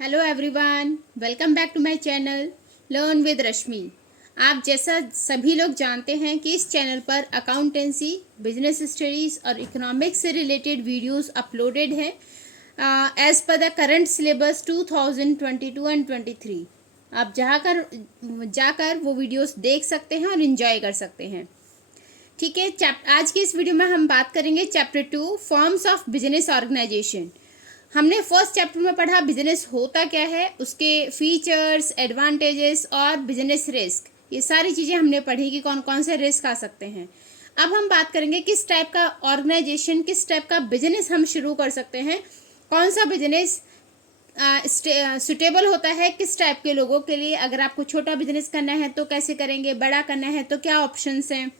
Hello everyone, welcome back to my channel learn with Rashmi. आप जैसा सभी लोग जानते हैं कि इस चैनल पर अकाउंटेंसी, बिजनेस स्टडीज़ और इकोनॉमिक्स से रिलेटेड वीडियोस अपलोडेड हैं as per the current syllabus 2022 and 23। आप जाकर वो वीडियोस देख सकते हैं और इन्जॉय कर सकते हैं। ठीक है, आज की इस वीडियो में हम बात करेंगे chapter 2 forms of business organisation. हमने फर्स्ट चैप्टर में पढ़ा बिजनेस होता क्या है, उसके फीचर्स, एडवांटेजेस और बिजनेस रिस्क। ये सारी चीज़ें हमने पढ़ी कि कौन कौन से रिस्क आ सकते हैं। अब हम बात करेंगे किस टाइप का ऑर्गेनाइजेशन, किस टाइप का बिजनेस हम शुरू कर सकते हैं, कौन सा बिजनेस सुटेबल होता है किस टाइप के लोगों के लिए। अगर आपको छोटा बिजनेस करना है तो कैसे करेंगे, बड़ा करना है तो क्या ऑप्शंस हैं,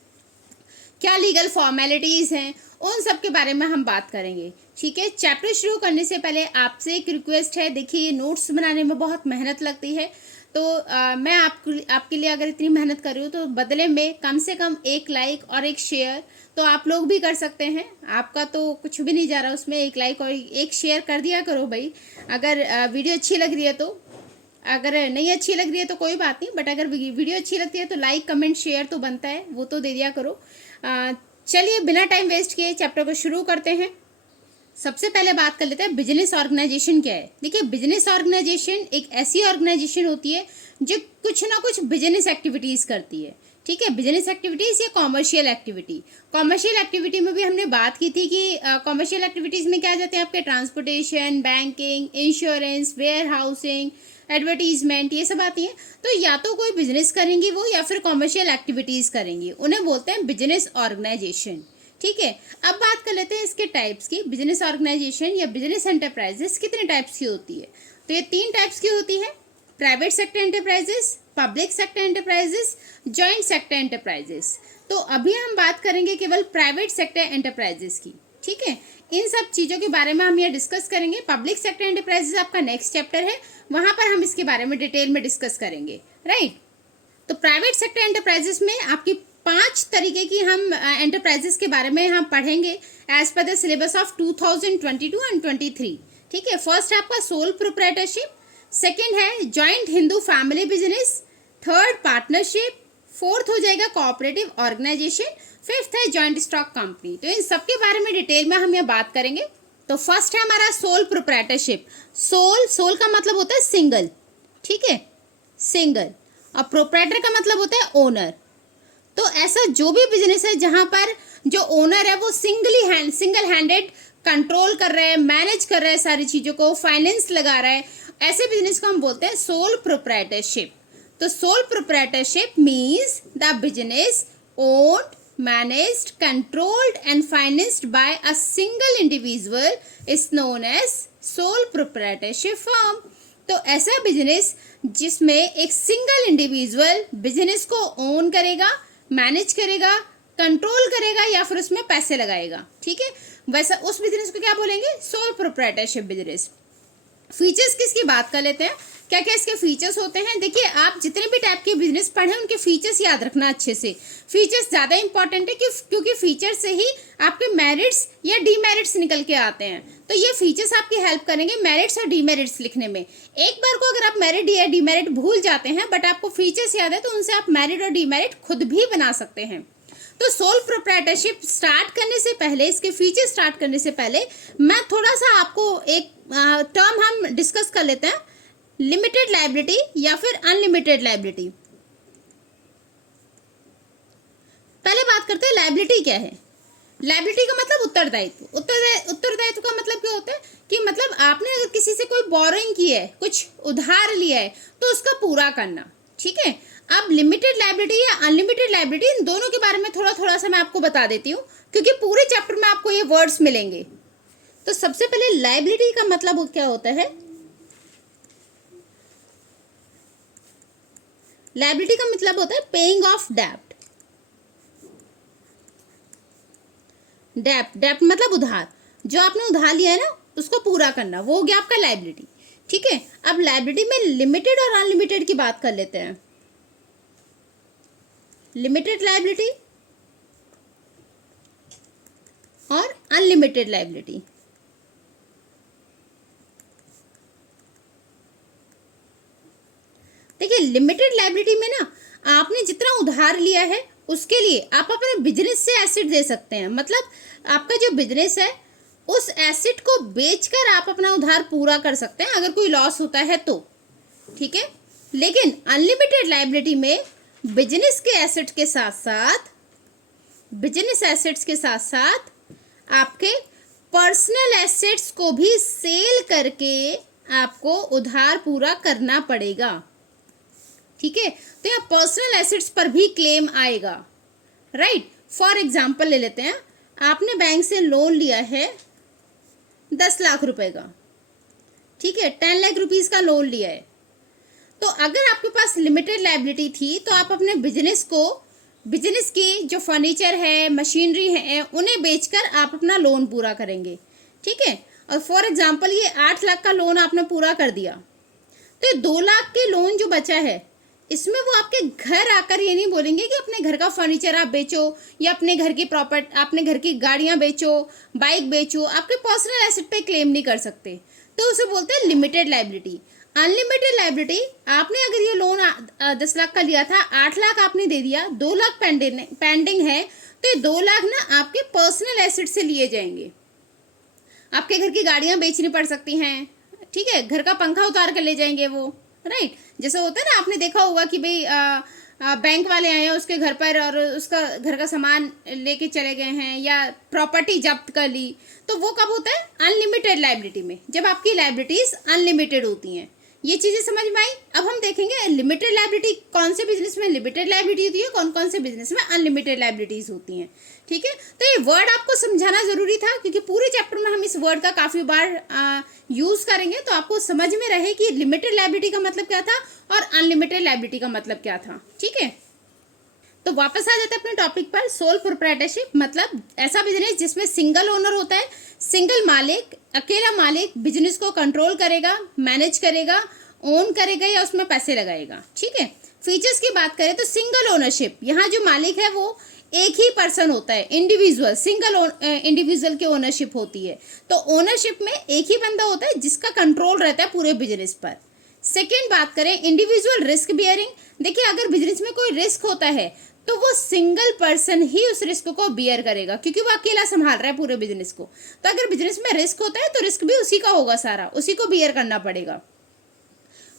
क्या लीगल फॉर्मेलिटीज़ हैं, उन सब के बारे में हम बात करेंगे। ठीक है, चैप्टर शुरू करने से पहले आपसे एक रिक्वेस्ट है। देखिए, ये नोट्स बनाने में बहुत मेहनत लगती है, तो मैं आपके लिए अगर इतनी मेहनत कर रही हूँ तो बदले में कम से कम एक लाइक और एक शेयर तो आप लोग भी कर सकते हैं। आपका तो कुछ भी नहीं जा रहा उसमें, एक लाइक और एक शेयर कर दिया करो भाई। अगर वीडियो अच्छी लग रही है तो, अगर नहीं अच्छी लग रही है तो कोई बात नहीं, बट अगर वीडियो अच्छी लगती है तो लाइक कमेंट शेयर तो बनता है, वो तो दे दिया करो। चलिए बिना टाइम वेस्ट किए चैप्टर को शुरू करते हैं। सबसे पहले बात कर लेते हैं बिजनेस ऑर्गेनाइजेशन क्या है। देखिए, बिजनेस ऑर्गेनाइजेशन एक ऐसी ऑर्गेनाइजेशन होती है जो कुछ ना कुछ बिजनेस एक्टिविटीज़ करती है। ठीक है, बिजनेस एक्टिविटीज़ या कॉमर्शियल एक्टिविटी। कॉमर्शियल एक्टिविटी में भी हमने बात की थी कि कॉमर्शियल एक्टिविटीज़ में क्या आ जाते हैं आपके, transportation, banking, insurance, warehousing, advertisement, ये सब आती हैं। तो या तो कोई बिजनेस करेंगी वो या फिर कॉमर्शियल एक्टिविटीज़ करेंगी, उन्हें बोलते हैं बिजनेस ऑर्गेनाइजेशन। ठीक है, अब बात कर लेते हैं इसके टाइप्स की। बिजनेस ऑर्गेनाइजेशन या बिजनेस एंटरप्राइजेस कितने टाइप्स की होती है, तो ये 3 टाइप्स की होती है। Private sector enterprises, public sector enterprises, joint sector enterprises. तो अभी हम बात करेंगे केवल प्राइवेट सेक्टर एंटरप्राइजेस की। ठीक है, इन सब चीज़ों के बारे में हम यहाँ डिस्कस करेंगे। पब्लिक सेक्टर एंटरप्राइजेस आपका नेक्स्ट चैप्टर है, वहाँ पर हम इसके बारे में डिटेल में डिस्कस करेंगे। राइट, तो प्राइवेट सेक्टर एंटरप्राइजेस में आपकी 5 तरीके की हम एंटरप्राइजेस के बारे में हम पढ़ेंगे as per the syllabus of 2022 and 23। ठीक है, फर्स्ट है आपका सोल प्रोप्राइटरशिप, सेकंड है joint Hindu family business, third partnership, fourth हो जाएगा कोऑपरेटिव ऑर्गेनाइजेशन, फिफ्थ है जॉइंट स्टॉक कंपनी। तो इन सब के बारे में डिटेल में हम यहाँ बात करेंगे। तो फर्स्ट है हमारा सोल प्रोप्राइटरशिप। सोल का मतलब होता है सिंगल। ठीक है, सिंगल। और प्रोप्राइटर का मतलब होता है ओनर। तो ऐसा जो भी बिजनेस है जहां पर जो ओनर है वो सिंगल हैंडेड कंट्रोल कर रहा है, मैनेज कर रहा है सारी चीजों को, फाइनेंस लगा रहा है, ऐसे बिजनेस को हम बोलते हैं सोल प्रोप्राइटरशिप। तो sole proprietorship means the business owned, managed, controlled and financed by a single individual is known as sole proprietorship firm. तो ऐसा बिजनेस जिसमें एक सिंगल इंडिविजुअल बिजनेस को ओन करेगा, मैनेज करेगा, कंट्रोल करेगा या फिर उसमें पैसे लगाएगा। ठीक है, वैसा उस बिजनेस को क्या बोलेंगे, सोल प्रोप्राइटरशिप बिजनेस। फीचर्स किसकी बात कर लेते हैं, क्या क्या इसके फीचर्स होते हैं। देखिए, आप जितने भी टाइप के बिजनेस पढ़े उनके फीचर्स याद रखना अच्छे से। फीचर्स ज़्यादा इंपॉर्टेंट है क्योंकि फीचर से ही आपके मेरिट्स या डीमेरिट्स निकल के आते हैं। तो ये फीचर्स आपकी हेल्प करेंगे मेरिट्स और डीमेरिट्स लिखने में। एक बार को अगर आप मेरिट या डीमेरिट भूल जाते हैं बट आपको फीचर्स याद है तो उनसे आप मेरिट और डीमेरिट खुद भी बना सकते हैं। तो सोल प्रोप्राइटरशिप स्टार्ट करने से पहले, इसके फीचर स्टार्ट करने से पहले मैं थोड़ा सा आपको एक टर्म हम डिस्कस कर लेते हैं, लिमिटेड लायबिलिटी या फिर अनलिमिटेड लायबिलिटी। पहले बात करते हैं लायबिलिटी क्या है। लायबिलिटी का मतलब उत्तरदायित्व। उत्तरदायित्व का मतलब क्या होता है कि मतलब आपने अगर किसी से कोई बोरोइंग की है, कुछ उधार लिया है तो उसका पूरा करना। ठीक है, अब लिमिटेड लायबिलिटी या अनलिमिटेड लायबिलिटी, इन दोनों के बारे में थोड़ा थोड़ा सा मैं आपको बता देती हूँ क्योंकि पूरे चैप्टर में आपको ये वर्ड्स मिलेंगे। तो सबसे पहले लायबिलिटी का मतलब क्या होता है। लायबिलिटी का मतलब होता है पेइंग ऑफ डेब्ट। डेब्ट मतलब उधार, जो आपने उधार लिया है ना उसको पूरा करना, वो हो गया आपका लायबिलिटी। ठीक है, अब लायबिलिटी में लिमिटेड और अनलिमिटेड की बात कर लेते हैं। लिमिटेड लायबिलिटी और अनलिमिटेड लायबिलिटी। देखिए लिमिटेड लायबिलिटी में ना आपने जितना उधार लिया है उसके लिए आप अपने बिजनेस से एसेट दे सकते हैं। मतलब आपका जो बिजनेस है उस एसेट को बेचकर आप अपना उधार पूरा कर सकते हैं अगर कोई लॉस होता है तो, ठीक है। लेकिन अनलिमिटेड लायबिलिटी में बिजनेस के एसेट के साथ साथ बिजनेस एसेट्स के साथ साथ आपके पर्सनल एसेट्स को भी सेल करके आपको उधार पूरा करना पड़ेगा, ठीक है। तो यहाँ पर्सनल एसेट्स पर भी क्लेम आएगा, राइट। फॉर एग्जाम्पल ले लेते हैं, आपने बैंक से लोन लिया है 10 लाख रुपए का, ठीक है, 10 लाख रुपीज का लोन लिया है। तो अगर आपके पास लिमिटेड लायबिलिटी थी तो आप अपने बिजनेस की जो फर्नीचर है, मशीनरी है, उन्हें बेचकर आप अपना लोन पूरा करेंगे, ठीक है। और फॉर एग्जाम्पल ये 8 लाख का लोन आपने पूरा कर दिया, तो ये 2 लाख के लोन जो बचा है इसमें वो आपके घर आकर ये नहीं बोलेंगे कि अपने घर का फर्नीचर आप बेचो या अपने घर की गाड़ियां बेचो, बाइक बेचो, आपके पर्सनल एसेट पे क्लेम नहीं कर सकते। तो उसे बोलते हैं लिमिटेड लायबिलिटी। अनलिमिटेड लायबिलिटी, आपने अगर ये लोन 10 लाख का लिया था, 8 लाख आपने दे दिया, 2 लाख पेंडिंग है, तो ये 2 लाख ना आपके पर्सनल एसेट से लिए जाएंगे। आपके घर की गाड़ियां बेचनी पड़ सकती हैं, ठीक है, घर का पंखा उतार कर ले जाएंगे वो, राइट। जैसे होता है ना, आपने देखा होगा कि भाई बैंक वाले आए हैं उसके घर पर और उसका घर का सामान लेके चले गए हैं या प्रॉपर्टी जब्त कर ली, तो वो कब होता है? अनलिमिटेड लायबिलिटी में, जब आपकी लायबिलिटीज अनलिमिटेड होती हैं। ये चीजें समझ में आई। अब हम देखेंगे लिमिटेड लायबिलिटी कौन से बिजनेस में लिमिटेड लायबिलिटी होती है, कौन कौन से बिजनेस में अनलिमिटेड लायबिलिटीज होती हैं, ठीक है। तो ये वर्ड आपको समझाना जरूरी था क्योंकि पूरे चैप्टर में हम इस वर्ड का काफी बार यूज करेंगे, तो आपको समझ में रहे कि लिमिटेड लायबिलिटी का मतलब क्या था और अनलिमिटेड लायबिलिटी का मतलब क्या था, ठीक है। तो वापस आ जाते हैं अपने टॉपिक पर। सोल प्रोप्राइटरशिप मतलब ऐसा बिजनेस जिसमें सिंगल ओनर होता है, सिंगल मालिक, अकेला मालिक बिजनेस को कंट्रोल करेगा, मैनेज करेगा, ओन करेगा या उसमें पैसे लगाएगा, ठीक है। फीचर्स की बात करें तो सिंगल ओनरशिप, यहाँ जो मालिक है वो एक ही पर्सन होता है, इंडिविजुअल, इंडिविजुअल की ओनरशिप होती है। तो ओनरशिप में एक ही बंदा होता है जिसका कंट्रोल रहता है पूरे बिजनेस पर। सेकेंड बात करें इंडिविजुअल रिस्क बियरिंग, देखिए अगर बिजनेस में कोई रिस्क होता है तो वो सिंगल पर्सन ही उस रिस्क को बियर करेगा क्योंकि वो अकेला संभाल रहा है पूरे बिजनेस को। तो अगर बिजनेस में रिस्क होता है तो रिस्क भी उसी का होगा, सारा उसी को बियर करना पड़ेगा।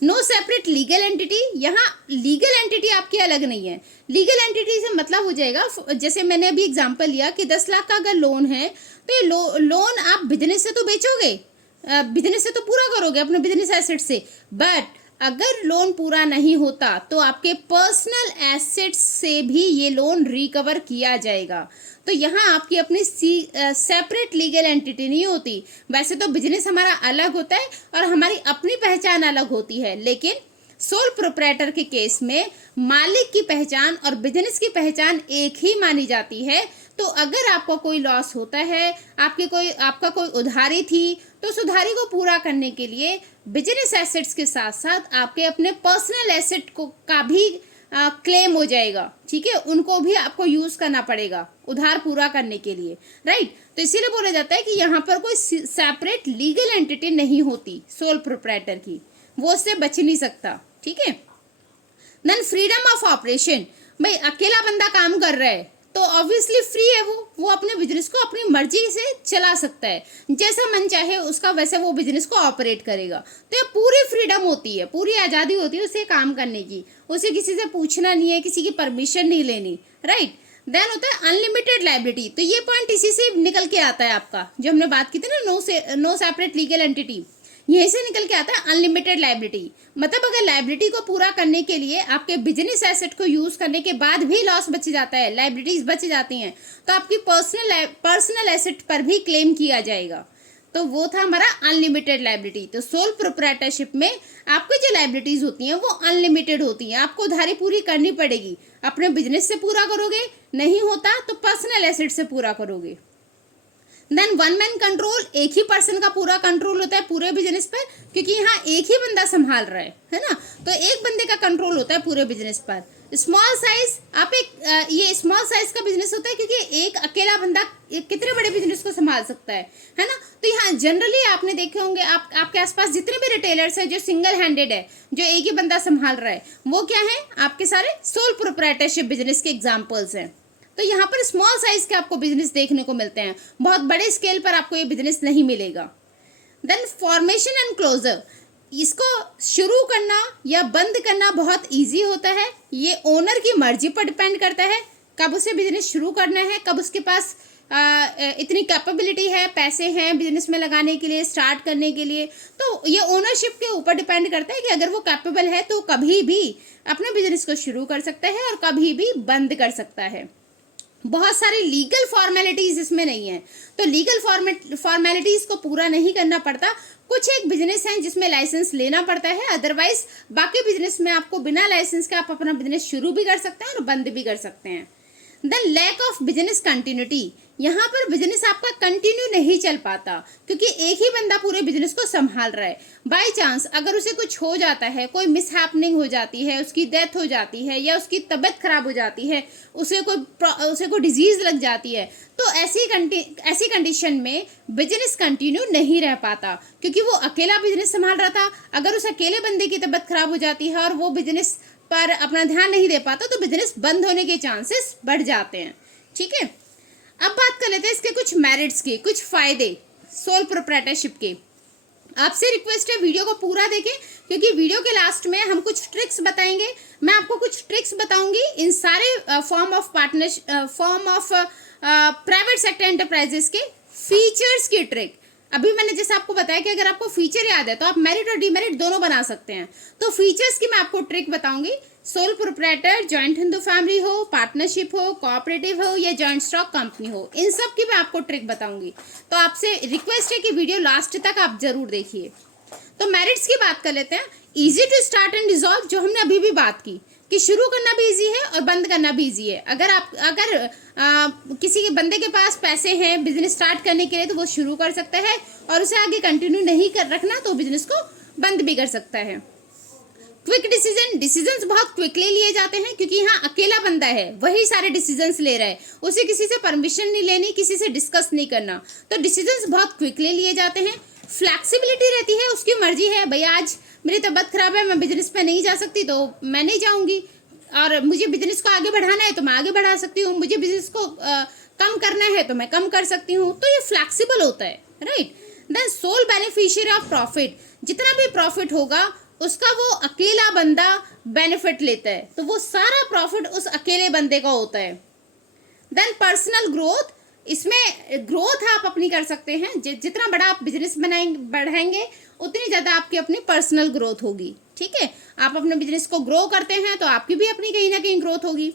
नो सेपरेट लीगल एंटिटी, यहाँ लीगल एंटिटी आपकी अलग नहीं है। लीगल एंटिटी से मतलब हो जाएगा, जैसे मैंने अभी एग्जांपल लिया कि 10 लाख का अगर लोन है तो ये लोन आप बिजनेस से तो बेचोगे, बिजनेस से तो पूरा करोगे अपने बिजनेस एसेट से, बट अगर लोन पूरा नहीं होता तो आपके पर्सनल एसेट्स से भी ये लोन रिकवर किया जाएगा। तो यहाँ आपकी अपनी सेपरेट लीगल एंटिटी नहीं होती। वैसे तो बिजनेस हमारा अलग होता है और हमारी अपनी पहचान अलग होती है, लेकिन सोल प्रोप्राइटर के केस में मालिक की पहचान और बिजनेस की पहचान एक ही मानी जाती है। तो अगर आपको कोई लॉस होता है, आपका कोई उधारी थी, तो उस उधारी को पूरा करने के लिए बिजनेस एसेट्स के साथ साथ आपके अपने पर्सनल एसेट का भी क्लेम हो जाएगा, ठीक है। उनको भी आपको यूज करना पड़ेगा उधार पूरा करने के लिए, राइट। तो इसीलिए बोला जाता है कि यहाँ पर कोई सेपरेट लीगल एंटिटी नहीं होती सोल प्रोप्राइटर की, वो उससे बच नहीं सकता, ठीक है। देन फ्रीडम ऑफ ऑपरेशन, भाई अकेला बंदा काम कर रहा है तो ऑब्वियसली फ्री है, वो अपने बिजनेस को अपनी मर्जी से चला सकता है, जैसा मन चाहे उसका वैसे वो बिजनेस को ऑपरेट करेगा। तो ये पूरी फ्रीडम होती है, पूरी आज़ादी होती है उसे काम करने की, उसे किसी से पूछना नहीं है, किसी की परमिशन नहीं लेनी, राइट। देन होता है अनलिमिटेड लायबिलिटी, तो ये पॉइंट इसी से निकल के आता है आपका, जो हमने बात की थी ना, नो सेपरेट लीगल एंटिटी, यहीं से निकल के आता है अनलिमिटेड लायबिलिटी। मतलब अगर लायबिलिटी को पूरा करने के लिए आपके बिजनेस एसेट को यूज करने के बाद भी लॉस बच जाता है, लायबिलिटीज बच जाती हैं, तो आपकी पर्सनल एसेट पर भी क्लेम किया जाएगा। तो वो था हमारा अनलिमिटेड लायबिलिटी। तो सोल प्रोप्राइटरशिप में आपकी जो लायबिलिटीज होती हैं वो अनलिमिटेड होती हैं, आपको उधारी पूरी करनी पड़ेगी। अपने बिजनेस से पूरा करोगे, नहीं होता तो पर्सनल एसेट से पूरा करोगे। देन वन मैन कंट्रोल, एक ही पर्सन का पूरा कंट्रोल होता है पूरे बिजनेस पर, क्योंकि यहाँ एक ही बंदा संभाल रहा है ना, तो एक बंदे का कंट्रोल होता है पूरे बिजनेस पर। स्मॉल साइज आप ये स्मॉल साइज का बिजनेस होता है क्योंकि एक अकेला बंदा कितने बड़े बिजनेस को संभाल सकता है ना। तो यहाँ जनरली आपने देखे होंगे, आपके आसपास जितने भी रिटेलर्स हैं जो सिंगल हैंडेड है, जो एक ही बंदा संभाल रहा है, वो क्या है, आपके सारे सोल प्रोप्राइटरशिप बिजनेस के एग्जाम्पल्स हैं। तो यहाँ पर स्मॉल साइज के आपको बिजनेस देखने को मिलते हैं, बहुत बड़े स्केल पर आपको ये बिजनेस नहीं मिलेगा। देन फॉर्मेशन एंड क्लोजर, इसको शुरू करना या बंद करना बहुत इजी होता है। ये ओनर की मर्जी पर डिपेंड करता है कब उसे बिजनेस शुरू करना है, कब उसके पास इतनी कैपेबिलिटी है, पैसे हैं बिजनेस में लगाने के लिए, स्टार्ट करने के लिए। तो ये ओनरशिप के ऊपर डिपेंड करता है कि अगर वो कैपेबल है तो कभी भी अपने बिजनेस को शुरू कर सकता है और कभी भी बंद कर सकता है। बहुत सारी लीगल फॉर्मेलिटीज इसमें नहीं है, तो लीगल फॉर्मेलिटीज को पूरा नहीं करना पड़ता। कुछ एक बिजनेस हैं जिसमें लाइसेंस लेना पड़ता है, अदरवाइज बाकी बिजनेस में आपको बिना लाइसेंस के आप अपना बिजनेस शुरू भी कर सकते हैं और बंद भी कर सकते हैं। Then lack of business continuity, यहाँ पर बिजनेस आपका कंटिन्यू नहीं चल पाता क्योंकि एक ही बंदा पूरे बिजनेस को संभाल रहा है। बाय चांस अगर उसे कुछ हो जाता है, कोई मिसहैपनिंग हो जाती है, उसकी डेथ हो जाती है या उसकी तबीयत खराब हो जाती है, उसे कोई डिजीज लग जाती है, तो ऐसी कंडीशन में बिजनेस कंटिन्यू नहीं रह पाता क्योंकि वो अकेला बिजनेस संभाल रहा था। अगर उस अकेले बंदे की तबीयत खराब हो जाती है और वो बिजनेस पर अपना ध्यान नहीं दे पाता तो बिजनेस बंद होने के चांसेस बढ़ जाते हैं। ठीक है, अब बात कर लेते हैं इसके कुछ मेरिट्स के, कुछ फायदे सोल प्रोप्राइटरशिप के। आपसे रिक्वेस्ट है वीडियो को पूरा देखें क्योंकि वीडियो के लास्ट में हम कुछ ट्रिक्स बताएंगे। मैं आपको कुछ ट्रिक्स बताऊंगी इन सारे form of private sector enterprises के फीचर्स की ट्रिक। अभी मैंने जैसे आपको बताया कि अगर आपको फीचर याद है तो आप मेरिट और डीमेरिट दोनों बना सकते हैं। तो फीचर्स की मैं आपको ट्रिक बताऊंगी। Sole proprietor, joint Hindu family हो, पार्टनरशिप हो, कोऑपरेटिव हो या जॉइंट स्टॉक कंपनी हो, इन सब की मैं आपको ट्रिक बताऊंगी। तो आपसे रिक्वेस्ट है कि वीडियो लास्ट तक आप जरूर देखिए। तो मेरिट्स की बात कर लेते हैं। Easy to start and dissolve, जो हमने अभी भी बात की कि शुरू करना भी इजी है और बंद करना भी इजी है। अगर किसी के बंदे के पास पैसे हैं बिजनेस स्टार्ट करने के लिए तो वो शुरू कर सकता है और उसे आगे कंटिन्यू नहीं कर रखना तो बिजनेस को बंद भी कर सकता है। क्विक डिसीजंस बहुत क्विकली लिए जाते हैं क्योंकि यहाँ अकेला बंदा है, वही सारे डिसीजंस ले रहा है, उसे किसी से परमिशन नहीं लेनी, किसी से डिस्कस नहीं करना, तो डिसीजंस बहुत क्विकली लिए जाते हैं। फ्लैक्सिबिलिटी रहती है, उसकी मर्जी है, भाई आज मेरी तबीयत खराब है, मैं बिजनेस पे नहीं जा सकती तो मैं नहीं जाऊंगी, और मुझे बिजनेस को आगे बढ़ाना है तो मैं आगे बढ़ा सकती हूँ, मुझे बिजनेस को कम करना है तो मैं कम कर सकती हूँ। तो ये फ्लैक्सिबल होता है, right. Then sole beneficiary of profit, जितना भी प्रॉफिट होगा उसका वो अकेला बंदा बेनिफिट लेता है, तो वो सारा प्रॉफिट उस अकेले बंदे का होता है। देन पर्सनल ग्रोथ, इसमें ग्रोथ आप अपनी कर सकते हैं, जितना बड़ा आप बिजनेस बढ़ाएंगे उतनी ज़्यादा आपकी अपनी पर्सनल ग्रोथ होगी। ठीक है, आप अपने बिजनेस को ग्रो करते हैं तो आपकी भी अपनी कहीं ना कहीं ग्रोथ होगी।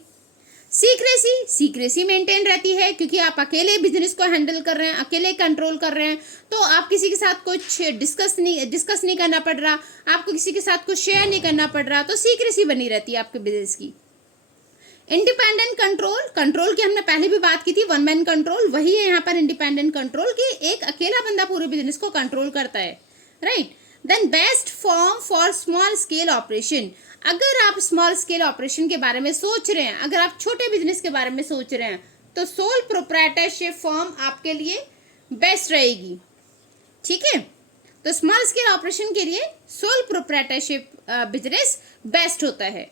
सीक्रेसी मेंटेन रहती है क्योंकि आप अकेले बिजनेस को हैंडल कर रहे हैं, अकेले कंट्रोल कर रहे हैं, तो आप किसी के साथ कुछ डिस्कस नहीं करना पड़ रहा, आपको किसी के साथ कुछ शेयर नहीं करना पड़ रहा, तो सीक्रेसी बनी रहती है आपके बिजनेस की। इंडिपेंडेंट कंट्रोल की हमने पहले भी बात की थी, वन मैन कंट्रोल, वही है यहाँ पर इंडिपेंडेंट कंट्रोल कि एक अकेला बंदा पूरे बिजनेस को कंट्रोल करता है, right. Then best form for small scale operation, अगर आप स्मॉल स्केल ऑपरेशन के बारे में सोच रहे हैं, अगर आप छोटे बिजनेस के बारे में सोच रहे हैं तो सोल प्रोप्राइटरशिप फॉर्म आपके लिए बेस्ट रहेगी। ठीक है, तो स्मॉल स्केल ऑपरेशन के लिए सोल प्रोप्राइटरशिप बिजनेस बेस्ट होता है।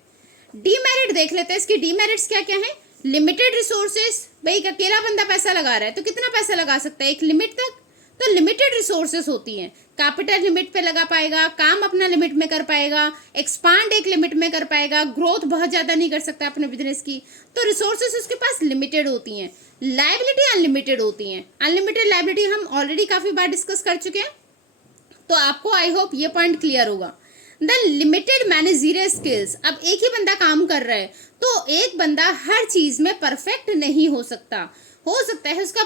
डीमेरिट देख लेते हैं, इसकी डीमेरिट्स क्या क्या है। लिमिटेड रिसोर्सेस, भाई एक अकेला बंदा पैसा लगा रहा है तो कितना पैसा लगा सकता है, एक लिमिट तक, तो लिमिटेड रिसोर्सेस होती हैं। कैपिटल लिमिट पे लगा पाएगा, काम अपना लिमिट में कर पाएगा, एक्सपांड एक लिमिट में कर पाएगा, ग्रोथ बहुत ज़्यादा नहीं कर सकता अपने बिजनेस की, तो रिसोर्सेस उसके पास लिमिटेड होती हैं। लायबिलिटी अनलिमिटेड होती हैं। अनलिमिटेड लायबिलिटी हम ऑलरेडी काफ़ी बार डिस्कस कर चुके हैं, तो आपको आई होप ये पॉइंट क्लियर होगा। देन लिमिटेड मैनेजरियल स्किल्स, अब एक ही बंदा काम कर रहा है तो एक बंदा हर चीज़ में परफेक्ट नहीं हो सकता है उसका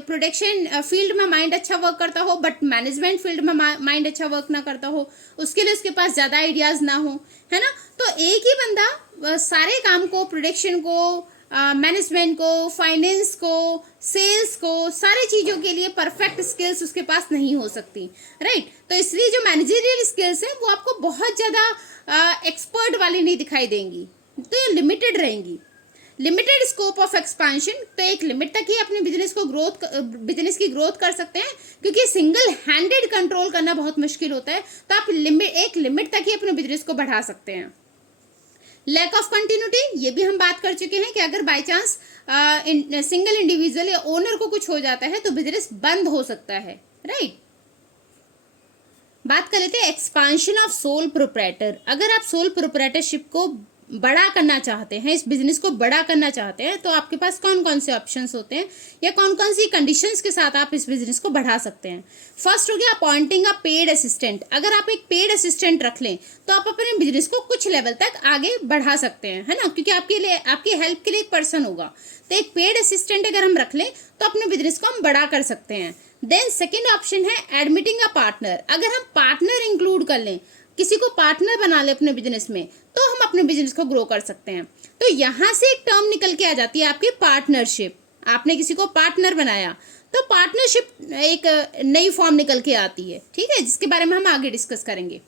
प्रोडक्शन फील्ड में माइंड अच्छा वर्क करता हो बट मैनेजमेंट फील्ड में माइंड अच्छा वर्क ना करता हो, उसके लिए उसके पास ज़्यादा आइडियाज़ ना हो, है ना। तो एक ही बंदा सारे काम को, प्रोडक्शन को, मैनेजमेंट को, फाइनेंस को, सेल्स को, सारी चीज़ों के लिए परफेक्ट स्किल्स उसके पास नहीं हो सकती, राइट। तो इसलिए जो मैनेजरियल स्किल्स है वो आपको बहुत ज़्यादा एक्सपर्ट वाली नहीं दिखाई देंगी, तो ये लिमिटेड रहेंगी। लिमिटेड स्कोप ऑफ एक्सपांशन, तो एक लिमिट तक ही अपने बिजनेस की ग्रोथ कर सकते हैं, क्योंकि सिंगल हैंडेड कंट्रोल करना बहुत मुश्किल होता है, तो आप एक लिमिट तक ही अपने बिजनेस को बढ़ा सकते हैं। लैक ऑफ कंटिन्यूटी, ये भी हम बात कर चुके हैं कि अगर बाय चांस सिंगल इंडिविजुअल या ओनर को कुछ हो जाता है तो बिजनेस बंद हो सकता है, राइट। बात कर लेते हैं एक्सपांशन ऑफ सोल प्रोप्राइटर। अगर आप सोल प्रोप्राइटरशिप को बड़ा करना चाहते हैं, इस बिजनेस को बड़ा करना चाहते हैं, तो आपके पास कौन कौन से ऑप्शंस होते हैं या कौन कौन सी कंडीशंस के साथ आप इस बिजनेस को बढ़ा सकते हैं। फर्स्ट हो गया अपॉइंटिंग अ पेड असिस्टेंट। अगर आप एक पेड असिस्टेंट रख लें तो आप अपने बिजनेस को कुछ लेवल तक आगे बढ़ा सकते हैं, है ना, क्योंकि आपकी हेल्प के लिए एक पर्सन होगा। तो एक पेड असिस्टेंट अगर हम रख लें तो अपने बिजनेस को हम बड़ा कर सकते हैं। देन सेकेंड ऑप्शन है एडमिटिंग अ पार्टनर। अगर हम पार्टनर इंक्लूड कर लें, किसी को पार्टनर बना ले अपने बिजनेस में, तो हम अपने बिजनेस को ग्रो कर सकते हैं। तो यहां से एक टर्म निकल के आ जाती है आपकी पार्टनरशिप। आपने किसी को पार्टनर बनाया तो पार्टनरशिप एक नई फॉर्म निकल के आती है, ठीक है, जिसके बारे में हम आगे डिस्कस करेंगे।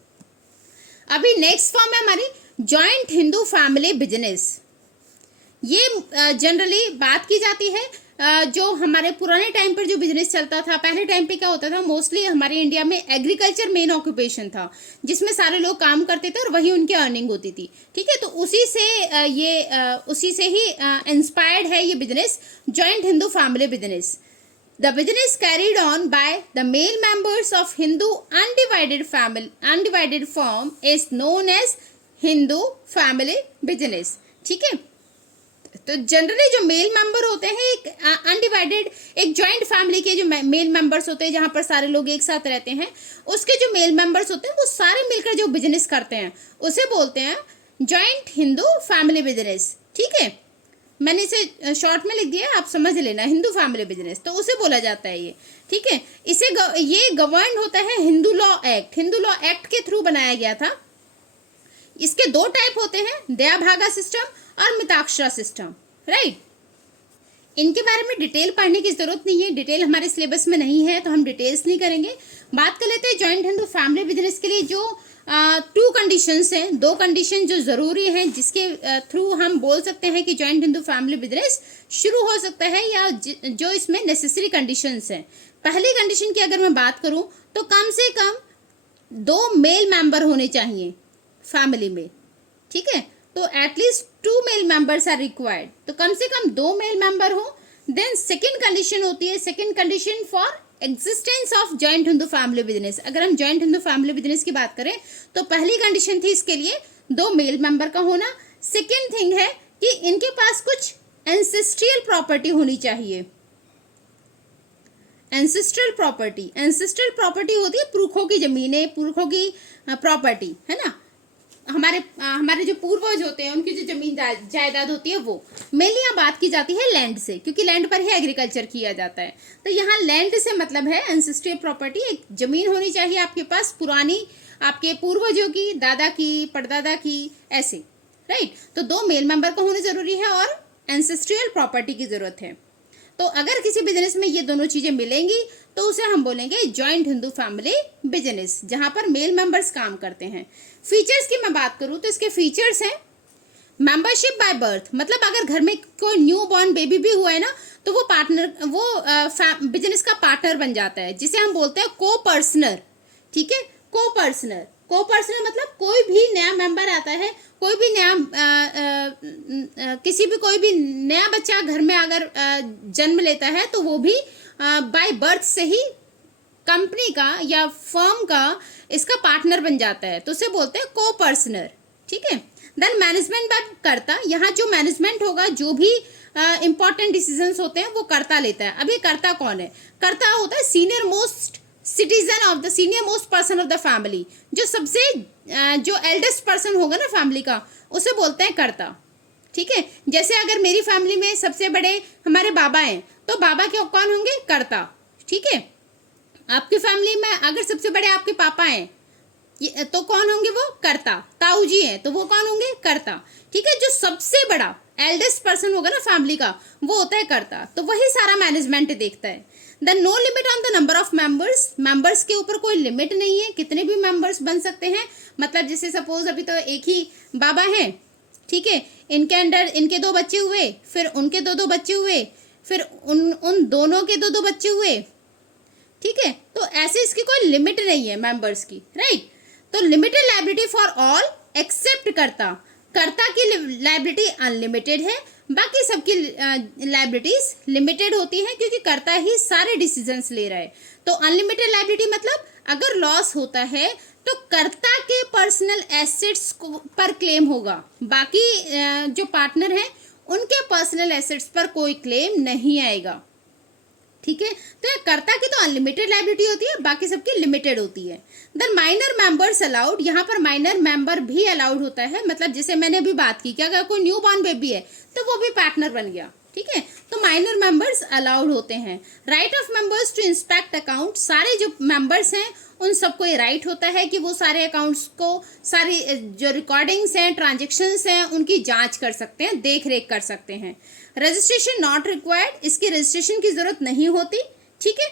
अभी नेक्स्ट फॉर्म है हमारी जॉइंट हिंदू फैमिली बिजनेस। ये जनरली बात की जाती है जो हमारे पुराने टाइम पर जो बिजनेस चलता था, पहले टाइम पे क्या होता था, मोस्टली हमारे इंडिया में एग्रीकल्चर मेन ऑक्यूपेशन था, जिसमें सारे लोग काम करते थे और वही उनकी अर्निंग होती थी, ठीक है। तो उसी से ही इंस्पायर्ड है ये business, joint Hindu family business. The business carried on by the male members of Hindu undivided form is known as Hindu family business, ठीक है। तो जनरली जो मेल मेंबर होते हैं, एक अनडिवाइडेड, एक जॉइंट फैमिली के जो मेल मेंबर्स होते हैं, जहां पर सारे लोग एक साथ रहते हैं, उसके जो मेल मेंबर्स होते हैं वो सारे मिलकर जो बिजनेस करते हैं उसे बोलते हैं जॉइंट हिंदू फैमिली बिजनेस, ठीक है। मैंने इसे शॉर्ट में लिख दिया, आप समझ लेना, हिंदू फैमिली बिजनेस, तो उसे बोला जाता है ये, ठीक है। ये गवर्न होता है Hindu law act. Hindu law act के थ्रू बनाया गया था। इसके दो टाइप होते हैं, दया भागा सिस्टम और मिताक्षरा सिस्टम, राइट। इनके बारे में डिटेल पढ़ने की जरूरत नहीं है, डिटेल हमारे सिलेबस में नहीं है, तो हम डिटेल्स नहीं करेंगे। बात कर लेते हैं जॉइंट हिंदू फैमिली बिजनेस के लिए जो 2 कंडीशंस हैं, 2 कंडीशन जो जरूरी हैं, जिसके थ्रू हम बोल सकते हैं कि जॉइंट हिंदू फैमिली बिजनेस शुरू हो सकता है, या जो इसमें नेसेसरी कंडीशंस हैं। पहली कंडीशन की अगर मैं बात करूं तो कम से कम 2 मेल मेंबर होने चाहिए फैमिली में, ठीक है। तो at least 2 male members are required, तो कम से कम 2 मेल मेंबर हो। देन सेकंड कंडीशन होती है, second condition for existence of joint Hindu family business. अगर हम जॉइंट हिंदू फैमिली बिजनेस की बात करें तो पहली कंडीशन थी इसके लिए 2 मेल मेंबर का होना। सेकंड थिंग है कि इनके पास कुछ एंसेस्ट्रियल प्रॉपर्टी होनी चाहिए। एंसेस्ट्रल प्रॉपर्टी होती है पुरखों की जमीनें, पुरखों की प्रॉपर्टी, है ना। हमारे जो पूर्वज होते हैं उनकी जो जमीन जायदाद होती है वो मेनली यहाँ बात की जाती है लैंड से, क्योंकि लैंड पर ही एग्रीकल्चर किया जाता है। तो यहाँ लैंड से मतलब है एंसेस्ट्रियल प्रॉपर्टी, एक जमीन होनी चाहिए आपके पास पुरानी, आपके पूर्वजों की, दादा की, परदादा की, ऐसे, राइट। तो 2 मेल मेंबर का होना जरूरी है और एंसेस्ट्रियल प्रॉपर्टी की जरूरत है। तो अगर किसी बिजनेस में ये दोनों चीजें मिलेंगी तो उसे हम बोलेंगे जॉइंट हिंदू फैमिली बिजनेस, जहां पर मेल मेंबर्स काम करते हैं। फीचर्स की मैं बात करूं तो इसके फीचर्स हैं मेंबरशिप बाय बर्थ, मतलब अगर घर में कोई न्यू बॉर्न बेबी भी हुआ है ना तो वो बिजनेस का पार्टनर बन जाता है, जिसे हम बोलते हैं को पर्सनर, ठीक है। को पर्सनर मतलब कोई भी नया मेंबर आता है, कोई भी नया बच्चा घर में अगर जन्म लेता है तो वो भी बाय बर्थ से ही कंपनी का या फर्म का इसका पार्टनर बन जाता है, तो उसे बोलते हैं को पर्सनर, ठीक है। देन मैनेजमेंट बाय कर्ता, यहाँ जो मैनेजमेंट होगा, जो भी इंपॉर्टेंट डिसीजंस होते हैं वो कर्ता लेता है। अब ये कर्ता कौन है? कर्ता होता है senior most person of the family, जो सबसे जो एल्डेस्ट पर्सन होगा ना फैमिली का, उसे बोलते हैं कर्ता, ठीक है। जैसे अगर मेरी फैमिली में सबसे बड़े हमारे बाबा हैं तो बाबा के कौन होंगे? कर्ता, ठीक है। आपकी फैमिली में अगर सबसे बड़े आपके पापा हैं तो कौन होंगे? वो कर्ता। ताऊ जी हैं तो वो कौन होंगे? कर्ता, ठीक है। जो सबसे बड़ा एल्डेस्ट पर्सन होगा ना फैमिली का, वो होता है कर्ता, तो वही सारा मैनेजमेंट देखता है। Then no limit on the number of members के ऊपर कोई लिमिट नहीं है, कितने भी मेंबर्स बन सकते हैं। मतलब जैसे सपोज अभी तो एक ही बाबा हैं, ठीक है, इनके अंडर इनके 2 बच्चे हुए, फिर उनके 2 बच्चे हुए, फिर उन दोनों के 2 बच्चे हुए, ठीक है। तो ऐसे इसकी कोई लिमिट नहीं है मेंबर्स की, राइट। तो limited liability for all except कर्ता, कर्ता की लायबिलिटी अनलिमिटेड है, बाकी सबकी लायबिलिटीज लिमिटेड होती हैं क्योंकि कर्ता ही सारे डिसीजंस ले रहा है। तो अनलिमिटेड लायबिलिटी मतलब अगर लॉस होता है तो कर्ता के पर्सनल एसेट्स पर क्लेम होगा, बाकी जो पार्टनर हैं उनके पर्सनल एसेट्स पर कोई क्लेम नहीं आएगा, ठीक है। तो कर्ता की तो अनलिमिटेड लायबिलिटी होती है, बाकी सबकी लिमिटेड होती है। देन माइनर मेंबर्स अलाउड, यहाँ पर माइनर मेंबर भी अलाउड होता है, मतलब जैसे मैंने अभी बात की कि अगर कोई न्यू बॉर्न बेबी है तो वो भी पार्टनर बन गया, ठीक है। तो माइनर मेंबर्स अलाउड होते हैं। Right of members to inspect account, सारे जो मेंबर्स हैं उन सबको ये राइट होता है कि वो सारे अकाउंट्स को, सारी जो रिकॉर्डिंग्स हैं, ट्रांजेक्शन्स हैं, उनकी जांच कर सकते हैं, देख रेख कर सकते हैं। रजिस्ट्रेशन नॉट रिक्वायर्ड, इसकी रजिस्ट्रेशन की जरूरत नहीं होती, ठीक है।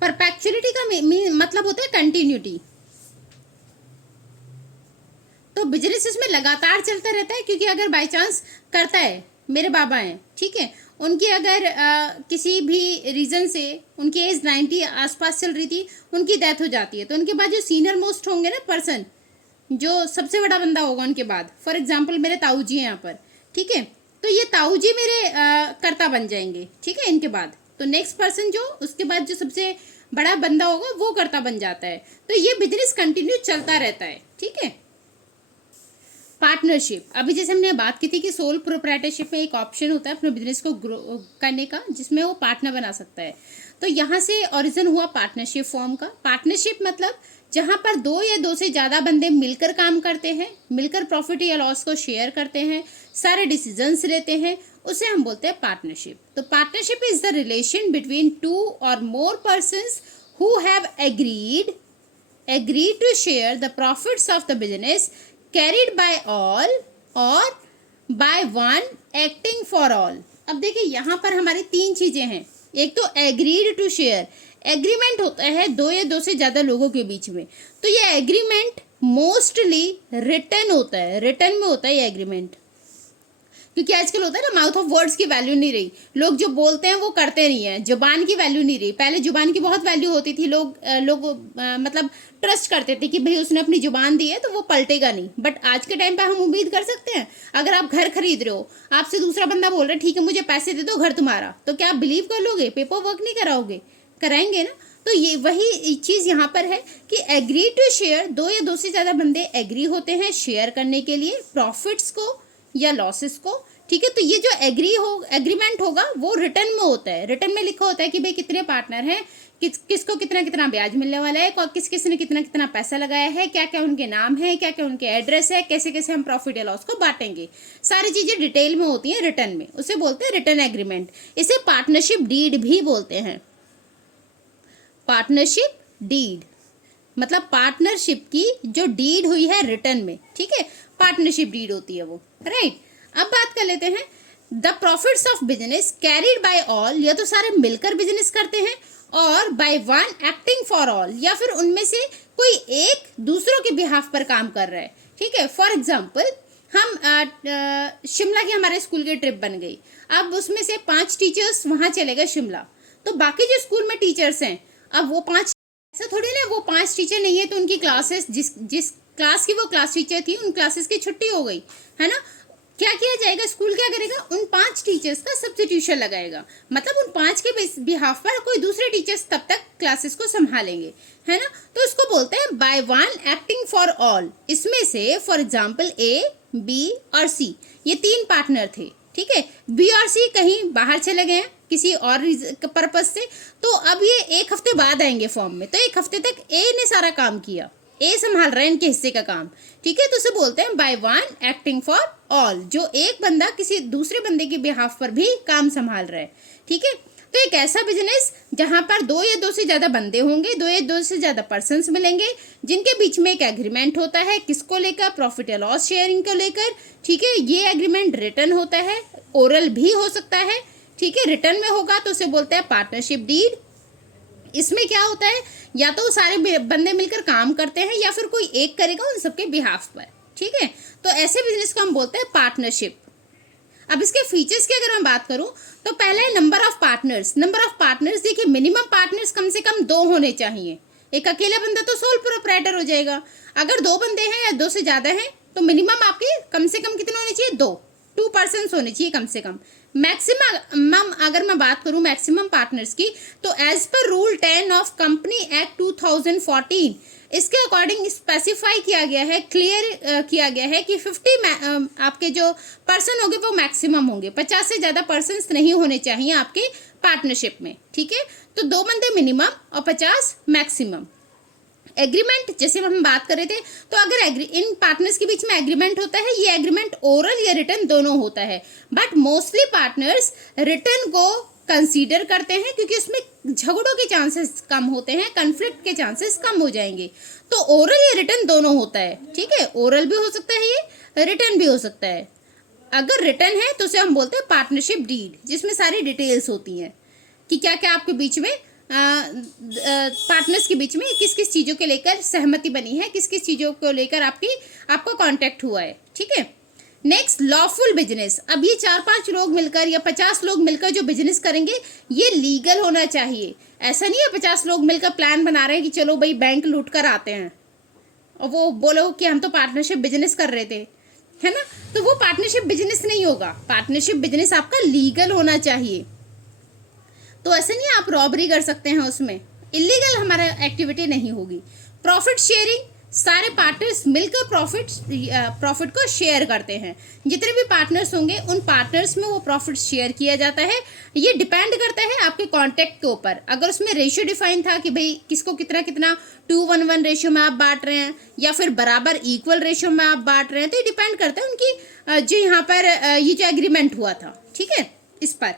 परपेचुअलिटी का मतलब होता है कंटिन्यूटी, तो बिजनेस इसमें लगातार चलता रहता है क्योंकि अगर बाय चांस करता है, मेरे बाबा हैं, ठीक है, उनकी अगर किसी भी रीज़न से उनकी एज 90 आसपास चल रही थी, उनकी डेथ हो जाती है, तो उनके बाद जो सीनियर मोस्ट होंगे ना पर्सन, जो सबसे बड़ा बंदा होगा उनके बाद, फॉर एग्जांपल मेरे ताऊ जी हैं यहाँ पर, ठीक है, तो ये ताऊ जी मेरे कर्ता बन जाएंगे, ठीक है, इनके बाद। तो नेक्स्ट पर्सन जो उसके बाद जो सबसे बड़ा बंदा होगा वो कर्ता बन जाता है। तो ये बिजनेस कंटिन्यू चलता रहता है, ठीक है। पार्टनरशिप, अभी जैसे हमने बात की थी कि सोल प्रोप्राइटरशिप में एक ऑप्शन होता है अपने बिजनेस को ग्रो करने का, जिसमें वो पार्टनर बना सकता है। तो यहाँ से ओरिजिन हुआ पार्टनरशिप फॉर्म का। पार्टनरशिप मतलब जहाँ पर 2 या 2 से ज़्यादा बंदे मिलकर काम करते हैं, मिलकर प्रॉफिट या लॉस को शेयर करते हैं, सारे डिसीजंस लेते हैं, उसे हम बोलते हैं पार्टनरशिप। तो partnership is the relation between 2 or more persons who have agreed to share the profits of the business carried by all or by one acting for all। अब देखिए यहाँ पर हमारी 3 चीजें हैं। एक तो एग्रीड टू शेयर, एग्रीमेंट होता है 2 या 2 से ज्यादा लोगों के बीच में। तो ये एग्रीमेंट मोस्टली रिटन होता है, रिटन में होता है ये एग्रीमेंट, क्योंकि आजकल होता है ना माउथ ऑफ वर्ड्स की वैल्यू नहीं रही, लोग जो बोलते हैं वो करते नहीं है, जुबान की वैल्यू नहीं रही। पहले जुबान की बहुत वैल्यू होती थी, लोग मतलब ट्रस्ट करते थे कि भाई उसने अपनी जुबान दी है तो वो पलटेगा नहीं। बट आज के टाइम पे हम उम्मीद कर सकते हैं, अगर आप घर खरीद रहे हो, आपसे दूसरा बंदा बोल रहा है ठीक है मुझे पैसे दे दो घर तुम्हारा, तो क्या आप बिलीव कर लोगे? पेपर वर्क नहीं कराओगे, कराएंगे ना। तो ये वही चीज़ यहाँ पर है कि एग्री टू शेयर, 2 या 2 से ज़्यादा बंदे एग्री होते हैं शेयर करने के लिए प्रॉफिट्स को या लॉसेस को, ठीक है। तो ये जो एग्रीमेंट होगा वो रिटर्न में होता है, रिटर्न में लिखा होता है कि भाई कितने पार्टनर हैं, किसको कितना कितना ब्याज मिलने वाला है, किस ने कितना कितना पैसा लगाया है, क्या क्या उनके नाम है, क्या क्या उनके एड्रेस है, कैसे कैसे हम प्रॉफिट या लॉस को बांटेंगे, सारी चीजें डिटेल में होती हैं रिटर्न में, उसे बोलते हैं रिटर्न एग्रीमेंट। इसे पार्टनरशिप डीड भी बोलते हैं। पार्टनरशिप डीड मतलब पार्टनरशिप की जो डीड हुई है रिटर्न में, ठीक है, पार्टनरशिप डीड होती है वो, राइट। अब बात कर लेते हैं the profits of business carried bye all, या तो सारे मिलकर बिजनेस करते हैं, और by one acting for all, या फिर उनमें से कोई एक दूसरों के बिहाफ पर काम कर रहा है, ठीक है। फॉर एग्जाम्पल हम शिमला की हमारे स्कूल की ट्रिप बन गई, अब उसमें से 5 टीचर्स वहाँ चले गए शिमला, तो बाकी जो स्कूल में टीचर्स हैं, अब वो 5 ऐसा थोड़ी ना, वो 5 टीचर नहीं है तो उनकी क्लासेस जिस क्लास की वो क्लास टीचर थी उन क्लासेस की छुट्टी हो गई है ना। क्या किया जाएगा, स्कूल क्या करेगा, उन 5 टीचर्स का सब्स्टिट्यूशन लगाएगा, मतलब उन 5 के बिहाफ पर कोई दूसरे टीचर्स तब तक क्लासेस को संभालेंगे, है ना। तो इसको बोलते हैं by one acting for all. इसमें से फॉर एग्जाम्पल A, B और C ये 3 पार्टनर थे, ठीक है। B और C कहीं बाहर चले गए किसी और पर्पज से, तो अब ये 1 हफ्ते बाद आएंगे फॉर्म में, तो 1 हफ्ते तक A ने सारा काम किया, A संभाल रहा है इनके हिस्से का काम, ठीक है। तो उसे बोलते हैं by one acting for all, जो एक बंदा किसी दूसरे बंदे के बिहाफ पर भी काम संभाल रहा है, ठीक है। तो एक ऐसा बिजनेस जहां पर 2 या 2 से ज्यादा बंदे होंगे, 2 या 2 से ज्यादा पर्सन्स मिलेंगे, जिनके बीच में एक एग्रीमेंट होता है, किसको लेकर, प्रॉफिट या लॉस शेयरिंग को लेकर, ठीक है। ये एग्रीमेंट रिटन होता है, ओरल भी हो सकता है, ठीक है। रिटर्न में होगा तो उसे बोलते हैं पार्टनरशिप डीड। इसमें क्या होता है, या तो सारे बंदे मिलकर काम करते हैं या फिर कोई एक करेगा उन सबके बिहाफ पर, ठीक है। तो ऐसे बिजनेस को हम बोलते हैं पार्टनरशिप। अब इसके फीचर्स की अगर मैं बात करूं तो पहला है number of partners. Number of partners देखिए, मिनिमम पार्टनर्स कम से कम 2 होने चाहिए। एक अकेला बंदा तो सोल प्रोप्राइटर हो जाएगा। अगर 2 बंदे हैं या 2 से ज्यादा हैं तो मिनिमम आपके कम से कम कितने होने चाहिए, 2 पर्सन्स होने चाहिए कम से कम। मैक्सिमम अगर मैं बात करूं मैक्सिमम पार्टनर्स की, तो एज पर रूल 10 ऑफ कंपनी एक्ट 2014 इसके अकॉर्डिंग स्पेसिफाई किया गया है, क्लियर किया गया है कि 50 आपके जो पर्सन होंगे वो मैक्सिमम होंगे, 50 से ज्यादा पर्सन्स नहीं होने चाहिए आपके पार्टनरशिप में, ठीक है। तो 2 बंदे मिनिमम और 50 मैक्सिमम। एग्रीमेंट जैसे हम बात कर रहे थे, तो अगर इन पार्टनर्स के बीच में एग्रीमेंट होता है, ये एग्रीमेंट ओरल या रिटन दोनों होता है, बट मोस्टली पार्टनर्स रिटन को कंसीडर करते हैं क्योंकि उसमें झगड़ों के चांसेस कम होते हैं, कन्फ्लिक्ट के चांसेस कम हो जाएंगे। तो ओरल या रिटन दोनों होता है, ठीक है। ओरल भी हो सकता है, ये रिटन भी हो सकता है। अगर रिटन है तो उसे हम बोलते हैं पार्टनरशिप डीड, जिसमें सारी डिटेल्स होती हैं कि क्या क्या आपके बीच में पार्टनर्स के बीच में किस किस चीज़ों के लेकर सहमति बनी है, किस किस चीज़ों को लेकर आपका कांटेक्ट हुआ है, ठीक है। Next, lawful business. अब ये 4-5 लोग मिलकर या 50 लोग मिलकर जो बिजनेस करेंगे ये लीगल होना चाहिए। ऐसा नहीं है 50 लोग मिलकर प्लान बना रहे हैं कि चलो भाई बैंक लूट कर आते हैं और वो बोलो कि हम तो पार्टनरशिप बिजनेस कर रहे थे, है ना। तो वो पार्टनरशिप बिजनेस नहीं होगा। पार्टनरशिप बिजनेस आपका लीगल होना चाहिए। तो ऐसे नहीं आप रॉबरी कर सकते हैं, उसमें इलीगल हमारा एक्टिविटी नहीं होगी। प्रॉफिट शेयरिंग, सारे पार्टनर्स मिलकर प्रॉफिट को शेयर करते हैं। जितने भी पार्टनर्स होंगे उन पार्टनर्स में वो प्रॉफिट शेयर किया जाता है। ये डिपेंड करता है आपके कॉन्टेक्ट के ऊपर। अगर उसमें रेशियो डिफाइन था कि भाई किसको कितना कितना 2:1 रेशियो में आप बांट रहे हैं या फिर बराबर इक्वल रेशियो में आप बांट रहे हैं, तो ये डिपेंड करता है उनकी जो यहाँ पर ये जो एग्रीमेंट हुआ था, ठीक है, इस पर।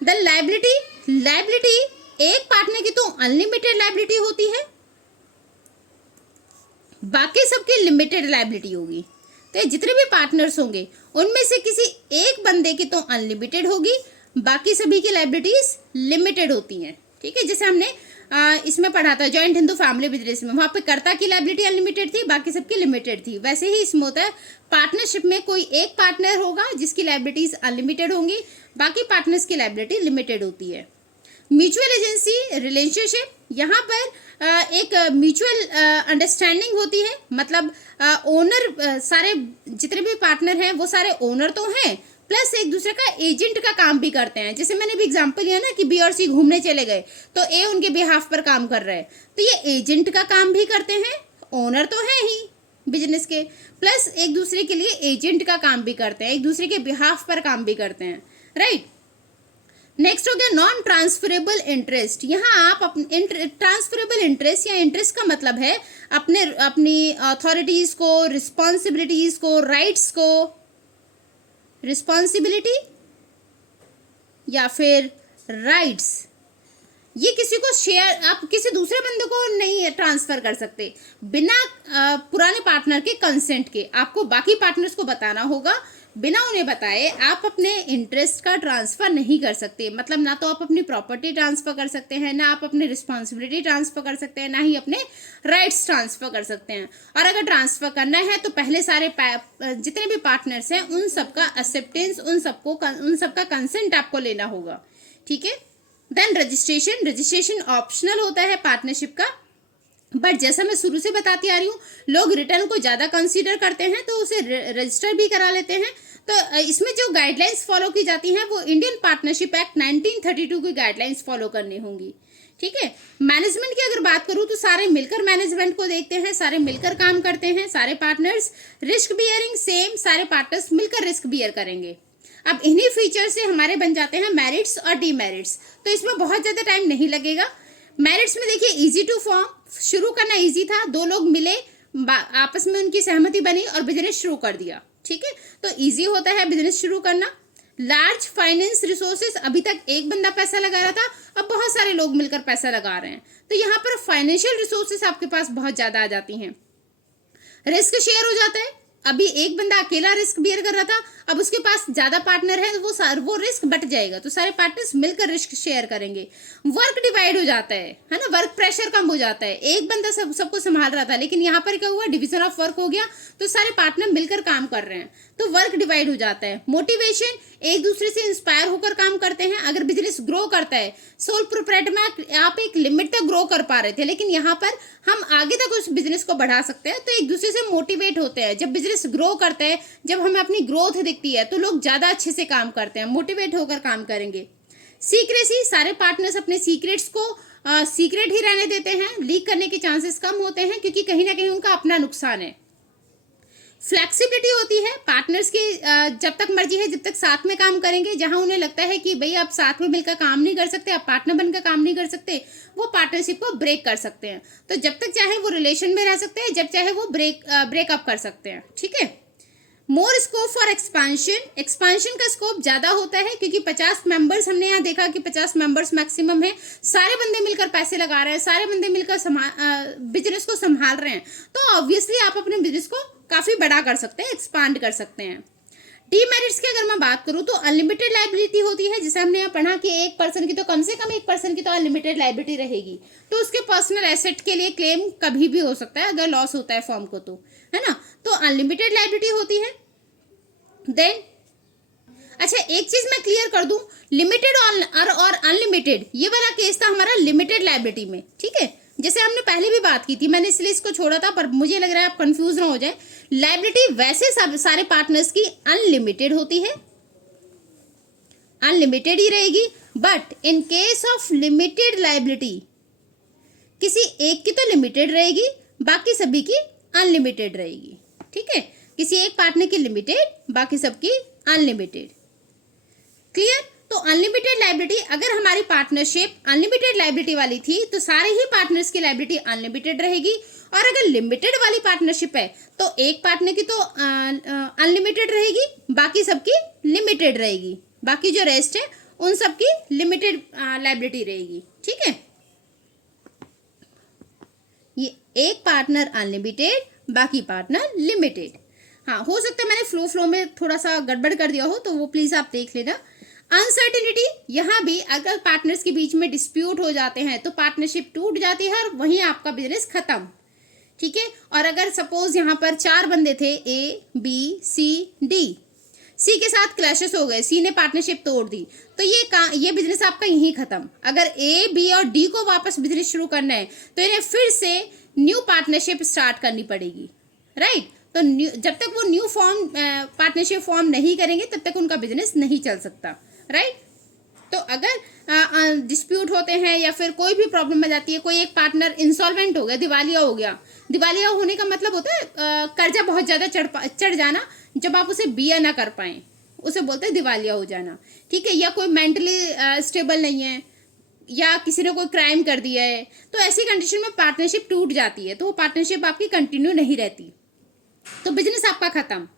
द लाइबिलिटी एक पार्टनर की तो अनलिमिटेड लाइबिलिटी होती है, बाकी सबकी लिमिटेड लाइबिलिटी होगी। तो जितने भी पार्टनर्स होंगे उनमें से किसी एक बंदे की तो अनलिमिटेड होगी, बाकी सभी की लाइबिलिटीज लिमिटेड होती हैं, ठीक है। जैसे हमने इसमें पढ़ा था जॉइंट हिंदू फैमिली बिजनेस में, वहां पे कर्ता की लाइबिलिटी अनलिमिटेड थी, बाकी सबकी लिमिटेड थी। वैसे ही इसमें होता है पार्टनरशिप में, कोई एक पार्टनर होगा जिसकी लाइबिलिटीज अनलिमिटेड होंगी, बाकी पार्टनर्स की लाइबिलिटी लिमिटेड होती है। म्यूचुअल एजेंसी रिलेशनशिप, यहाँ पर एक म्यूचुअल अंडरस्टैंडिंग होती है। मतलब ओनर सारे जितने भी पार्टनर हैं वो सारे ओनर तो हैं, प्लस एक दूसरे का एजेंट का काम भी करते हैं। जैसे मैंने भी एग्जांपल लिया ना कि बी और सी घूमने चले गए तो ए उनके बिहाफ पर काम कर रहा है, तो ये एजेंट का काम भी करते हैं। ओनर तो है ही बिजनेस के, प्लस एक दूसरे के लिए एजेंट का काम भी करते हैं, एक दूसरे के बिहाफ पर काम भी करते हैं, राइट। नेक्स्ट हो गया नॉन ट्रांसफरेबल इंटरेस्ट। यहाँ आप ट्रांसफरेबल इंटरेस्ट या इंटरेस्ट का मतलब है अपनी अथॉरिटीज को, रिस्पॉन्सिबिलिटीज को, राइट्स को, रिस्पॉन्सिबिलिटी या फिर राइट्स, ये किसी को शेयर, आप किसी दूसरे बंदे को नहीं ट्रांसफर कर सकते बिना पुराने पार्टनर के कंसेंट के। आपको बाकी पार्टनर्स को बताना होगा, बिना उन्हें बताए आप अपने इंटरेस्ट का ट्रांसफर नहीं कर सकते। मतलब ना तो आप अपनी प्रॉपर्टी ट्रांसफर कर सकते हैं, ना आप अपनी रिस्पॉन्सिबिलिटी ट्रांसफर कर सकते हैं, ना ही अपने राइट्स ट्रांसफर कर सकते हैं। और अगर ट्रांसफर करना है तो पहले सारे जितने भी पार्टनर्स हैं उन सबका एक्सेप्टेंस, उन सबका कंसेंट आपको लेना होगा, ठीक है। देन रजिस्ट्रेशन ऑप्शनल होता है पार्टनरशिप का, बट जैसा मैं शुरू से बताती आ रही हूँ, लोग रिटर्न को ज़्यादा कंसीडर करते हैं तो उसे रजिस्टर भी करा लेते हैं। तो इसमें जो गाइडलाइंस फॉलो की जाती हैं वो इंडियन पार्टनरशिप एक्ट 1932 की गाइडलाइंस फॉलो करनी होंगी, ठीक है। मैनेजमेंट की अगर बात करूँ तो सारे मिलकर मैनेजमेंट को देखते हैं, सारे मिलकर काम करते हैं, सारे पार्टनर्स। रिस्क बियरिंग सेम, सारे पार्टनर्स मिलकर रिस्क बियर करेंगे। अब इन्हीं फीचर से हमारे बन जाते हैं मेरिट्स और डीमेरिट्स। तो इसमें बहुत ज़्यादा टाइम नहीं लगेगा। मेरिट्स में देखिए इजी टू फॉर्म, शुरू करना इजी था, 2 लोग मिले, आपस में उनकी सहमति बनी और बिजनेस शुरू कर दिया, ठीक है। तो इजी होता है बिजनेस शुरू करना। लार्ज फाइनेंस रिसोर्सेज, अभी तक एक बंदा पैसा लगा रहा था, अब बहुत सारे लोग मिलकर पैसा लगा रहे हैं, तो यहाँ पर फाइनेंशियल रिसोर्सेज आपके पास बहुत ज़्यादा आ जाती हैं। रिस्क शेयर हो जाता है, अभी एक बंदा अकेला रिस्क बियर कर रहा था, अब उसके पास ज्यादा पार्टनर है, तो वो रिस्क बट जाएगा, तो सारे पार्टनर्स मिलकर रिस्क शेयर करेंगे, वर्क डिवाइड हो जाता है ना, वर्क प्रेशर कम हो जाता है। एक बंदा सबको संभाल रहा था, लेकिन यहाँ पर क्या हुआ, डिवीजन ऑफ वर्क हो गया, तो सारे पार्टनर मिलकर काम कर रहे हैं, तो वर्क डिवाइड हो जाता है। मोटिवेशन, एक दूसरे से इंस्पायर होकर काम करते हैं। अगर बिजनेस ग्रो करता है, सोल प्रोप्राइटर में आप एक लिमिट तक ग्रो कर पा रहे थे, लेकिन यहाँ पर हम आगे तक उस बिजनेस को बढ़ा सकते हैं, तो एक दूसरे से मोटिवेट होते हैं। जब बिजनेस ग्रो करता है, जब हमें अपनी ग्रोथ दिखती है, तो लोग ज्यादा अच्छे से काम करते हैं, मोटिवेट होकर काम करेंगे। सीक्रेसी, सारे पार्टनर्स अपने सीक्रेट्स को सीक्रेट ही रहने देते हैं, लीक करने के चांसेस कम होते हैं, क्योंकि कहीं ना कहीं उनका अपना नुकसान है। फ्लेक्सिबिलिटी होती है, पार्टनर्स की जब तक मर्जी है, जब तक साथ में काम करेंगे, जहां उन्हें लगता है कि भाई आप साथ में मिलकर काम नहीं कर सकते, आप पार्टनर बनकर काम नहीं कर सकते, वो पार्टनरशिप को ब्रेक कर सकते हैं। तो जब तक चाहे वो रिलेशन में रह सकते हैं, जब चाहे वो ब्रेकअप कर सकते हैं, ठीक है। मोर स्कोप फॉर एक्सपांशन, एक्सपांशन का स्कोप ज्यादा होता है, क्योंकि 50 मेंबर्स, हमने यहाँ देखा कि 50 मेंबर्स मैक्सिमम है, सारे बंदे मिलकर पैसे लगा रहे हैं, सारे बंदे मिलकर बिजनेस को संभाल रहे हैं, तो ऑब्वियसली आप अपने बिजनेस को काफी बड़ा कर सकते हैं, एक्सपांड कर सकते हैं। डीमेरिट्स की अगर मैं बात करूं तो अनलिमिटेड लाइबिलिटी होती है, जैसे हमने यहाँ पढ़ा कि एक पर्सन की तो कम से कम एक पर्सन की तो अनलिमिटेड लाइबिलिटी रहेगी, तो उसके पर्सनल एसेट के लिए क्लेम कभी भी हो सकता है अगर लॉस होता है फॉर्म को, तो है ना, तो अनलिमिटेड लाइबिलिटी होती है। देन अच्छा, एक चीज मैं क्लियर कर दूं, लिमिटेड और अनलिमिटेड, ये वाला केस था हमारा लिमिटेड लाइबिलिटी में, ठीक है, जैसे हमने पहले भी बात की थी, मैंने इसलिए इसको छोड़ा था, पर मुझे लग रहा है आप कंफ्यूज ना हो जाए। लाइबिलिटी वैसे सारे पार्टनर्स की अनलिमिटेड होती है, अनलिमिटेड ही रहेगी, but in case of limited liability किसी एक की तो लिमिटेड रहेगी, बाकी सभी की अनलिमिटेड रहेगी, ठीक है, किसी एक पार्टनर की लिमिटेड, बाकी सबकी अनलिमिटेड। क्लियर? तो अनलिमिटेड लाइबिलिटी, अगर हमारी पार्टनरशिप अनलिमिटेड लाइबिलिटी वाली थी, तो सारे ही पार्टनर्स की लाइबिलिटी अनलिमिटेड रहेगी, और अगर लिमिटेड वाली पार्टनरशिप है, तो एक पार्टनर की तो अनलिमिटेड रहेगी, बाकी सबकी लिमिटेड रहेगी, बाकी जो रेस्ट है उन सबकी लिमिटेड लाइबिलिटी रहेगी, ठीक है। ये एक पार्टनर अनलिमिटेड, बाकी पार्टनर लिमिटेड। हाँ, हो सकता है मैंने फ्लो में थोड़ा सा गड़बड़ कर दिया हो, तो वो प्लीज आप देख लेना। अनसर्टेनिटी, यहाँ भी अगर पार्टनर्स के बीच में डिस्प्यूट हो जाते हैं, तो पार्टनरशिप टूट जाती है और वहीं आपका बिजनेस खत्म, ठीक है। और अगर सपोज यहाँ पर 4 बंदे थे, ए बी सी डी, सी के साथ क्लैशेस हो गए, सी ने पार्टनरशिप तोड़ दी, तो ये बिजनेस आपका यहीं खत्म। अगर ए बी और डी को वापस बिजनेस शुरू करना है, तो इन्हें फिर से न्यू पार्टनरशिप स्टार्ट करनी पड़ेगी, राइट। तो जब तक वो न्यू पार्टनरशिप फॉर्म नहीं करेंगे, तब तक उनका बिजनेस नहीं चल सकता, राइट। तो अगर डिस्प्यूट होते हैं या फिर कोई भी प्रॉब्लम आ जाती है, कोई एक पार्टनर इंसॉल्वेंट हो गया, दिवालिया हो गया, दिवालिया होने का मतलब होता है कर्जा बहुत ज्यादा चढ़ जाना, जब आप उसे बियर ना कर पाए, उसे बोलते हैं दिवालिया हो जाना, ठीक है। या कोई मेंटली स्टेबल नहीं है, या किसी ने कोई क्राइम कर दिया है, तो ऐसी कंडीशन में पार्टनरशिप टूट जाती है, तो वो पार्टनरशिप आपकी कंटिन्यू नहीं रहती, तो बिजनेस आपका खत्म,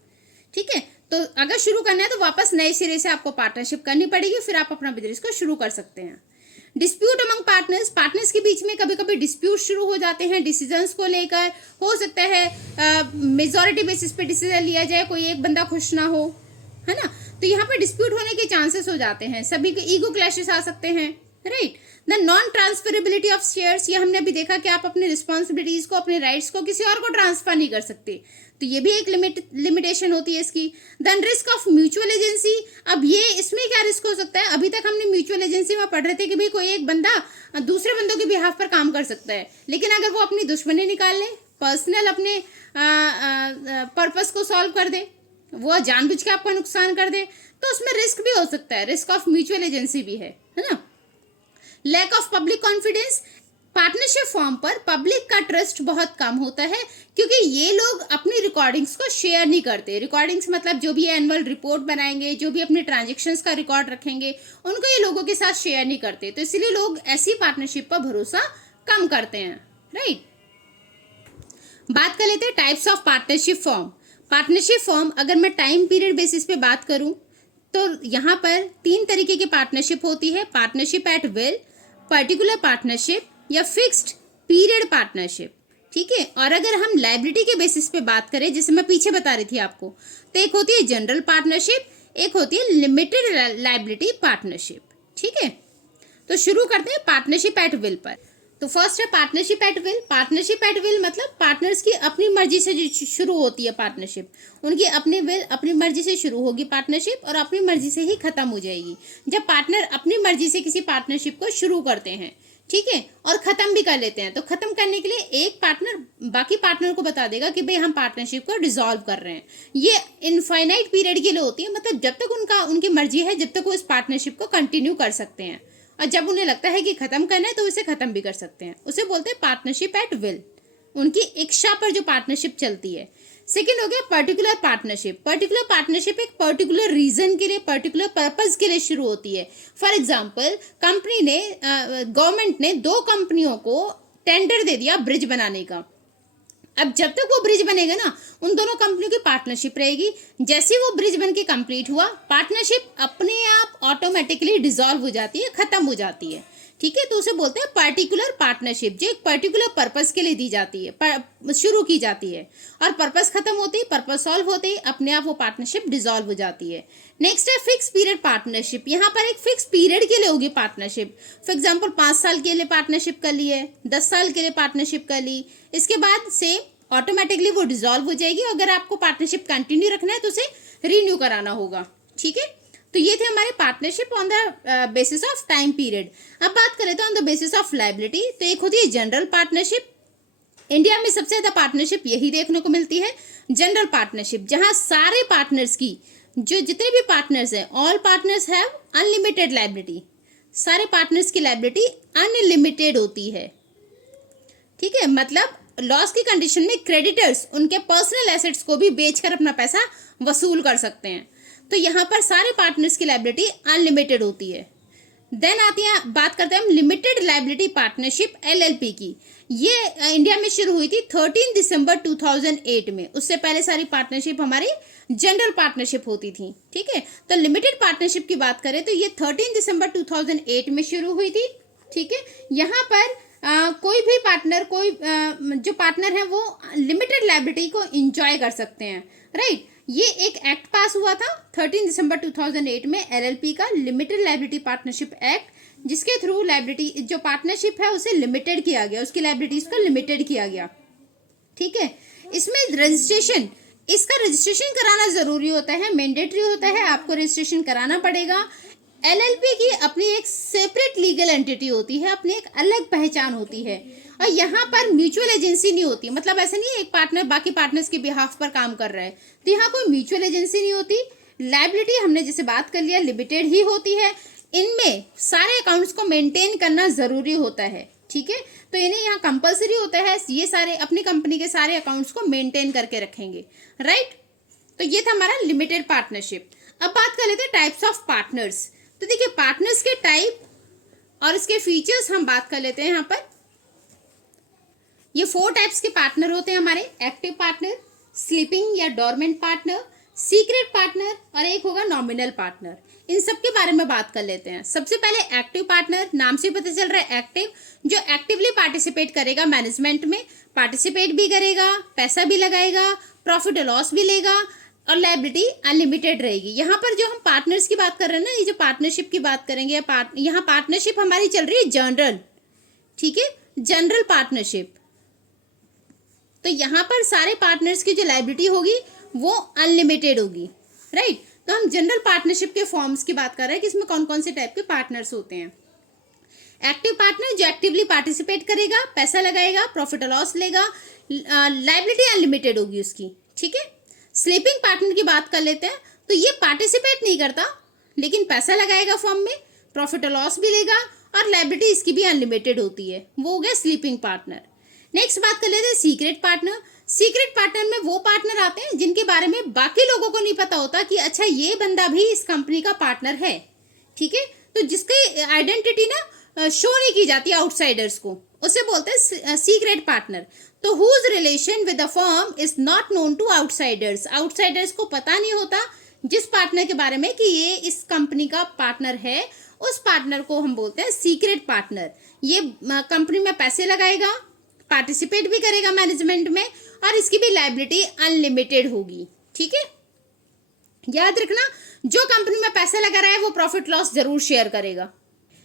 ठीक है। तो अगर शुरू करना है, तो वापस नए सिरे से आपको पार्टनरशिप करनी पड़ेगी, फिर आप अपना बिजनेस को शुरू कर सकते हैं। डिस्प्यूट अमंग पार्टनर्स, पार्टनर्स के बीच में कभी कभी डिस्प्यूट शुरू हो जाते हैं डिसीजंस को लेकर, हो सकता है मेजॉरिटी बेसिस पे डिसीजन लिया जाए, कोई एक बंदा खुश ना हो, है ना, तो यहाँ पर डिस्प्यूट होने के चांसेस हो जाते हैं, सभी के ईगो क्लैशेस आ सकते हैं, right. The non transferability of shares, ये हमने अभी देखा कि आप अपने रिस्पॉन्सिबिलिटीज को, अपने राइट्स को किसी और को ट्रांसफर नहीं कर सकते, तो ये भी एक लिमिटेशन होती है इसकी। Then risk of mutual agency, अब ये इसमें क्या रिस्क हो सकता है, अभी तक हमने म्यूचुअल एजेंसी में पढ़ रहे थे कि भाई कोई एक बंदा दूसरे बंदों के बिहाफ पर काम कर सकता है, लेकिन अगर वो अपनी दुश्मनी निकाल ले, पर्सनल अपने पर्पस को सॉल्व कर दे, वो जानबूझ के आपका नुकसान कर दे, तो उसमें रिस्क भी हो सकता है, रिस्क ऑफ म्यूचुअल एजेंसी भी है ना। Lack of public confidence, partnership form पर पब्लिक का ट्रस्ट बहुत कम होता है, क्योंकि ये लोग अपनी रिकॉर्डिंग्स को शेयर नहीं करते। रिकॉर्डिंग्स मतलब जो भी एनुअल रिपोर्ट बनाएंगे, जो भी अपने ट्रांजैक्शंस का रिकॉर्ड रखेंगे, उनको ये लोगों के साथ शेयर नहीं करते, तो इसलिए लोग ऐसी पार्टनरशिप पर भरोसा कम करते हैं, राइट। बात कर लेते हैं types of partnership form. Partnership form अगर मैं टाइम पीरियड बेसिस पे बात करूं, तो यहाँ पर 3 तरीके की पार्टनरशिप होती है, partnership at will, particular partnership, या फिक्स्ड पीरियड पार्टनरशिप, ठीक है। और अगर हम लायबिलिटी के बेसिस पे बात करें, जैसे मैं पीछे बता रही थी आपको, तो एक होती है जनरल पार्टनरशिप, एक होती है लिमिटेड लायबिलिटी पार्टनरशिप। ठीक है, तो शुरू करते हैं पार्टनरशिप एट विल पर। तो फर्स्ट है partnership at will. Partnership at will मतलब पार्टनर्स की अपनी मर्जी से जो शुरू होती है पार्टनरशिप, उनकी अपनी विल, अपनी मर्जी से शुरू होगी पार्टनरशिप और अपनी मर्जी से ही खत्म हो जाएगी। जब पार्टनर अपनी मर्जी से किसी पार्टनरशिप को शुरू करते हैं, ठीक है, और खत्म भी कर लेते हैं, तो खत्म करने के लिए एक पार्टनर बाकी पार्टनर को बता देगा कि भाई हम पार्टनरशिप को डिसॉल्व कर रहे हैं। ये इनफाइनाइट पीरियड के लिए होती है, मतलब जब तक उनकी मर्जी है, जब तक वो इस पार्टनरशिप को कंटिन्यू कर सकते हैं, और जब उन्हें लगता है कि खत्म करना है तो उसे खत्म भी कर सकते हैं। उसे बोलते हैं पार्टनरशिप एट विल, उनकी इच्छा पर जो पार्टनरशिप चलती है। सेकेंड हो गया पर्टिकुलर पार्टनरशिप। पर्टिकुलर पार्टनरशिप एक पर्टिकुलर रीजन के लिए, पर्टिकुलर पर्पज के लिए शुरू होती है। फॉर एग्जाम्पल, कंपनी ने गवर्नमेंट ने 2 कंपनियों को टेंडर दे दिया ब्रिज बनाने का। अब जब तक वो ब्रिज बनेगा ना, उन दोनों कंपनियों की पार्टनरशिप रहेगी। जैसे वो ब्रिज बन के कंप्लीट हुआ, पार्टनरशिप अपने आप ऑटोमेटिकली डिसॉल्व हो जाती है, खत्म हो जाती है। ठीक है, तो उसे बोलते हैं पर्टिकुलर पार्टनरशिप, जो एक पर्टिकुलर पर्पस के लिए दी जाती है, शुरू की जाती है, और पर्पस खत्म होते ही, पर्पस सॉल्व होते ही अपने आप वो पार्टनरशिप डिसॉल्व हो जाती है। नेक्स्ट है फिक्स पीरियड पार्टनरशिप। यहाँ पर एक फिक्स पीरियड के लिए होगी पार्टनरशिप। फॉर एग्जाम्पल 5 साल के लिए पार्टनरशिप कर ली है, 10 साल के लिए पार्टनरशिप कर ली, इसके बाद से ऑटोमेटिकली वो डिसॉल्व हो जाएगी। अगर आपको पार्टनरशिप कंटिन्यू रखना है तो उसे रीन्यू कराना होगा। ठीक है, तो ये थे हमारे partnership on the basis of time period. अब बात करें तो on the basis of liability, तो एक होती है जनरल पार्टनरशिप। इंडिया में सबसे ज्यादा पार्टनरशिप यही देखने को मिलती है, जनरल पार्टनरशिप, जहां सारे पार्टनर्स की, जो जितने भी पार्टनर्स हैं, all partners have unlimited liability. सारे पार्टनर्स की लायबिलिटी अनलिमिटेड होती है। ठीक है, मतलब लॉस की कंडीशन में क्रेडिटर्स उनके पर्सनल एसेट्स को भी बेचकर अपना पैसा वसूल कर सकते हैं। तो यहाँ पर सारे पार्टनर्स की लायबिलिटी अनलिमिटेड होती है। देन आती है, बात करते हैं हम लिमिटेड लायबिलिटी पार्टनरशिप एलएलपी की। ये इंडिया में शुरू हुई थी 13 दिसंबर 2008 में। उससे पहले सारी पार्टनरशिप हमारी जनरल पार्टनरशिप होती थी। ठीक है, तो लिमिटेड पार्टनरशिप की बात करें तो ये 13 दिसंबर 2008 में शुरू हुई थी। ठीक है, यहाँ पर कोई भी पार्टनर, जो पार्टनर है वो लिमिटेड लायबिलिटी को इंजॉय कर सकते हैं। राइट, ये एक एक्ट पास हुआ था 13 दिसंबर 2008 में, एलएलपी का, लिमिटेड लायबिलिटी पार्टनरशिप एक्ट, जिसके थ्रू लायबिलिटी, जो पार्टनरशिप है उसे लिमिटेड किया गया, उसकी लायबिलिटीज को लिमिटेड किया गया। ठीक है, इसमें इसका रजिस्ट्रेशन कराना जरूरी होता है, मैंडेटरी होता है, आपको रजिस्ट्रेशन कराना पड़ेगा। एलएलपी की अपनी एक सेपरेट लीगल एंटिटी होती है, अपनी एक अलग पहचान होती है, और यहाँ पर म्यूचुअल एजेंसी नहीं होती। मतलब ऐसा नहीं है एक पार्टनर बाकी पार्टनर्स के बिहाफ पर काम कर रहा है, तो यहाँ कोई म्यूचुअल एजेंसी नहीं होती। लायबिलिटी हमने जैसे बात कर लिया, लिमिटेड ही होती है। इनमें सारे अकाउंट्स को मेंटेन करना जरूरी होता है। ठीक है, तो इन्हें यहाँ कंपलसरी होता है, ये सारे अपनी कंपनी के सारे अकाउंट्स को मेंटेन करके रखेंगे। राइट, तो ये था हमारा लिमिटेड पार्टनरशिप। अब बात कर लेते हैं टाइप्स ऑफ पार्टनर्स। तो देखिए, पार्टनर्स के टाइप और इसके फीचर्स हम बात कर लेते हैं। यहाँ पर ये 4 टाइप्स के पार्टनर होते हैं हमारे। एक्टिव पार्टनर, स्लीपिंग या डोरमेंट पार्टनर, सीक्रेट पार्टनर, और एक होगा नॉमिनल पार्टनर। इन सब के बारे में बात कर लेते हैं। सबसे पहले एक्टिव पार्टनर, नाम से पता चल रहा है एक्टिव, जो एक्टिवली पार्टिसिपेट करेगा मैनेजमेंट में, पार्टिसिपेट भी करेगा, पैसा भी लगाएगा, प्रॉफिट और लॉस भी लेगा, और लायबिलिटी अनलिमिटेड रहेगी। यहाँ पर जो हम पार्टनर्स की बात कर रहे हैं ना, ये जो पार्टनरशिप की बात करेंगे, यहाँ पार्टनरशिप हमारी चल रही है जनरल। ठीक है, जनरल पार्टनरशिप। तो यहाँ पर सारे पार्टनर्स की जो लायबिलिटी होगी वो अनलिमिटेड होगी। राइट, तो हम जनरल पार्टनरशिप के फॉर्म्स की बात कर रहे हैं कि इसमें कौन कौन से टाइप के पार्टनर्स होते हैं। एक्टिव पार्टनर, जो एक्टिवली पार्टिसिपेट करेगा, पैसा लगाएगा, प्रॉफिट और लॉस लेगा, लायबिलिटी अनलिमिटेड होगी उसकी। ठीक है, स्लीपिंग पार्टनर की बात कर लेते हैं, तो ये पार्टिसिपेट नहीं करता लेकिन पैसा लगाएगा फॉर्म में, प्रॉफिट और लॉस भी लेगा, और लायबिलिटी इसकी भी अनलिमिटेड होती है। वो हो गया स्लीपिंग पार्टनर। नेक्स्ट बात कर लेते हैं सीक्रेट पार्टनर। सीक्रेट पार्टनर में वो पार्टनर आते हैं जिनके बारे में बाकी लोगों को नहीं पता होता कि अच्छा ये बंदा भी इस कंपनी का पार्टनर है। ठीक है, तो जिसकी आइडेंटिटी ना शो नहीं की जाती आउटसाइडर्स को, उसे बोलते हैं सीक्रेट पार्टनर। तो whose relation with the firm is not known to outsiders. Outsiders को पता नहीं होता जिस पार्टनर के बारे में कि ये इस कंपनी का पार्टनर है, उस पार्टनर को हम बोलते हैं सीक्रेट पार्टनर। ये कंपनी में पैसे लगाएगा, पार्टिसिपेट भी करेगा मैनेजमेंट में और इसकी भी लायबिलिटी अनलिमिटेड होगी। ठीक है, याद रखना जो कंपनी में पैसा लगा रहा है वो प्रॉफिट लॉस जरूर शेयर करेगा।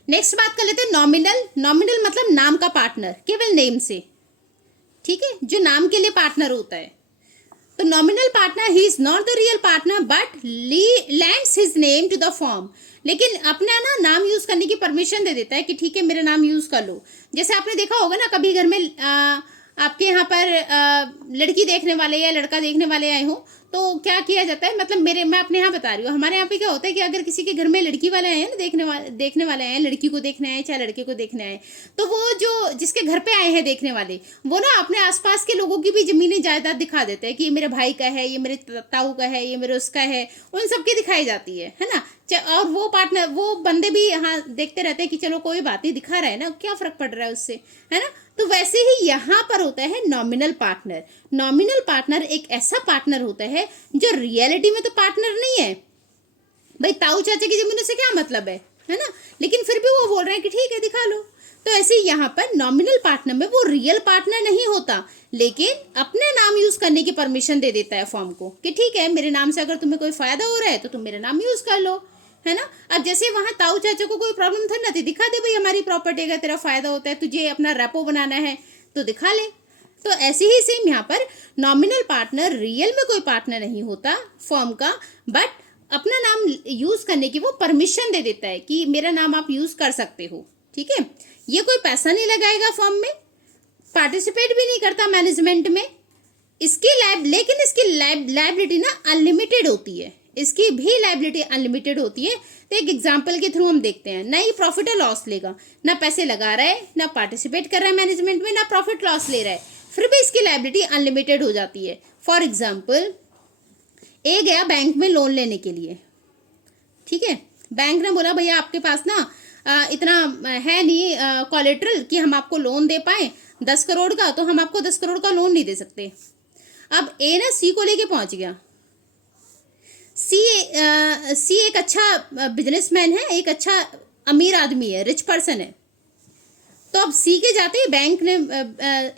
नेक्स्ट बात कर लेते हैं नॉमिनल। नॉमिनल मतलब नाम का पार्टनर, केवल नेम से। ठीक है, जो नाम के लिए पार्टनर होता है। तो nominal partner he is not the real partner but lends his name to the firm, लेकिन अपना ना नाम यूज करने की परमिशन दे देता है कि ठीक है मेरा नाम यूज कर लो। जैसे आपने देखा होगा ना, कभी घर में आपके यहाँ पर लड़की देखने वाले या लड़का देखने वाले आए हो तो क्या किया जाता है, मतलब मैं अपने यहाँ बता रही हूँ, हमारे यहाँ पे क्या होता है कि अगर किसी के घर में लड़की वाले आए हैं ना, देखने वाले आए हैं, लड़की को देखने आए चाहे लड़के को देखने आए, तो वो जो जिसके घर पे आए हैं देखने वाले, वो ना अपने आसपास के लोगों की भी जमीनी जायदाद दिखा देते हैं कि ये मेरे भाई का है, ये मेरे ताऊ का है, ये मेरे उसका है, उन सबकी दिखाई जाती है ना। और वो पार्टनर, वो बंदे भी यहाँ देखते रहते हैं कि चलो कोई बात नहीं, दिखा रहा है ना, क्या फर्क पड़ रहा है उससे, है ना। तो वैसे ही यहाँ पर होता है नॉमिनल पार्टनर। नॉमिनल पार्टनर एक ऐसा पार्टनर होता है जो रियलिटी में तो पार्टनर नहीं है। भाई ताऊ चाचा की जमीनों से क्या मतलब है ना, लेकिन फिर भी वो बोल रहे हैं कि ठीक है दिखा लो। तो ऐसे ही यहाँ पर नॉमिनल पार्टनर में वो रियल पार्टनर नहीं होता, लेकिन अपने नाम यूज करने की परमिशन दे देता है फॉर्म को कि ठीक है मेरे नाम से अगर तुम्हें कोई फायदा हो रहा है तो तुम मेरा नाम यूज कर लो, है ना। अब जैसे वहां ताऊ चाचा को कोई प्रॉब्लम था ना, तो दिखा दे भाई हमारी प्रॉपर्टी, अगर तेरा फायदा होता है, तुझे अपना रेपो बनाना है तो दिखा ले। तो ऐसे ही सेम यहाँ पर नॉमिनल पार्टनर रियल में कोई पार्टनर नहीं होता फर्म का, बट अपना नाम यूज करने की वो परमिशन दे देता है कि मेरा नाम आप यूज कर सकते हो। ठीक है, ये कोई पैसा नहीं लगाएगा फर्म में, पार्टिसिपेट भी नहीं करता मैनेजमेंट में, लेकिन इसकी लायबिलिटी ना अनलिमिटेड होती है, इसकी भी लायबिलिटी अनलिमिटेड होती है। तो एक एग्जांपल के थ्रू हम देखते हैं, ना ही प्रॉफिट और लॉस लेगा, ना पैसे लगा रहा है, ना पार्टिसिपेट कर रहा है मैनेजमेंट में, ना प्रॉफिट लॉस ले रहा है, फिर भी इसकी लायबिलिटी अनलिमिटेड हो जाती है। फॉर एग्जाम्पल, ए गया बैंक में लोन लेने के लिए। ठीक है, बैंक ने बोला भैया आपके पास ना इतना है नहीं कोलेटरल कि हम आपको लोन दे पाए 10 करोड़ का, तो हम आपको 10 करोड़ का लोन नहीं दे सकते। अब ए ना सी को लेके पहुंच गया। सी एक अच्छा बिजनेसमैन है, एक अच्छा अमीर आदमी है, रिच पर्सन है। तो अब सी के जाते ही बैंक ने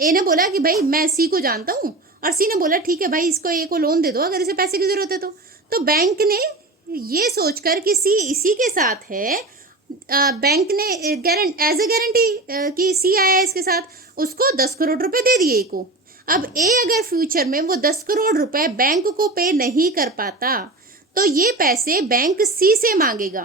ए ने बोला कि भाई मैं सी को जानता हूँ, और सी ने बोला ठीक है भाई इसको ए को लोन दे दो अगर इसे पैसे की जरूरत है तो बैंक ने ये सोचकर कि सी इसी के साथ है, बैंक ने एज ए गारंटी कि सी आया इसके साथ, उसको 10 करोड़ रुपए दे दिए ए को। अब ए अगर फ्यूचर में वो 10 करोड़ रुपए बैंक को पे नहीं कर पाता तो ये पैसे बैंक सी से मांगेगा,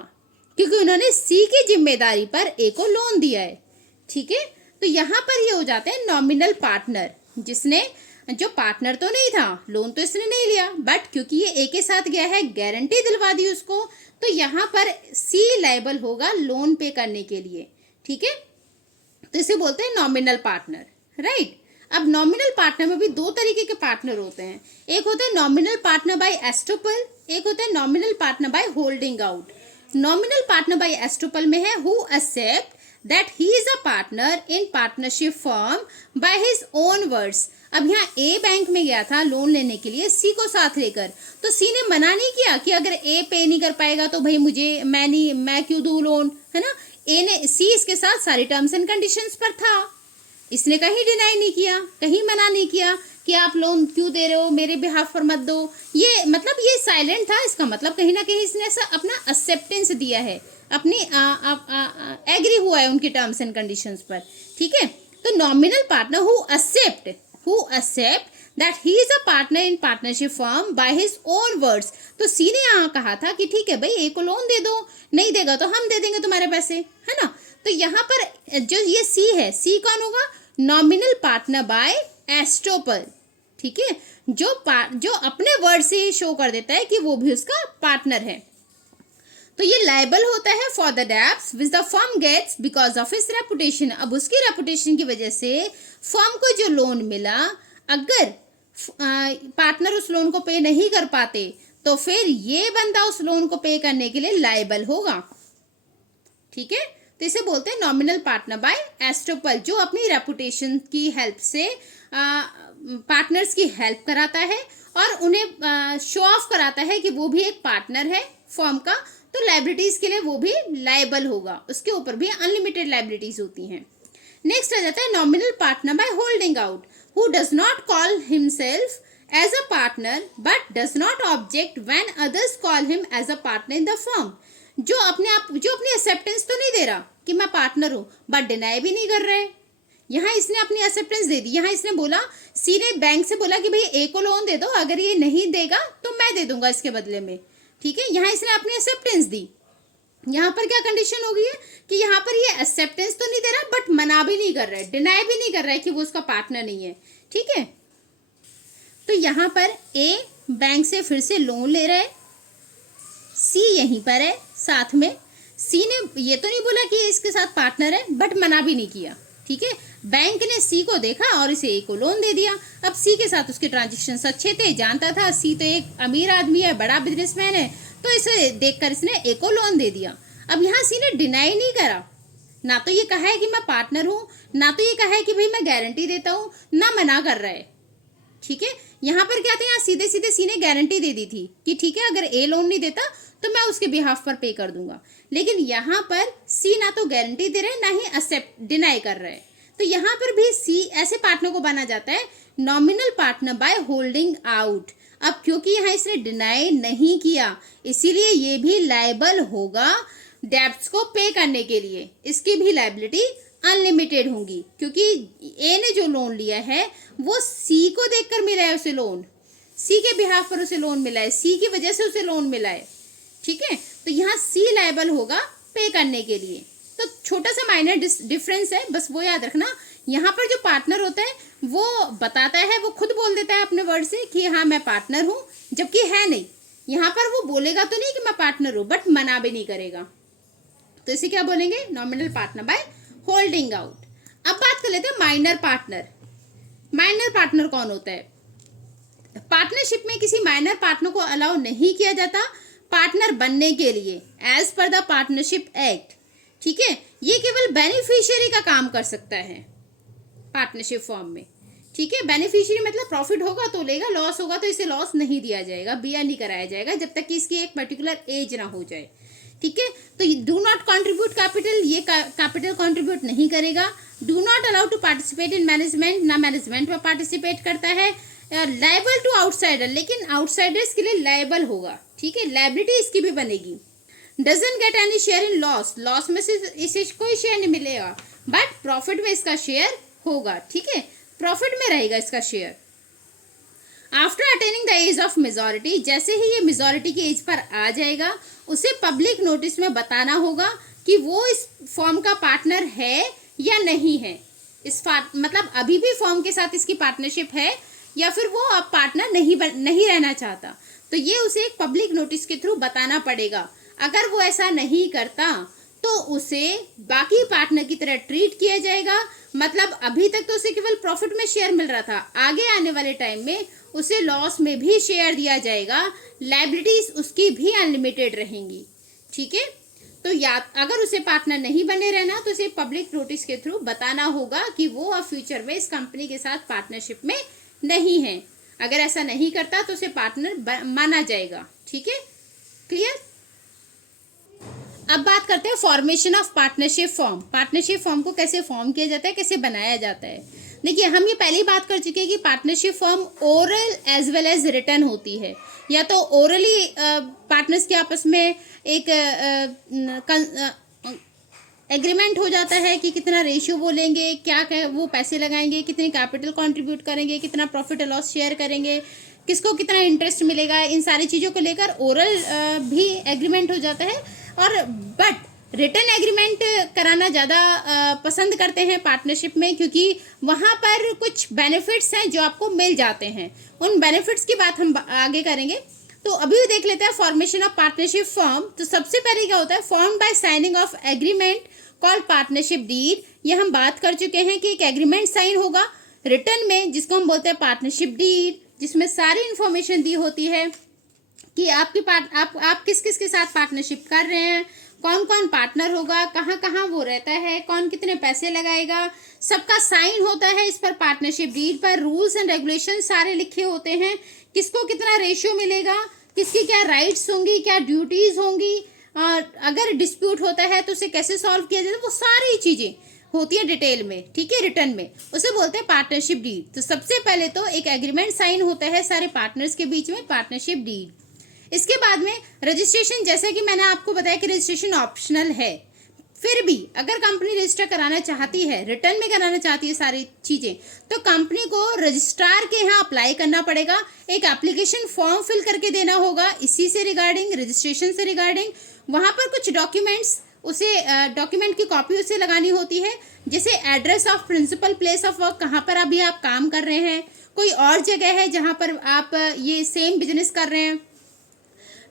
क्योंकि उन्होंने सी की जिम्मेदारी पर ए को लोन दिया है। ठीक है, तो यहाँ पर ये हो जाते हैं नॉमिनल पार्टनर, जिसने जो पार्टनर तो नहीं था, लोन तो इसने नहीं लिया, बट क्योंकि ये ए के साथ गया है, गारंटी दिलवा दी उसको, तो यहाँ पर सी लायबल होगा लोन पे करने के लिए। ठीक है, तो इसे बोलते हैं नॉमिनल पार्टनर, राइट। अब नॉमिनल पार्टनर में भी दो तरीके के पार्टनर होते हैं, एक होता है नॉमिनल पार्टनर बाय एस्टोपल, एक होता है nominal partner by holding out. Nominal partner by estoppel में है who accept that he is a partner in partnership firm by his own words. अब यहाँ ए बैंक में गया था लोन लेने के लिए सी को साथ लेकर, तो सी ने मना नहीं किया कि अगर ए पे नहीं कर पाएगा तो भाई मैं क्यों दूं लोन, है ना। ए ने सी इसके साथ सारी टर्म्स एंड कंडीशंस पर था, इसने कहीं डिनाई नहीं किया, कहीं मना नहीं किया कि आप लोन क्यों दे रहे हो, मेरे बिहाफ पर मत दो। ये मतलब ये साइलेंट था, इसका मतलब कहीं ना कहीं इसने ऐसा अपना एक्सेप्टेंस दिया है, अपनी एग्री हुआ है उनकी टर्म्स एंड कंडीशंस पर। ठीक है, तो nominal partner who accept that he is a partner in partnership firm by his own words. तो सी ने यहाँ कहा था कि ठीक है भाई ए को लोन दे दो, नहीं देगा तो हम दे देंगे तुम्हारे पैसे, है ना। तो यहाँ पर जो ये सी है, सी कौन होगा, नॉमिनल पार्टनर बाय एस्टोपल। ठीक है, जो अपने वर्ड से शो कर देता है कि वो भी उसका पार्टनर है। तो ये लायबल होता है for the debts which the firm gets because of his reputation. अब उसकी रेपुटेशन की वजह से फर्म को जो लोन मिला, अगर पार्टनर उस लोन को पे नहीं कर पाते तो फिर ये बंदा उस लोन को पे करने के लिए लायबल होगा। ठीक है, तो इसे बोलते हैं नॉमिनल पार्टनर बाय एस्टोपल, जो अपनी रेपुटेशन की हेल्प से पार्टनर्स की हेल्प कराता है और उन्हें शो ऑफ कराता है कि वो भी एक पार्टनर है फर्म का, तो लायबिलिटीज के लिए वो भी लायबल होगा, उसके ऊपर भी अनलिमिटेड लायबिलिटीज होती हैं। नेक्स्ट आ जाता है nominal partner by holding out, who does not call himself as a partner but does not object when others call him as a partner in the firm. जो अपनी एक्सेप्टेंस तो नहीं दे रहा कि मैं पार्टनर हूं, बट डिनाई भी नहीं कर रहे। यहाँ इसने अपनी एक्सेप्टेंस दे दी। यहाँ इसने बोला, सी ने बैंक से बोला कि भाई ए को लोन दे दो, अगर ये नहीं देगा तो मैं दे दूंगा इसके बदले में, ठीक है। यहाँ इसने अपनी एक्सेप्टेंस दी। यहाँ पर क्या कंडीशन हो गई है कि यहाँ पर ये एक्सेप्टेंस तो नहीं दे रहा बट मना भी नहीं कर रहा है, डिनाई भी नहीं कर रहा है कि वो उसका पार्टनर नहीं है, ठीक है। तो यहाँ पर ए बैंक से फिर से लोन ले रहा है, सी यहीं पर है साथ में। सी ने ये तो नहीं बोला कि इसके साथ पार्टनर है, बट मना भी नहीं किया, ठीक है। बैंक ने सी को देखा और इसे ए को लोन दे दिया। अब सी के साथ उसके ट्रांजेक्शन अच्छे थे, जानता था सी तो एक अमीर आदमी है, बड़ा बिजनेसमैन है, तो इसे देखकर इसने ए को लोन दे दिया। अब यहाँ सी ने डिनाई नहीं करा, ना तो ये कहा है कि मैं पार्टनर हूँ, ना तो ये कहा है कि भाई मैं गारंटी देता हूँ, ना मना कर रहा है, ठीक है। यहाँ पर क्या था, यहाँ सीधे सीधे सी ने गारंटी दे दी थी कि ठीक है अगर ए लोन नहीं देता तो मैं उसके बिहाफ पर पे कर दूंगा। लेकिन यहाँ पर सी ना तो गारंटी दे रहा है, ना ही एक्सेप्ट डिनाई कर रहा है। तो यहाँ पर भी सी ऐसे पार्टनर को बना जाता है nominal partner by holding out. अब क्योंकि यहाँ इसने डिनाई नहीं किया, इसीलिए ये भी लायबल होगा डेब्ट्स को पे करने के लिए। इसकी भी लायबिलिटी अनलिमिटेड होंगी, क्योंकि ए ने जो लोन लिया है वो सी को देखकर मिला है, उसे लोन सी के बिहाफ पर उसे लोन मिला है, सी की वजह से उसे लोन मिला है, ठीक है। तो यहाँ सी लायबल होगा पे करने के लिए। तो छोटा सा माइनर डिफरेंस है, बस वो याद रखना। यहाँ पर जो पार्टनर होता है वो बताता है, वो खुद बोल देता है अपने वर्ड से कि हाँ मैं पार्टनर हूँ, जबकि है नहीं। यहाँ पर वो बोलेगा तो नहीं कि मैं पार्टनर हूँ, बट मना भी नहीं करेगा। तो इसे क्या बोलेंगे, nominal partner by holding out. अब बात कर लेते हैं माइनर पार्टनर। माइनर पार्टनर कौन होता है? पार्टनरशिप में किसी माइनर पार्टनर को अलाउ नहीं किया जाता पार्टनर बनने के लिए as per the partnership act, ठीक है। ये केवल बेनिफिशियरी का काम कर सकता है पार्टनरशिप फॉर्म में, ठीक है। बेनिफिशियरी मतलब प्रॉफिट होगा तो लेगा, लॉस होगा तो इसे लॉस नहीं दिया जाएगा, बियर नहीं कराया जाएगा जब तक कि इसकी एक पर्टिकुलर एज ना हो जाए, ठीक है। तो डू नॉट कंट्रीब्यूट कैपिटल, ये कैपिटल कंट्रीब्यूट नहीं करेगा। Do not allow to participate in management, ना मैनेजमेंट में पार्टिसिपेट करता है। लायबल टू आउटसाइडर, लेकिन आउटसाइडर्स के लिए लायबल होगा, ठीक है, लायबिलिटी इसकी भी बनेगी। Doesn't get any share in loss, loss में से इसे कोई शेयर नहीं मिलेगा, बट प्रॉफिट में इसका शेयर होगा, ठीक है, प्रॉफिट में रहेगा इसका share. After attaining the age of majority, जैसे ही ये मेजॉरिटी की एज पर आ जाएगा उसे पब्लिक नोटिस में बताना होगा कि वो इस फॉर्म का पार्टनर है या नहीं है। मतलब अभी भी फॉर्म के साथ इसकी पार्टनरशिप है या फिर वो अब पार्टनर नहीं रहना चाहता, तो ये उसे एक पब्लिक नोटिस के थ्रू बताना पड़ेगा। अगर वो ऐसा नहीं करता तो उसे बाकी पार्टनर की तरह ट्रीट किया जाएगा। मतलब अभी तक तो उसे केवल प्रॉफिट में शेयर मिल रहा था, आगे आने वाले टाइम में उसे लॉस में भी शेयर दिया जाएगा, लायबिलिटीज उसकी भी अनलिमिटेड रहेंगी, ठीक है। तो अगर उसे पार्टनर नहीं बने रहना तो उसे पब्लिक नोटिस के थ्रू बताना होगा कि वो अब फ्यूचर में इस कंपनी के साथ पार्टनरशिप में नहीं है। अगर ऐसा नहीं करता तो उसे पार्टनर माना जाएगा, ठीक है, क्लियर। अब बात करते हैं formation of partnership form. Partnership form को कैसे फॉर्म किया जाता है, कैसे बनाया जाता है। देखिए हम ये पहले ही बात कर चुके हैं कि partnership form oral as well as written होती है। या तो ओरली पार्टनर्स के आपस में एक एग्रीमेंट हो जाता है कि कितना रेशियो वो लेंगे, क्या वो पैसे लगाएंगे, कितनी कैपिटल कंट्रीब्यूट करेंगे, कितना प्रॉफिट लॉस शेयर करेंगे, किसको कितना इंटरेस्ट मिलेगा, इन सारी चीज़ों को लेकर ओरल भी एग्रीमेंट हो जाता है। और बट रिटन एग्रीमेंट कराना ज़्यादा पसंद करते हैं पार्टनरशिप में, क्योंकि वहाँ पर कुछ बेनिफिट्स हैं जो आपको मिल जाते हैं। उन बेनिफिट्स की बात हम आगे करेंगे। तो अभी देख लेते हैं फॉर्मेशन ऑफ पार्टनरशिप फॉर्म। तो सबसे पहले क्या होता है, form by signing of agreement called partnership deed. ये हम बात कर चुके हैं कि एक एग्रीमेंट साइन होगा रिटन में, जिसको हम बोलते हैं पार्टनरशिप डीड, जिसमें सारी इंफॉर्मेशन दी होती है कि आप किस किस के साथ पार्टनरशिप कर रहे हैं, कौन कौन पार्टनर होगा, कहाँ कहाँ वो रहता है, कौन कितने पैसे लगाएगा, सबका साइन होता है इस पर पार्टनरशिप डीड पर। रूल्स एंड रेगुलेशन सारे लिखे होते हैं, किसको कितना रेशियो मिलेगा, किसकी क्या राइट्स होंगी, क्या ड्यूटीज होंगी, और अगर डिस्प्यूट होता है तो उसे कैसे सॉल्व किया जाए, वो सारी चीज़ें होती है डिटेल में, ठीक है, रिटर्न में, उसे बोलते हैं पार्टनरशिप डीड। तो सबसे पहले तो एक एग्रीमेंट साइन होता है सारे पार्टनर्स के बीच में, पार्टनरशिप डीड। इसके बाद में रजिस्ट्रेशन, जैसे कि मैंने आपको बताया कि रजिस्ट्रेशन ऑप्शनल है, फिर भी अगर कंपनी रजिस्टर कराना चाहती है, रिटर्न में कराना चाहती है सारी चीज़ें, तो कंपनी को रजिस्ट्रार के यहाँ अप्लाई करना पड़ेगा, एक एप्लीकेशन फॉर्म फिल करके देना होगा इसी से रिगार्डिंग, रजिस्ट्रेशन से रिगार्डिंग। वहाँ पर कुछ डॉक्यूमेंट्स, उसे डॉक्यूमेंट की कॉपी उसे लगानी होती है, जैसे address of principal place of work, कहाँ पर अभी आप काम कर रहे हैं, कोई और जगह है जहाँ पर आप ये सेम बिजनेस कर रहे हैं,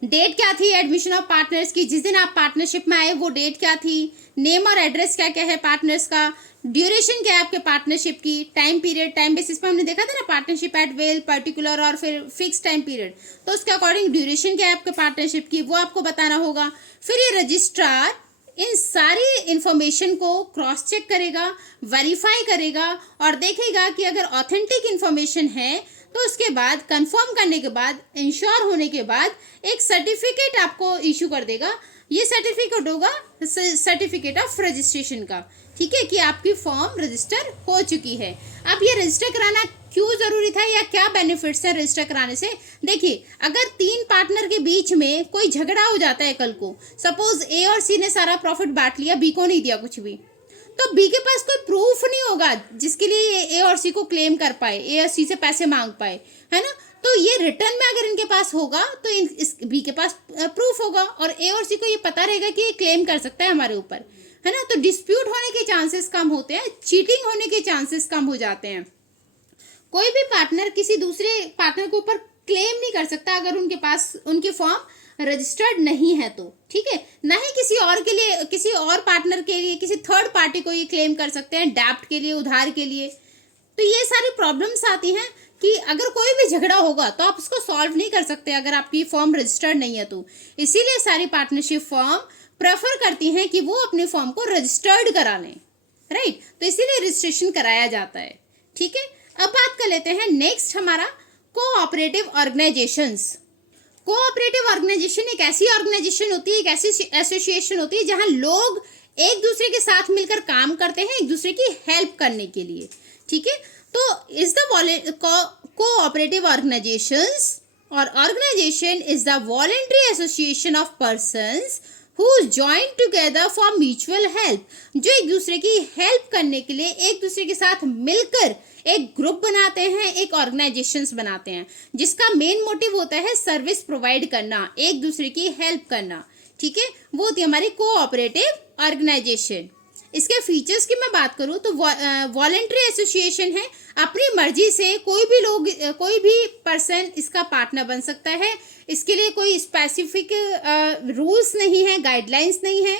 डेट क्या थी एडमिशन ऑफ पार्टनर्स की, जिस दिन आप पार्टनरशिप में आए वो डेट क्या थी, नेम और एड्रेस क्या क्या है पार्टनर्स का, ड्यूरेशन क्या है आपके पार्टनरशिप की, टाइम पीरियड, टाइम बेसिस पे हमने देखा था ना पार्टनरशिप एट विल, पर्टिकुलर और फिर फिक्स टाइम पीरियड, तो उसके अकॉर्डिंग ड्यूरेशन क्या है आपके पार्टनरशिप की वो आपको बताना होगा। फिर ये रजिस्ट्रार इन सारी इंफॉर्मेशन को क्रॉस चेक करेगा, वेरीफाई करेगा और देखेगा कि अगर ऑथेंटिक इंफॉर्मेशन है तो उसके बाद कंफर्म करने के बाद, इंश्योर होने के बाद एक सर्टिफिकेट आपको इशू कर देगा। ये सर्टिफिकेट होगा सर्टिफिकेट ऑफ रजिस्ट्रेशन का, ठीक है, कि आपकी फॉर्म रजिस्टर हो चुकी है। अब ये रजिस्टर कराना क्यों जरूरी था या क्या बेनिफिट्स है रजिस्टर कराने से? देखिए, अगर 3 पार्टनर के बीच में कोई झगड़ा हो जाता है कल को, सपोज ए और सी ने सारा प्रॉफिट बांट लिया, बी को नहीं दिया कुछ भी, तो बी के पास कोई प्रूफ नहीं होगा जिसके लिए ए और सी को क्लेम कर पाए, ए और सी से पैसे मांग पाए, है ना। तो ये रिटर्न में अगर इनके पास होगा तो इस बी के पास प्रूफ होगा और ए और सी को ये पता रहेगा कि ये क्लेम कर सकता है हमारे ऊपर, है ना। तो डिस्प्यूट होने के चांसेस कम होते हैं, चीटिंग होने के चांसेस कम हो जाते हैं। कोई भी पार्टनर किसी दूसरे पार्टनर के ऊपर क्लेम नहीं कर सकता अगर उनके पास उनकी फॉर्म रजिस्टर्ड नहीं है तो, ठीक है। ना ही किसी और के लिए, किसी और पार्टनर के लिए, किसी थर्ड पार्टी को ये क्लेम कर सकते हैं डेब्ट के लिए, उधार के लिए। तो ये सारी प्रॉब्लम्स आती हैं कि अगर कोई भी झगड़ा होगा तो आप उसको सॉल्व नहीं कर सकते अगर आपकी फॉर्म रजिस्टर्ड नहीं है तो। इसीलिए सारी पार्टनरशिप फॉर्म प्रेफर करती हैं कि वो अपने फॉर्म को रजिस्टर्ड करा लें, राइट। तो इसीलिए रजिस्ट्रेशन कराया जाता है, ठीक है। अब बात कर लेते हैं नेक्स्ट हमारा कोऑपरेटिव ऑर्गेनाइजेशंस। कोऑपरेटिव ऑर्गेनाइजेशन एक ऐसी ऑर्गेनाइजेशन होती है, एक ऐसी एसोसिएशन होती है जहां लोग एक दूसरे के साथ मिलकर काम करते हैं एक दूसरे की हेल्प करने के लिए, ठीक है। तो इज द कोऑपरेटिव ऑर्गेनाइजेशंस और organisation is the voluntary association of persons who join together for mutual help, जो एक दूसरे की हेल्प करने के लिए एक दूसरे के साथ मिलकर एक ग्रुप बनाते हैं, एक ऑर्गेनाइजेशंस बनाते हैं, जिसका मेन मोटिव होता है सर्विस प्रोवाइड करना, एक दूसरे की हेल्प करना, ठीक है। वो होती है हमारी कोऑपरेटिव ऑर्गेनाइजेशन। इसके फीचर्स की मैं बात करूं तो वॉलेंट्री एसोसिएशन है, अपनी मर्जी से कोई भी पर्सन इसका पार्टनर बन सकता है। इसके लिए कोई स्पेसिफिक रूल्स नहीं है, गाइडलाइंस नहीं है।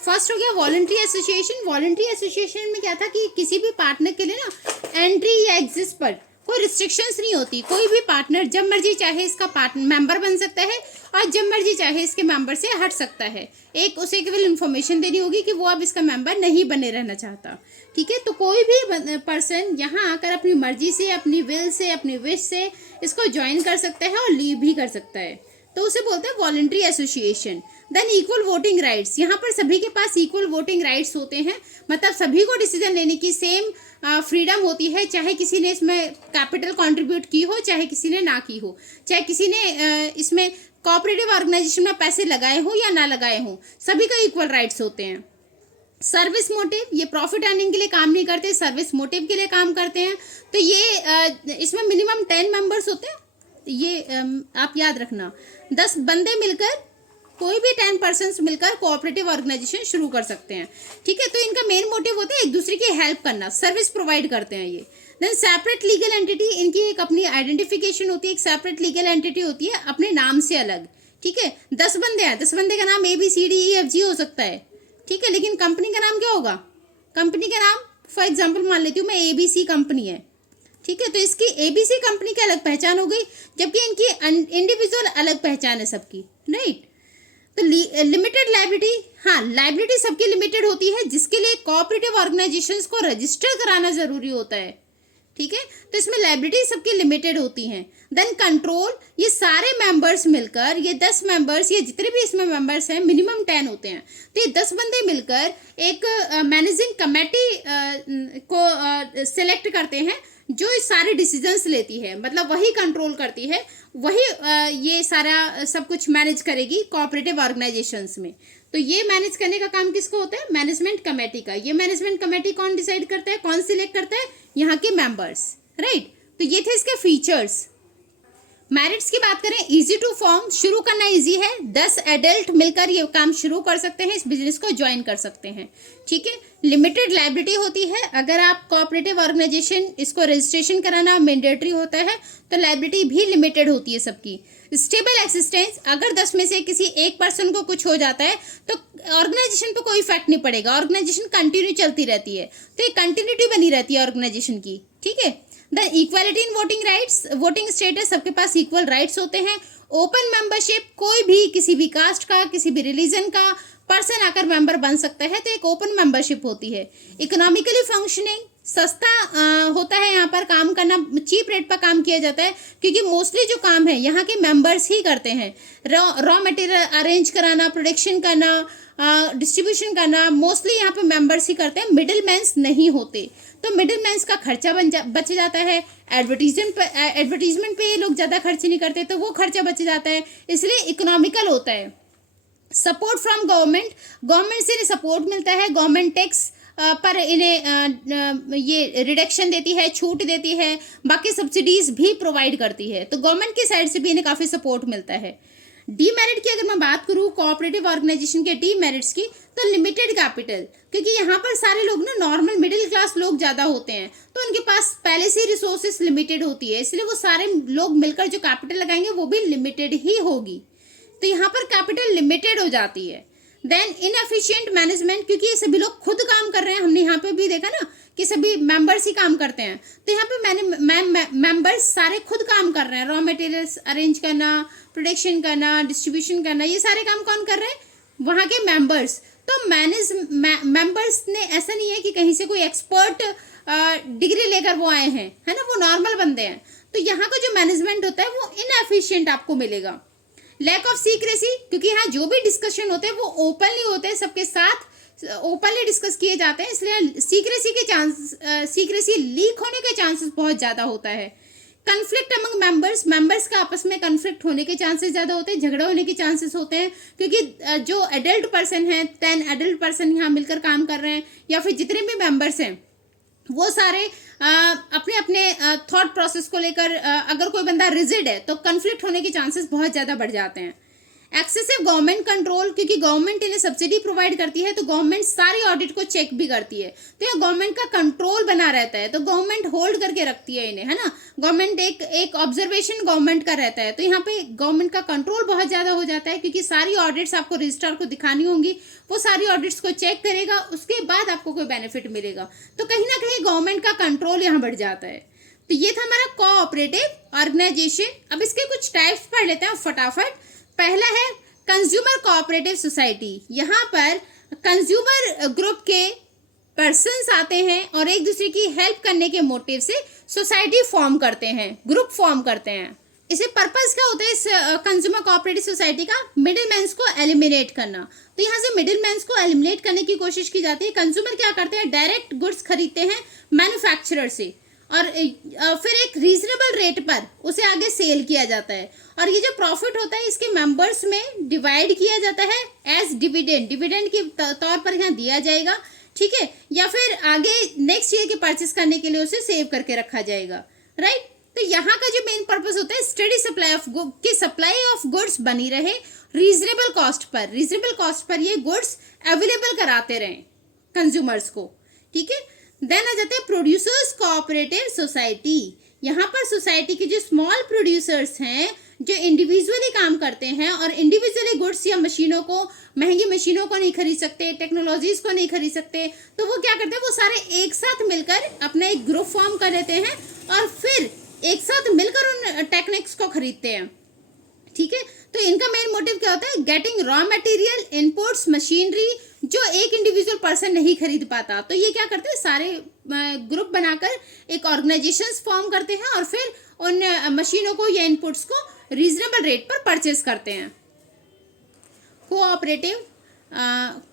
फर्स्ट हो गया वॉलंटरी एसोसिएशन। वॉलंटरी एसोसिएशन में क्या था कि किसी भी पार्टनर के लिए ना एंट्री या एग्जिट पर कोई रिस्ट्रिक्शंस नहीं होती। कोई भी पार्टनर जब मर्जी चाहे इसका मेंबर बन सकता है और जब मर्जी चाहे इसके मेंबर से हट सकता है। एक उसे केवल इन्फॉर्मेशन देनी होगी कि वो अब इसका मेंबर नहीं बने रहना चाहता, ठीक है। तो कोई भी पर्सन यहाँ आकर अपनी मर्जी से, अपनी विल से, अपनी विश से इसको ज्वाइन कर सकता है और लीव भी कर सकता है, तो उसे बोलते हैं voluntary association. Than equal voting rights, यहाँ पर सभी के पास इक्वल वोटिंग राइट्स होते हैं, मतलब सभी को डिसीजन लेने की सेम फ्रीडम होती है, चाहे किसी ने इसमें कैपिटल कंट्रीब्यूट की हो, चाहे किसी ने ना की हो, चाहे किसी ने इसमें कोऑपरेटिव ऑर्गेनाइजेशन में पैसे लगाए हो या ना लगाए हो, सभी का इक्वल राइट्स होते हैं। सर्विस मोटिव, ये प्रॉफिट अर्निंग के लिए काम नहीं करते, सर्विस मोटिव के लिए काम करते हैं। तो ये इसमें मिनिमम 10 मेंबर्स होते हैं, ये आप याद रखना। 10 बंदे मिलकर, कोई भी 10 पर्सन्स मिलकर कोऑपरेटिव ऑर्गेनाइजेशन शुरू कर सकते हैं, ठीक है। तो इनका मेन मोटिव होता है एक दूसरे की हेल्प करना, सर्विस प्रोवाइड करते हैं ये। देन सेपरेट लीगल एंटिटी, इनकी एक अपनी आइडेंटिफिकेशन होती है, एक सेपरेट लीगल एंटिटी होती है अपने नाम से अलग, ठीक है। 10 बंदे हैं, 10 बंदे का नाम ABCDEFG हो सकता है, ठीक है, लेकिन कंपनी का नाम क्या होगा? कंपनी का नाम फॉर एग्जाम्पल मान लेती हूँ मैं ABC कंपनी है, ठीक है। तो इसकी ABC कंपनी की अलग पहचान हो गई, जबकि इनकी इंडिविजुअल अलग पहचान है सबकी, राइट। तो लिमिटेड लाइबिलिटी, हाँ, लाइबिलिटी सबकी लिमिटेड होती है, जिसके लिए कोऑपरेटिव ऑर्गेनाइजेशंस को रजिस्टर कराना जरूरी होता है, ठीक है। तो इसमें लायबिलिटी सबकी लिमिटेड होती हैं। देन कंट्रोल, ये सारे मेंबर्स मिलकर, ये 10 मेंबर्स, ये जितने भी इसमें मेंबर्स हैं मिनिमम 10 होते हैं, तो ये 10 बंदे मिलकर एक मैनेजिंग कमेटी को सिलेक्ट करते हैं जो इस सारे डिसीजंस लेती है, मतलब वही कंट्रोल करती है, वही ये सारा सब कुछ मैनेज करेगी कोऑपरेटिव ऑर्गेनाइजेशंस में। तो ये मैनेज करने का काम किसको होता है? मैनेजमेंट कमेटी का। ये मैनेजमेंट कमेटी कौन डिसाइड करता है, कौन सिलेक्ट करता है? यहाँ के मेंबर्स, राइट। तो ये थे इसके फीचर्स। मेरिट्स की बात करें, इजी टू फॉर्म, शुरू करना इजी है, 10 एडल्ट मिलकर ये काम शुरू कर सकते हैं, इस बिजनेस को ज्वाइन कर सकते हैं, ठीक है। लिमिटेड लायबिलिटी होती है, अगर आप कोऑपरेटिव ऑर्गेनाइजेशन इसको रजिस्ट्रेशन कराना मैंडेटरी होता है तो लायबिलिटी भी लिमिटेड होती है सबकी। स्टेबल एक्सिस्टेंस, अगर 10 में से किसी एक पर्सन को कुछ हो जाता है तो ऑर्गेनाइजेशन पे कोई इफेक्ट नहीं पड़ेगा, ऑर्गेनाइजेशन कंटिन्यू चलती रहती है, तो ये कंटिन्यूटी बनी रहती है ऑर्गेनाइजेशन की, ठीक है। The equality in voting rights, voting status, सबके पास इक्वल राइट्स होते हैं। ओपन मेंबरशिप, कोई भी किसी भी कास्ट का, किसी भी रिलीजन का पर्सन आकर मेंबर बन सकता है, तो एक ओपन मेंबरशिप होती है। इकोनॉमिकली फंक्शनिंग, सस्ता होता है यहाँ पर काम करना, चीप रेट पर काम किया जाता है, क्योंकि मोस्टली जो काम है यहाँ के मेंबर्स ही करते हैं। रॉ मटेरियल अरेंज कराना, प्रोडक्शन करना, डिस्ट्रीब्यूशन करना, मोस्टली यहाँ पे मेंबर्स ही करते हैं, मिडिल मैंस नहीं होते, तो मिडिल मैंस का खर्चा बच जाता है। एडवर्टीजमेंट पे ये लोग ज़्यादा खर्च नहीं करते, तो वो खर्चा बच जाता है, इसलिए इकोनॉमिकल होता है। सपोर्ट फ्रॉम गवर्नमेंट, गवर्नमेंट से सपोर्ट मिलता है, गवर्नमेंट टैक्स पर इन्हें ये रिडक्शन देती है, छूट देती है, बाकी सब्सिडीज भी प्रोवाइड करती है, तो गवर्नमेंट की साइड से भी इन्हें काफ़ी सपोर्ट मिलता है। डीमेरिट की अगर मैं बात करूँ कोऑपरेटिव ऑर्गेनाइजेशन के डीमेरिट्स की, तो लिमिटेड कैपिटल, क्योंकि यहाँ पर सारे लोग ना नॉर्मल मिडिल क्लास लोग ज़्यादा होते हैं, तो उनके पास पहले से रिसोर्सेज लिमिटेड होती है, इसलिए वो सारे लोग मिलकर जो कैपिटल लगाएंगे वो भी लिमिटेड ही होगी, तो यहाँ पर कैपिटल लिमिटेड हो जाती है। देन इनएफिशिएंट मैनेजमेंट, क्योंकि ये सभी लोग खुद काम कर रहे हैं, हमने यहाँ पे भी देखा ना कि सभी मेंबर्स ही काम करते हैं, तो यहाँ पे मेंबर्स सारे खुद काम कर रहे हैं, रॉ मटेरियल्स अरेंज करना, प्रोडक्शन करना, डिस्ट्रीब्यूशन करना, ये सारे काम कौन कर रहे हैं? वहाँ के मेंबर्स। तो मेंबर्स ने, ऐसा नहीं है कि कहीं से कोई एक्सपर्ट डिग्री लेकर वो आए हैं, है ना, वो नॉर्मल बंदे हैं, तो यहाँ का जो मैनेजमेंट होता है वो इनएफिशिएंट आपको मिलेगा। लैक ऑफ सीक्रेसी, क्योंकि यहाँ जो भी डिस्कशन होते हैं वो ओपनली होते हैं, सबके साथ ओपनली डिस्कस किए जाते हैं, इसलिए सीक्रेसी लीक होने के चांसेस बहुत ज़्यादा होता है। कन्फ्लिक्ट अमंग मेंबर्स का आपस में कन्फ्लिक्ट होने के चांसेस ज़्यादा होते हैं, झगड़ा होने के चांसेस होते हैं, क्योंकि जो एडल्ट पर्सन हैं, 10 एडल्ट पर्सन यहाँ मिलकर काम कर रहे हैं, या फिर जितने भी मेंबर्स हैं वो सारे अपने अपने थॉट प्रोसेस को लेकर, अगर कोई बंदा रिजिड है तो कन्फ्लिक्ट होने के चांसेस बहुत ज़्यादा बढ़ जाते हैं। एक्सेसिव गवर्नमेंट कंट्रोल, क्योंकि गवर्नमेंट इन्हें सब्सिडी प्रोवाइड करती है, तो गवर्नमेंट सारी ऑडिट को चेक भी करती है, तो यहाँ गवर्नमेंट का कंट्रोल बना रहता है, तो गवर्नमेंट होल्ड करके रखती है इन्हें, है ना, गवर्नमेंट एक ऑब्जर्वेशन गवर्नमेंट का रहता है, तो यहाँ पे गवर्नमेंट का कंट्रोल बहुत ज़्यादा हो जाता है, क्योंकि सारी ऑडिट्स आपको रजिस्ट्रार को दिखानी होंगी, वो सारी ऑडिट्स को चेक करेगा, उसके बाद आपको कोई बेनिफिट मिलेगा, तो कहीं ना कहीं गवर्नमेंट का कंट्रोल यहाँ बढ़ जाता है। तो ये था हमारा कोऑपरेटिव ऑर्गेनाइजेशन। अब इसके कुछ टाइप्स पढ़ लेते हैं फटाफट। पहला है कंज्यूमर कोऑपरेटिव सोसाइटी। यहाँ पर कंज्यूमर ग्रुप के पर्सन्स आते हैं और एक दूसरे की हेल्प करने के मोटिव से सोसाइटी फॉर्म करते हैं, ग्रुप फॉर्म करते हैं। इसे पर्पस क्या होता है इस कंज्यूमर कोऑपरेटिव सोसाइटी का? मिडिल मैन्स को एलिमिनेट करना। तो यहाँ से मिडिल मैन्स को एलिमिनेट करने की कोशिश की जाती है। कंज्यूमर क्या करते हैं? डायरेक्ट गुड्स खरीदते हैं मैन्युफैक्चरर से, और फिर एक रीजनेबल रेट पर उसे आगे सेल किया जाता है, और ये जो प्रॉफिट होता है इसके मेंबर्स में डिवाइड किया जाता है एज डिविडेंड, डिविडेंड के तौर पर यहाँ दिया जाएगा, ठीक है, या फिर आगे नेक्स्ट ईयर के परचेस करने के लिए उसे सेव करके रखा जाएगा, राइट। तो यहाँ का जो मेन पर्पस होता है स्टडी सप्लाई ऑफ गुड्स बनी रहे रीजनेबल कॉस्ट पर ये गुड्स अवेलेबल कराते रहें कंज्यूमर्स को, ठीक है। देन आ जाते हैं प्रोड्यूसर्स कोऑपरेटिव सोसाइटी। यहाँ पर सोसाइटी के जो स्मॉल प्रोड्यूसर्स हैं, जो इंडिविजुअली काम करते हैं और इंडिविजुअली गुड्स या मशीनों को, महंगी मशीनों को नहीं खरीद सकते, टेक्नोलॉजीज को नहीं खरीद सकते, तो वो क्या करते हैं, वो सारे एक साथ मिलकर अपना एक ग्रुप फॉर्म कर लेते हैं और फिर एक साथ मिलकर उन टेक्निक्स को खरीदते हैं, ठीक है। तो इनका मेन मोटिव क्या होता है? Getting raw material, inputs, machinery जो एक इंडिविजुअल पर्सन नहीं खरीद पाता, तो ये क्या करते हैं, सारे ग्रुप बनाकर एक ऑर्गेनाइजेशंस फॉर्म करते हैं और फिर उन मशीनों को या इनपुट्स को रीजनेबल रेट पर परचेज करते हैं।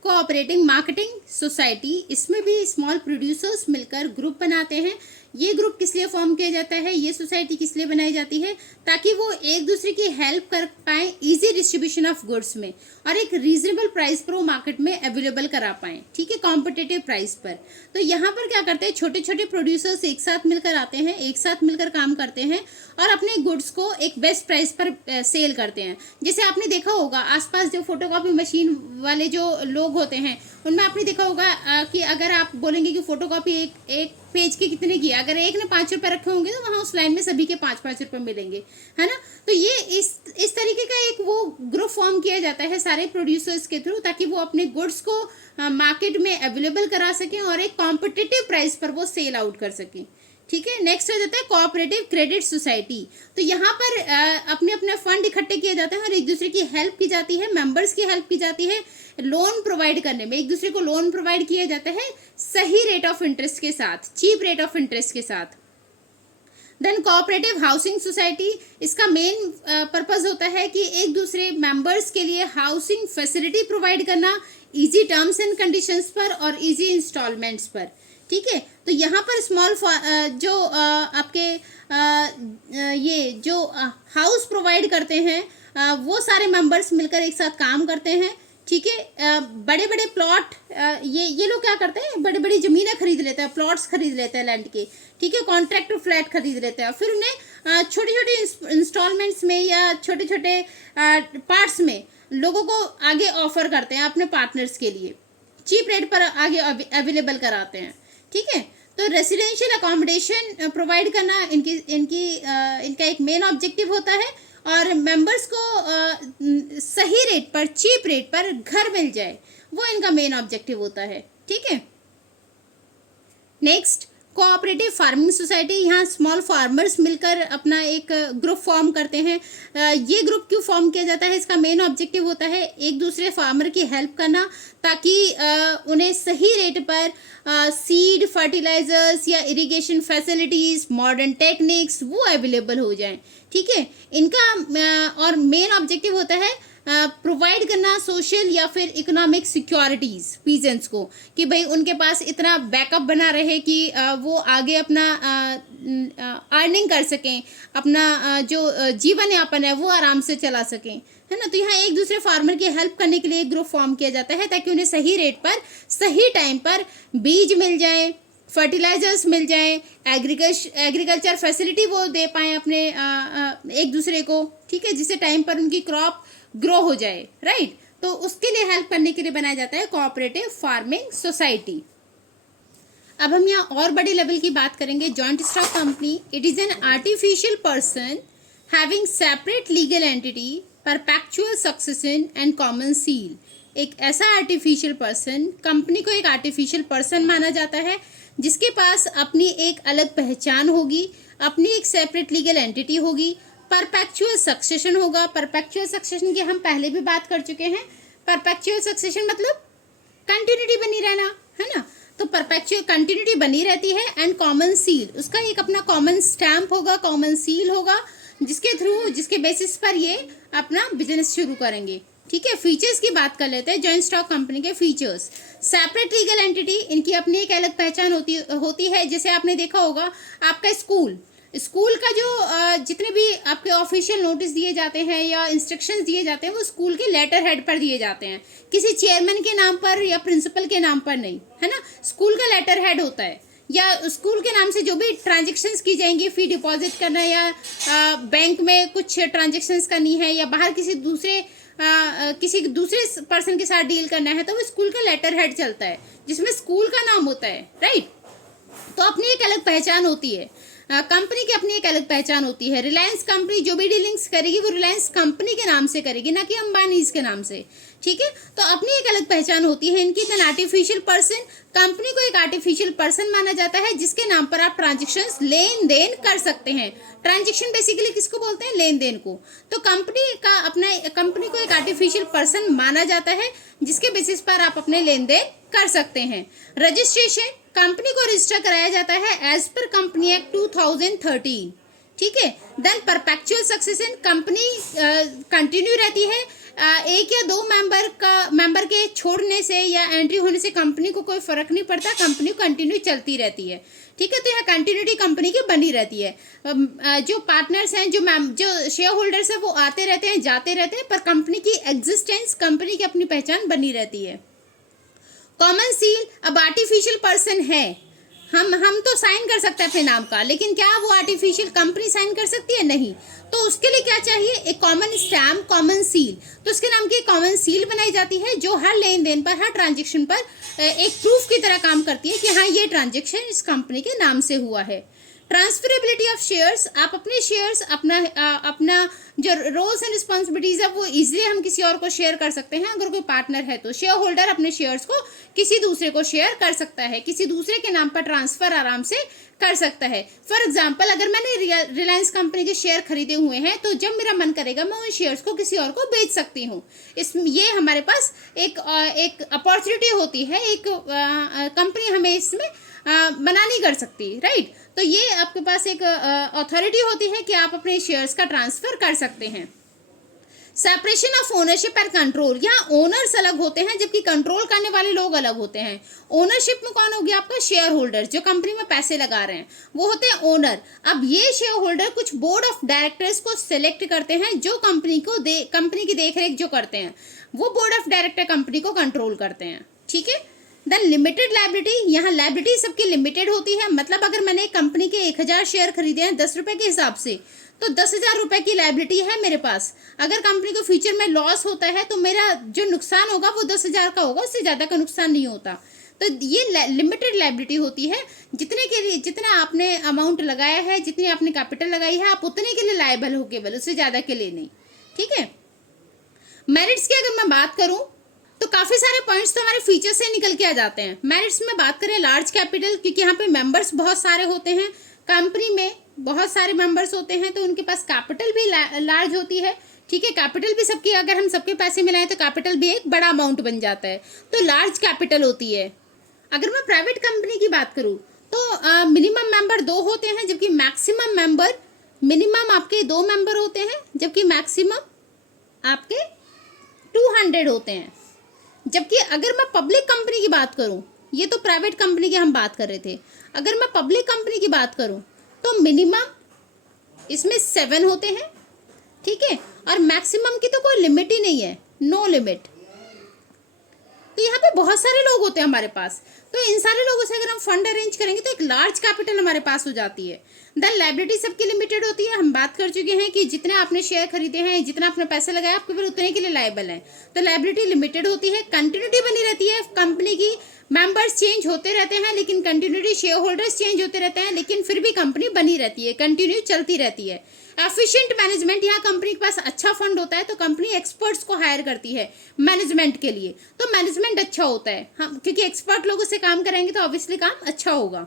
कोऑपरेटिंग मार्केटिंग सोसाइटी, इसमें भी स्मॉल प्रोड्यूसर्स मिलकर ग्रुप बनाते हैं। ये ग्रुप किस लिए फॉर्म किया जाता है, ये सोसाइटी किस लिए बनाई जाती है, ताकि वो एक दूसरे की हेल्प कर पाएँ इजी डिस्ट्रीब्यूशन ऑफ गुड्स में और एक रीजनेबल प्राइस पर वो मार्केट में अवेलेबल करा पाएँ, ठीक है, कॉम्पिटिटिव प्राइस पर। तो यहाँ पर क्या करते हैं, छोटे छोटे प्रोड्यूसर्स एक साथ मिलकर आते हैं, एक साथ मिलकर काम करते हैं और अपने गुड्स को एक बेस्ट प्राइस पर सेल करते हैं। जैसे आपने देखा होगा आसपास जो फोटोकॉपी मशीन वाले जो लोग होते हैं उनमें आपने देखा होगा कि अगर आप बोलेंगे कि फोटोकॉपी एक पेज के कितने की, अगर एक ने 5 रुपये रखे होंगे तो वहाँ उस लाइन में सभी के 5-5 रुपये मिलेंगे, है ना। तो ये इस तरीके का एक वो ग्रुप फॉर्म किया जाता है सारे प्रोड्यूसर्स के थ्रू, ताकि वो अपने गुड्स को मार्केट में अवेलेबल करा सकें और एक कॉम्पिटिटिव प्राइस पर वो सेल आउट कर सकें, ठीक है। नेक्स्ट आ जाता है कोऑपरेटिव क्रेडिट सोसाइटी। तो यहाँ पर अपने अपने फंड इकट्ठे किए जाते हैं और एक दूसरे की हेल्प की जाती है, मेंबर्स की हेल्प की जाती है लोन प्रोवाइड करने में। एक दूसरे को लोन प्रोवाइड किया जाता है सही रेट ऑफ इंटरेस्ट के साथ, चीप रेट ऑफ इंटरेस्ट के साथ। देन कोऑपरेटिव हाउसिंग सोसाइटी, इसका मेन पर्पस होता है कि एक दूसरे मेंबर्स के लिए हाउसिंग फैसिलिटी प्रोवाइड करना इजी टर्म्स एंड कंडीशंस पर और इजी इंस्टॉलमेंट्स पर, ठीक है। तो यहाँ पर स्मॉल जो आपके ये जो हाउस प्रोवाइड करते हैं वो सारे मेंबर्स मिलकर एक साथ काम करते हैं, ठीक है। बड़े बड़े प्लॉट ये लोग क्या करते हैं, बड़ी बड़ी ज़मीनें खरीद लेते हैं, प्लॉट्स खरीद लेते हैं लैंड के, ठीक है, कॉन्ट्रैक्ट फ्लैट खरीद लेते हैं, फिर उन्हें छोटे छोटे इंस्टॉलमेंट्स में या छोटे छोटे पार्ट्स में लोगों को आगे ऑफर करते हैं अपने पार्टनर्स के लिए, चीप रेट पर आगे अवेलेबल कराते हैं, ठीक है। तो रेसिडेंशियल अकोमोडेशन प्रोवाइड करना इनका एक मेन ऑब्जेक्टिव होता है और मेंबर्स को सही रेट पर, चीप रेट पर घर मिल जाए, वो इनका मेन ऑब्जेक्टिव होता है, ठीक है। नेक्स्ट कोऑपरेटिव फार्मिंग सोसाइटी, यहाँ स्मॉल फार्मर्स मिलकर अपना एक ग्रुप फॉर्म करते हैं। ये ग्रुप क्यों फॉर्म किया जाता है, इसका मेन ऑब्जेक्टिव होता है एक दूसरे फार्मर की हेल्प करना, ताकि उन्हें सही रेट पर सीड, फर्टिलाइजर्स या इरिगेशन फैसिलिटीज़, मॉडर्न टेक्निक्स वो अवेलेबल हो जाएं, ठीक है। इनका और मेन ऑब्जेक्टिव होता है प्रोवाइड करना सोशल या फिर इकोनॉमिक सिक्योरिटीज़ पीजेंट्स को, कि भाई उनके पास इतना बैकअप बना रहे कि वो आगे अपना अर्निंग कर सकें, अपना जो जीवन यापन है वो आराम से चला सकें, है ना। तो यहाँ एक दूसरे फार्मर की हेल्प करने के लिए एक ग्रुप फॉर्म किया जाता है ताकि उन्हें सही रेट पर, सही टाइम पर बीज मिल जाए, फर्टिलाइजर्स मिल जाए, एग्रीकल्चर फैसिलिटी वो दे पाएँ अपने एक दूसरे को, ठीक है, जिससे टाइम पर उनकी क्रॉप ग्रो हो जाए, राइट। तो उसके लिए हेल्प करने के लिए बनाया जाता है कोऑपरेटिव फार्मिंग सोसाइटी। अब हम यहाँ और बड़े लेवल की बात करेंगे, joint stock company. It is an artificial person having separate legal entity, perpetual succession and common seal. एक ऐसा आर्टिफिशियल पर्सन, कंपनी को एक आर्टिफिशियल पर्सन माना जाता है जिसके पास अपनी एक अलग पहचान होगी, अपनी एक सेपरेट लीगल एंटिटी होगी, परपेचुअल सक्सेशन होगा। परपेचुअल सक्सेशन की हम पहले भी बात कर चुके हैं। परपेचुअल सक्सेशन मतलब कंटिन्यूटी बनी रहना, है ना। तो परपेचुअल कंटिन्यूटी बनी रहती है। एंड कॉमन सील, उसका एक अपना कॉमन स्टैम्प होगा, कॉमन सील होगा, जिसके थ्रू, जिसके बेसिस पर ये अपना बिजनेस शुरू करेंगे, ठीक है। फीचर्स की बात कर लेते हैं जॉइंट स्टॉक कंपनी के फीचर्स। सेपरेट लीगल एंटिटी, इनकी अपनी एक अलग पहचान होती है। जैसे आपने देखा होगा आपका स्कूल का जो जितने भी आपके ऑफिशियल नोटिस दिए जाते हैं या इंस्ट्रक्शंस दिए जाते हैं वो स्कूल के लेटर हेड पर दिए जाते हैं, किसी चेयरमैन के नाम पर या प्रिंसिपल के नाम पर नहीं, है ना। स्कूल का लेटर हेड होता है, या स्कूल के नाम से जो भी ट्रांजेक्शन्स की जाएंगी, फी डिपॉजिट करना या बैंक में कुछ ट्रांजेक्शन्स करनी है या बाहर किसी दूसरे पर्सन के साथ डील करना है, तो वो स्कूल का लेटर हेड चलता है जिसमें स्कूल का नाम होता है, राइट। तो अपनी एक अलग पहचान होती है, कंपनी की अपनी एक अलग पहचान होती है। रिलायंस कंपनी जो भी डीलिंग्स करेगी वो रिलायंस कंपनी के नाम से करेगी, ना कि अंबानीज के नाम से, ठीक है। तो अपनी एक अलग पहचान होती है इनकी। एन आर्टिफिशियल पर्सन, कंपनी को एक आर्टिफिशियल पर्सन माना जाता है जिसके नाम पर आप ट्रांजेक्शन्स, लेन देन कर सकते हैं। ट्रांजेक्शन बेसिकली किसको बोलते हैं, लेन देन को। तो कंपनी को एक आर्टिफिशियल पर्सन माना जाता है जिसके बेसिस पर आप अपने लेन देन कर सकते हैं। रजिस्ट्रेशन, कंपनी को रजिस्टर कराया जाता है एज पर कंपनी एक्ट 2013, ठीक है। Then perpetual succession, company continue रहती है। एक या दो मेंबर के छोड़ने से या एंट्री होने से कंपनी को कोई फर्क नहीं पड़ता, कंपनी कंटिन्यू चलती रहती है, ठीक है। तो यहाँ कंटिन्यूटी कंपनी की बनी रहती है। जो पार्टनर्स हैं, जो शेयर होल्डर्स हैं, वो आते रहते हैं, जाते रहते हैं, पर कंपनी की एग्जिस्टेंस, कंपनी की अपनी पहचान बनी रहती है। कॉमन सील, अब आर्टिफिशियल पर्सन है, हम तो साइन कर सकते हैं अपने नाम का, लेकिन क्या वो आर्टिफिशियल कंपनी साइन कर सकती है? नहीं। तो उसके लिए क्या चाहिए? एक कॉमन स्टैम्प, कॉमन सील। तो उसके नाम की कॉमन सील बनाई जाती है, जो हर लेन देन पर, हर ट्रांजेक्शन पर एक प्रूफ की तरह काम करती है कि हाँ, ये ट्रांजेक्शन इस कंपनी के नाम से हुआ है। ट्रांसफरेबिलिटी ऑफ शेयर्स, आप अपने शेयर्स, अपना जो रोल्स एंड रिस्पॉन्सिबिलिटीज है वो इजीली हम किसी और को शेयर कर सकते हैं। अगर कोई पार्टनर है तो शेयर होल्डर अपने शेयर्स को किसी दूसरे को शेयर कर सकता है, किसी दूसरे के नाम पर ट्रांसफर आराम से कर सकता है। फॉर एग्जाम्पल, अगर मैंने रिलायंस कंपनी के शेयर खरीदे हुए हैं तो जब मेरा मन करेगा मैं उन शेयर्स को किसी और को बेच सकती हूँ। ये हमारे पास एक अपॉर्चुनिटी होती है, एक कंपनी हमें इसमें मना नहीं कर सकती, राइट। तो ये आपके पास एक अथॉरिटी होती है कि आप अपने शेयर्स का ट्रांसफर कर सकते हैं। Separation of ownership and control, यहाँ ओनर्स अलग होते हैं जबकि कंट्रोल करने वाले लोग अलग होते हैं। ओनरशिप में कौन हो गया? आपका शेयर होल्डर, जो कंपनी में पैसे लगा रहे हैं, वो होते हैं ओनर। अब ये शेयर होल्डर कुछ बोर्ड ऑफ डायरेक्टर्स को सिलेक्ट करते हैं, जो कंपनी की देखरेख जो करते हैं, वो बोर्ड ऑफ डायरेक्टर कंपनी को कंट्रोल करते हैं, ठीक है। देन लिमिटेड लायबिलिटी, यहाँ लायबिलिटी सबकी लिमिटेड होती है। मतलब अगर मैंने एक कंपनी के 1000 शेयर खरीदे हैं 10 रुपए के हिसाब से, तो 10,000 रुपए की लायबिलिटी है मेरे पास। अगर कंपनी को फ्यूचर में लॉस होता है तो मेरा जो नुकसान होगा वो 10,000 का होगा, उससे ज़्यादा का नुकसान नहीं होता। तो ये लिमिटेड लायबिलिटी होती है, जितने के लिए जितना आपने अमाउंट लगाया है, जितनी आपने कैपिटल लगाई है, आप उतने के लिए लायबल हो, केवल उससे ज़्यादा के लिए नहीं, ठीक है। मेरिट्स की अगर मैं बात करूँ तो काफ़ी सारे पॉइंट्स तो हमारे फीचर से निकल के आ जाते हैं। मेरिट्स में बात करें, लार्ज कैपिटल, क्योंकि यहाँ पे मेंबर्स बहुत सारे होते हैं, कंपनी में बहुत सारे मेंबर्स होते हैं, तो उनके पास कैपिटल भी लार्ज होती है, ठीक है। कैपिटल भी सबकी, अगर हम सबके पैसे मिलाएं तो कैपिटल भी एक बड़ा अमाउंट बन जाता है, तो लार्ज कैपिटल होती है। अगर मैं प्राइवेट कंपनी की बात करूँ तो मिनिमम मेंबर 2 होते हैं, जबकि मैक्सिमम मेंबर, मिनिमम आपके 2 मेंबर होते हैं, जबकि मैक्सिमम आपके 200 होते हैं। जबकि अगर मैं पब्लिक कंपनी की बात करूं, ये तो प्राइवेट कंपनी की हम बात कर रहे थे, अगर मैं पब्लिक कंपनी की बात करूं तो मिनिमम इसमें 7 होते हैं, ठीक है, और मैक्सिमम की तो कोई लिमिट ही नहीं है, नो लिमिट। तो यहाँ पे बहुत सारे लोग होते हैं हमारे पास, तो इन सारे लोगों से अगर हम फंड अरेंज करेंगे तो एक लार्ज कैपिटल हमारे पास हो जाती है। देन लायबिलिटी सबकी लिमिटेड होती है, हम बात कर चुके हैं कि जितने आपने शेयर खरीदे हैं, जितना आपने पैसे लगाया, आप केवल उतने के लिए लायबल हैं, तो लायबिलिटी लिमिटेड होती है। कंटिन्यूटी बनी रहती है, कंपनी की मेंबर्स चेंज होते रहते हैं, लेकिन कंटिन्यूटी, शेयर होल्डर्स चेंज होते रहते हैं, लेकिन फिर भी कंपनी बनी रहती है, कंटिन्यू चलती रहती है। एफिशिएंट मैनेजमेंट, यहाँ कंपनी के पास अच्छा फंड होता है तो कंपनी एक्सपर्ट्स को हायर करती है मैनेजमेंट के लिए, तो मैनेजमेंट अच्छा होता है, हाँ, क्योंकि एक्सपर्ट लोगों से काम करेंगे तो ऑब्वियसली काम अच्छा होगा।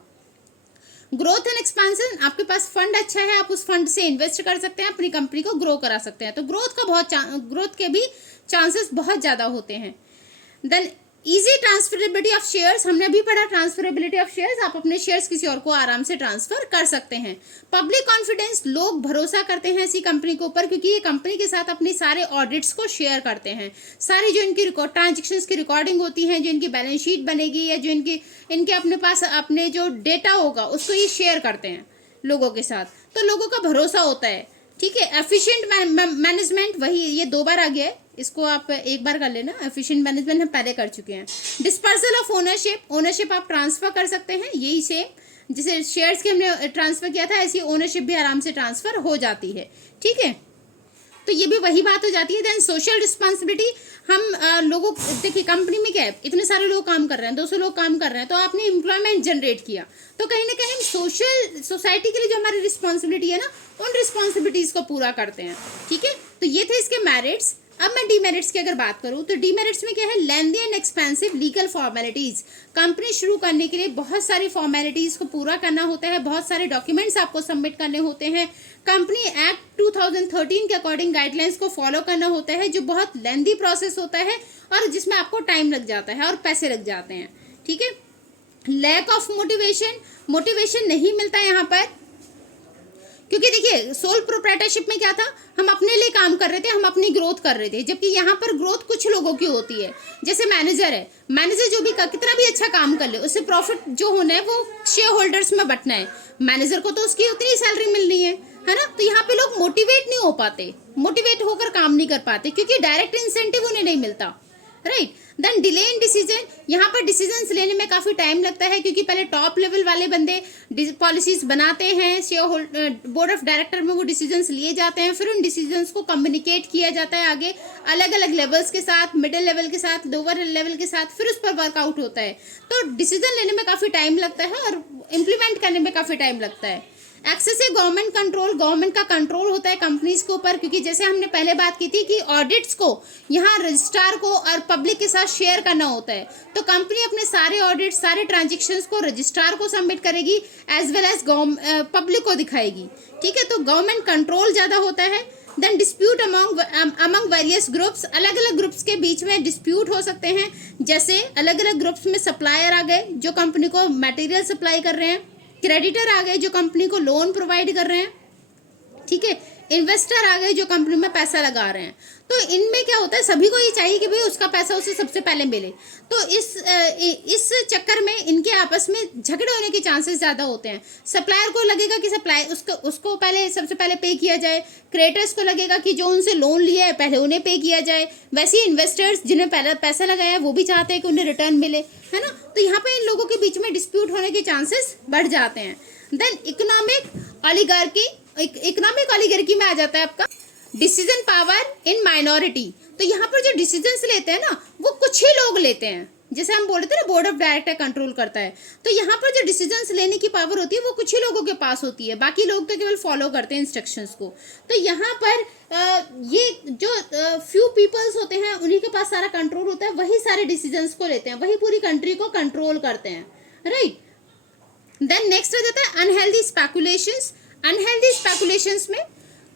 ग्रोथ एंड एक्सपेंशन, आपके पास फंड अच्छा है, आप उस फंड से इन्वेस्ट कर सकते हैं, अपनी कंपनी को ग्रो करा सकते हैं, तो ग्रोथ के भी चांसेस बहुत ज़्यादा होते हैं। Then easy transferability of shares, हमने अभी पढ़ा ट्रांसफरेबिलिटी ऑफ शेयर्स, आप अपने शेयर्स किसी और को आराम से ट्रांसफर कर सकते हैं। पब्लिक कॉन्फिडेंस, लोग भरोसा करते हैं ऐसी कंपनी के ऊपर, क्योंकि ये कंपनी के साथ अपनी सारे ऑडिट्स को शेयर करते हैं, सारी जो इनकी ट्रांजेक्शन्स की रिकॉर्डिंग होती है, जो इनकी बैलेंस शीट बनेगी, या जो इनके अपने पास अपने जो डेटा होगा उसको ये शेयर करते हैं लोगों के साथ, तो लोगों का भरोसा होता है, ठीक है। एफिशिएंट मैनेजमेंट, वही ये 2 बार आ गया है, इसको आप एक बार कर लेना, एफिशिएंट मैनेजमेंट हम पहले कर चुके हैं। डिस्पर्सल ऑफ ओनरशिप आप ट्रांसफर कर सकते हैं, यही सेम जैसे शेयर्स के हमने ट्रांसफर किया था, ऐसी ओनरशिप भी आराम से ट्रांसफर हो जाती है, ठीक है। तो ये भी वही बात हो जाती है। देन सोशल रिस्पॉन्सिबिलिटी, हम लोगों, देखिए कंपनी में क्या है, इतने सारे लोग काम कर रहे हैं, 200 लोग काम कर रहे हैं, तो आपने एम्प्लॉयमेंट जनरेट किया, तो कहीं ना कहीं सोसाइटी के लिए जो हमारी रिस्पॉन्सिबिलिटी है ना, उन रिस्पॉन्सिबिलिटीज को पूरा करते हैं, ठीक है। तो ये थे इसके मेरिट्स। अब मैं डीमेरिट्स की अगर बात करूं तो डीमेरिट्स में क्या है, lengthy and expensive legal formalities, company शुरू करने के लिए बहुत सारी फॉर्मेलिटीज को पूरा करना होता है, बहुत सारे डॉक्यूमेंट्स आपको सबमिट करने होते हैं, कंपनी एक्ट 2013 के अकॉर्डिंग गाइडलाइंस को फॉलो करना होता है, जो बहुत लेंदी प्रोसेस होता है और जिसमें आपको टाइम लग जाता है और पैसे लग जाते हैं, ठीक है। लैक ऑफ मोटिवेशन, मोटिवेशन नहीं मिलता यहाँ पर, क्योंकि देखिए सोल प्रोप्राइटरशिप में क्या था, हम अपने लिए काम कर रहे थे, हम अपनी ग्रोथ कर रहे थे, जबकि यहाँ पर ग्रोथ कुछ लोगों की होती है। जैसे मैनेजर है, मैनेजर जो भी कितना भी अच्छा काम कर ले, उससे प्रॉफिट जो होना है वो शेयर होल्डर्स में बंटना है, मैनेजर को तो उसकी उतनी सैलरी मिलनी है ना। तो यहाँ पे लोग मोटिवेट नहीं हो पाते, मोटिवेट होकर काम नहीं कर पाते, क्योंकि डायरेक्ट इंसेंटिव उन्हें नहीं मिलता, right. Then delay in decision, यहाँ पर डिसीजंस लेने में काफ़ी टाइम लगता है, क्योंकि पहले टॉप लेवल वाले बंदे पॉलिसीज बनाते हैं, शेयर बोर्ड ऑफ डायरेक्टर में वो डिसीजंस लिए जाते हैं, फिर उन डिसीजंस को कम्युनिकेट किया जाता है आगे अलग अलग लेवल्स के साथ, मिडिल लेवल के साथ, लोअर लेवल के साथ, फिर उस पर वर्कआउट होता है। तो डिसीजन लेने में काफ़ी टाइम लगता है और इम्प्लीमेंट करने में काफ़ी टाइम लगता है। एक्सेसिव गवर्नमेंट कंट्रोल, गवर्नमेंट का कंट्रोल होता है कंपनीज के ऊपर, क्योंकि जैसे हमने पहले बात की थी कि ऑडिट्स को यहाँ रजिस्ट्रार को और पब्लिक के साथ शेयर करना होता है, तो कंपनी अपने सारे ऑडिट, सारे ट्रांजेक्शन्स को रजिस्ट्रार को सबमिट करेगी एज वेल एज पब्लिक को दिखाएगी, ठीक है। तो गवर्नमेंट कंट्रोल ज़्यादा होता है। Then dispute among various groups, अलग अलग ग्रुप्स के बीच में डिस्प्यूट हो सकते हैं, जैसे अलग अलग ग्रुप्स में सप्लायर आ गए जो कंपनी को मटेरियल सप्लाई कर रहे हैं, क्रेडिटर आ गए जो कंपनी को लोन प्रोवाइड कर रहे हैं, ठीक है, इन्वेस्टर आ गए जो कंपनी में पैसा लगा रहे हैं। तो इनमें क्या होता है, सभी को ये चाहिए कि भाई उसका पैसा उसे सबसे पहले मिले, तो इस चक्कर में इनके आपस में झगड़े होने के चांसेस ज़्यादा होते हैं। सप्लायर को लगेगा कि सप्लाई उसको पहले सबसे पहले पे किया जाए, क्रेडिटर्स को लगेगा कि जो उनसे लोन लिया है पहले उन्हें पे किया जाए, वैसे ही इन्वेस्टर्स जिन्हें पहले पैसा लगाया है वो भी चाहते हैं कि उन्हें रिटर्न मिले, है ना। तो यहाँ पे इन लोगों के बीच में डिस्प्यूट होने के चांसेस बढ़ जाते हैं। देन इकोनॉमिक ऑलिगार्की में आ जाता है आपका डिसीजन पावर इन माइनॉरिटी। तो यहाँ पर जो डिसीजंस लेते हैं ना वो कुछ ही लोग लेते हैं, जैसे हम बोल रहे थे ना बोर्ड ऑफ डायरेक्टर कंट्रोल करता है, तो यहाँ पर जो डिसीजंस लेने की पावर होती है वो कुछ ही लोगों के पास होती है, बाकी लोग तो केवल फॉलो करते हैं इंस्ट्रक्शंस को। तो यहाँ पर ये जो फ्यू पीपल्स होते हैं उन्हीं के पास सारा कंट्रोल होता है, वही सारे डिसीजंस को लेते हैं, वही पूरी कंट्री को कंट्रोल करते हैं, राइट। देन नेक्स्ट आ जाता है अनहेल्दी स्पेकुलेशंस। अनहेल्दी स्पेकुलेशंस में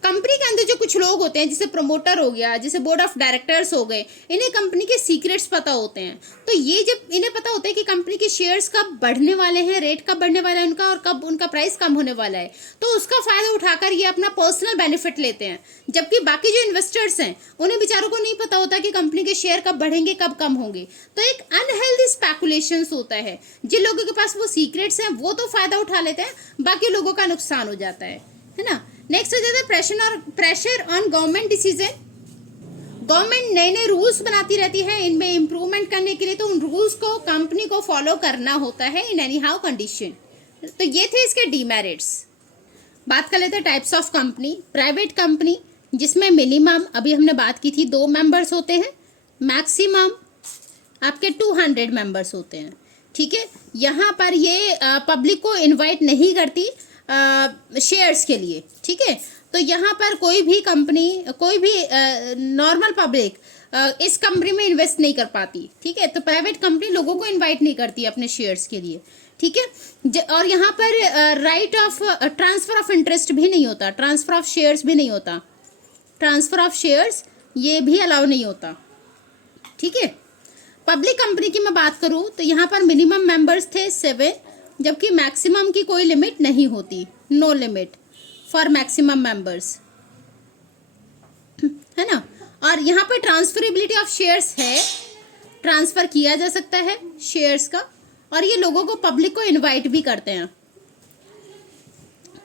कंपनी के अंदर जो कुछ लोग होते हैं, जैसे प्रमोटर हो गया, जैसे बोर्ड ऑफ डायरेक्टर्स हो गए, इन्हें कंपनी के सीक्रेट्स पता होते हैं। तो ये जब इन्हें पता होता है कि कंपनी के शेयर्स कब बढ़ने वाले हैं, रेट कब बढ़ने वाला है उनका, और कब उनका प्राइस कम होने वाला है, तो उसका फायदा उठाकर ये अपना पर्सनल बेनिफिट लेते हैं। जबकि बाकी जो इन्वेस्टर्स हैं उन्हें बेचारों को नहीं पता होता कि कंपनी के शेयर कब बढ़ेंगे कब कम होंगे। तो एक अनहेल्दी स्पेकुलेशंस होता है। जिन लोगों के पास वो सीक्रेट्स हैं वो तो फायदा उठा लेते हैं, बाकी लोगों का नुकसान हो जाता है ना। नेक्स्ट हो जाता है pressure on government decision. Government नए नए रूल्स बनाती रहती है इनमें इम्प्रूवमेंट करने के लिए, तो उन रूल्स को कंपनी को फॉलो करना होता है इन एनी हाउ कंडीशन। तो ये थे इसके डीमेरिट्स। बात कर लेते हैं types of company. Private company जिसमें मिनिमम अभी हमने बात की थी 2 मेंबर्स होते हैं, मैक्सिमम आपके 200 मेंबर्स होते हैं, ठीक है। यहाँ पर ये पब्लिक को इन्वाइट नहीं करती शेयर्स के लिए, ठीक है। तो यहाँ पर कोई भी कंपनी, कोई भी नॉर्मल पब्लिक इस कंपनी में इन्वेस्ट नहीं कर पाती, ठीक है। तो प्राइवेट कंपनी लोगों को इनवाइट नहीं करती अपने शेयर्स के लिए, ठीक है। और यहाँ पर right of transfer of interest भी नहीं होता, ट्रांसफ़र ऑफ शेयर्स भी नहीं होता, ट्रांसफ़र ऑफ शेयर्स ये भी अलाउ नहीं होता, ठीक है। पब्लिक कंपनी की मैं बात करूँ तो यहाँ पर मिनिमम मेंबर्स थे 7, जबकि मैक्सिमम की कोई लिमिट नहीं होती, no limit for maximum members, है ना। और यहाँ पर ट्रांसफरेबिलिटी ऑफ शेयर्स है, ट्रांसफ़र किया जा सकता है शेयर्स का, और ये लोगों को, पब्लिक को इनवाइट भी करते हैं,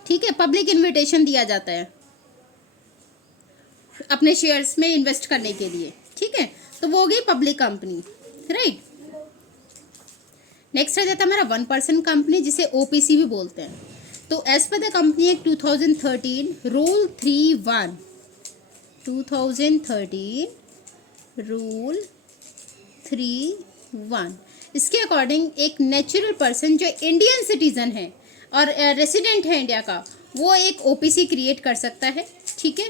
ठीक है। पब्लिक इनविटेशन दिया जाता है अपने शेयर्स में इन्वेस्ट करने के लिए, ठीक है। तो वो हो गई पब्लिक कंपनी, राइट। नेक्स्ट आ जाता है हमारा 1% कंपनी, जिसे ओपीसी भी बोलते हैं। तो as per the company act 2013 rule 3(1), 2013 rule 3(1), इसके अकॉर्डिंग एक नेचुरल पर्सन जो इंडियन सिटीजन है और रेसिडेंट है इंडिया का, वो एक ओपीसी क्रिएट कर सकता है, ठीक है।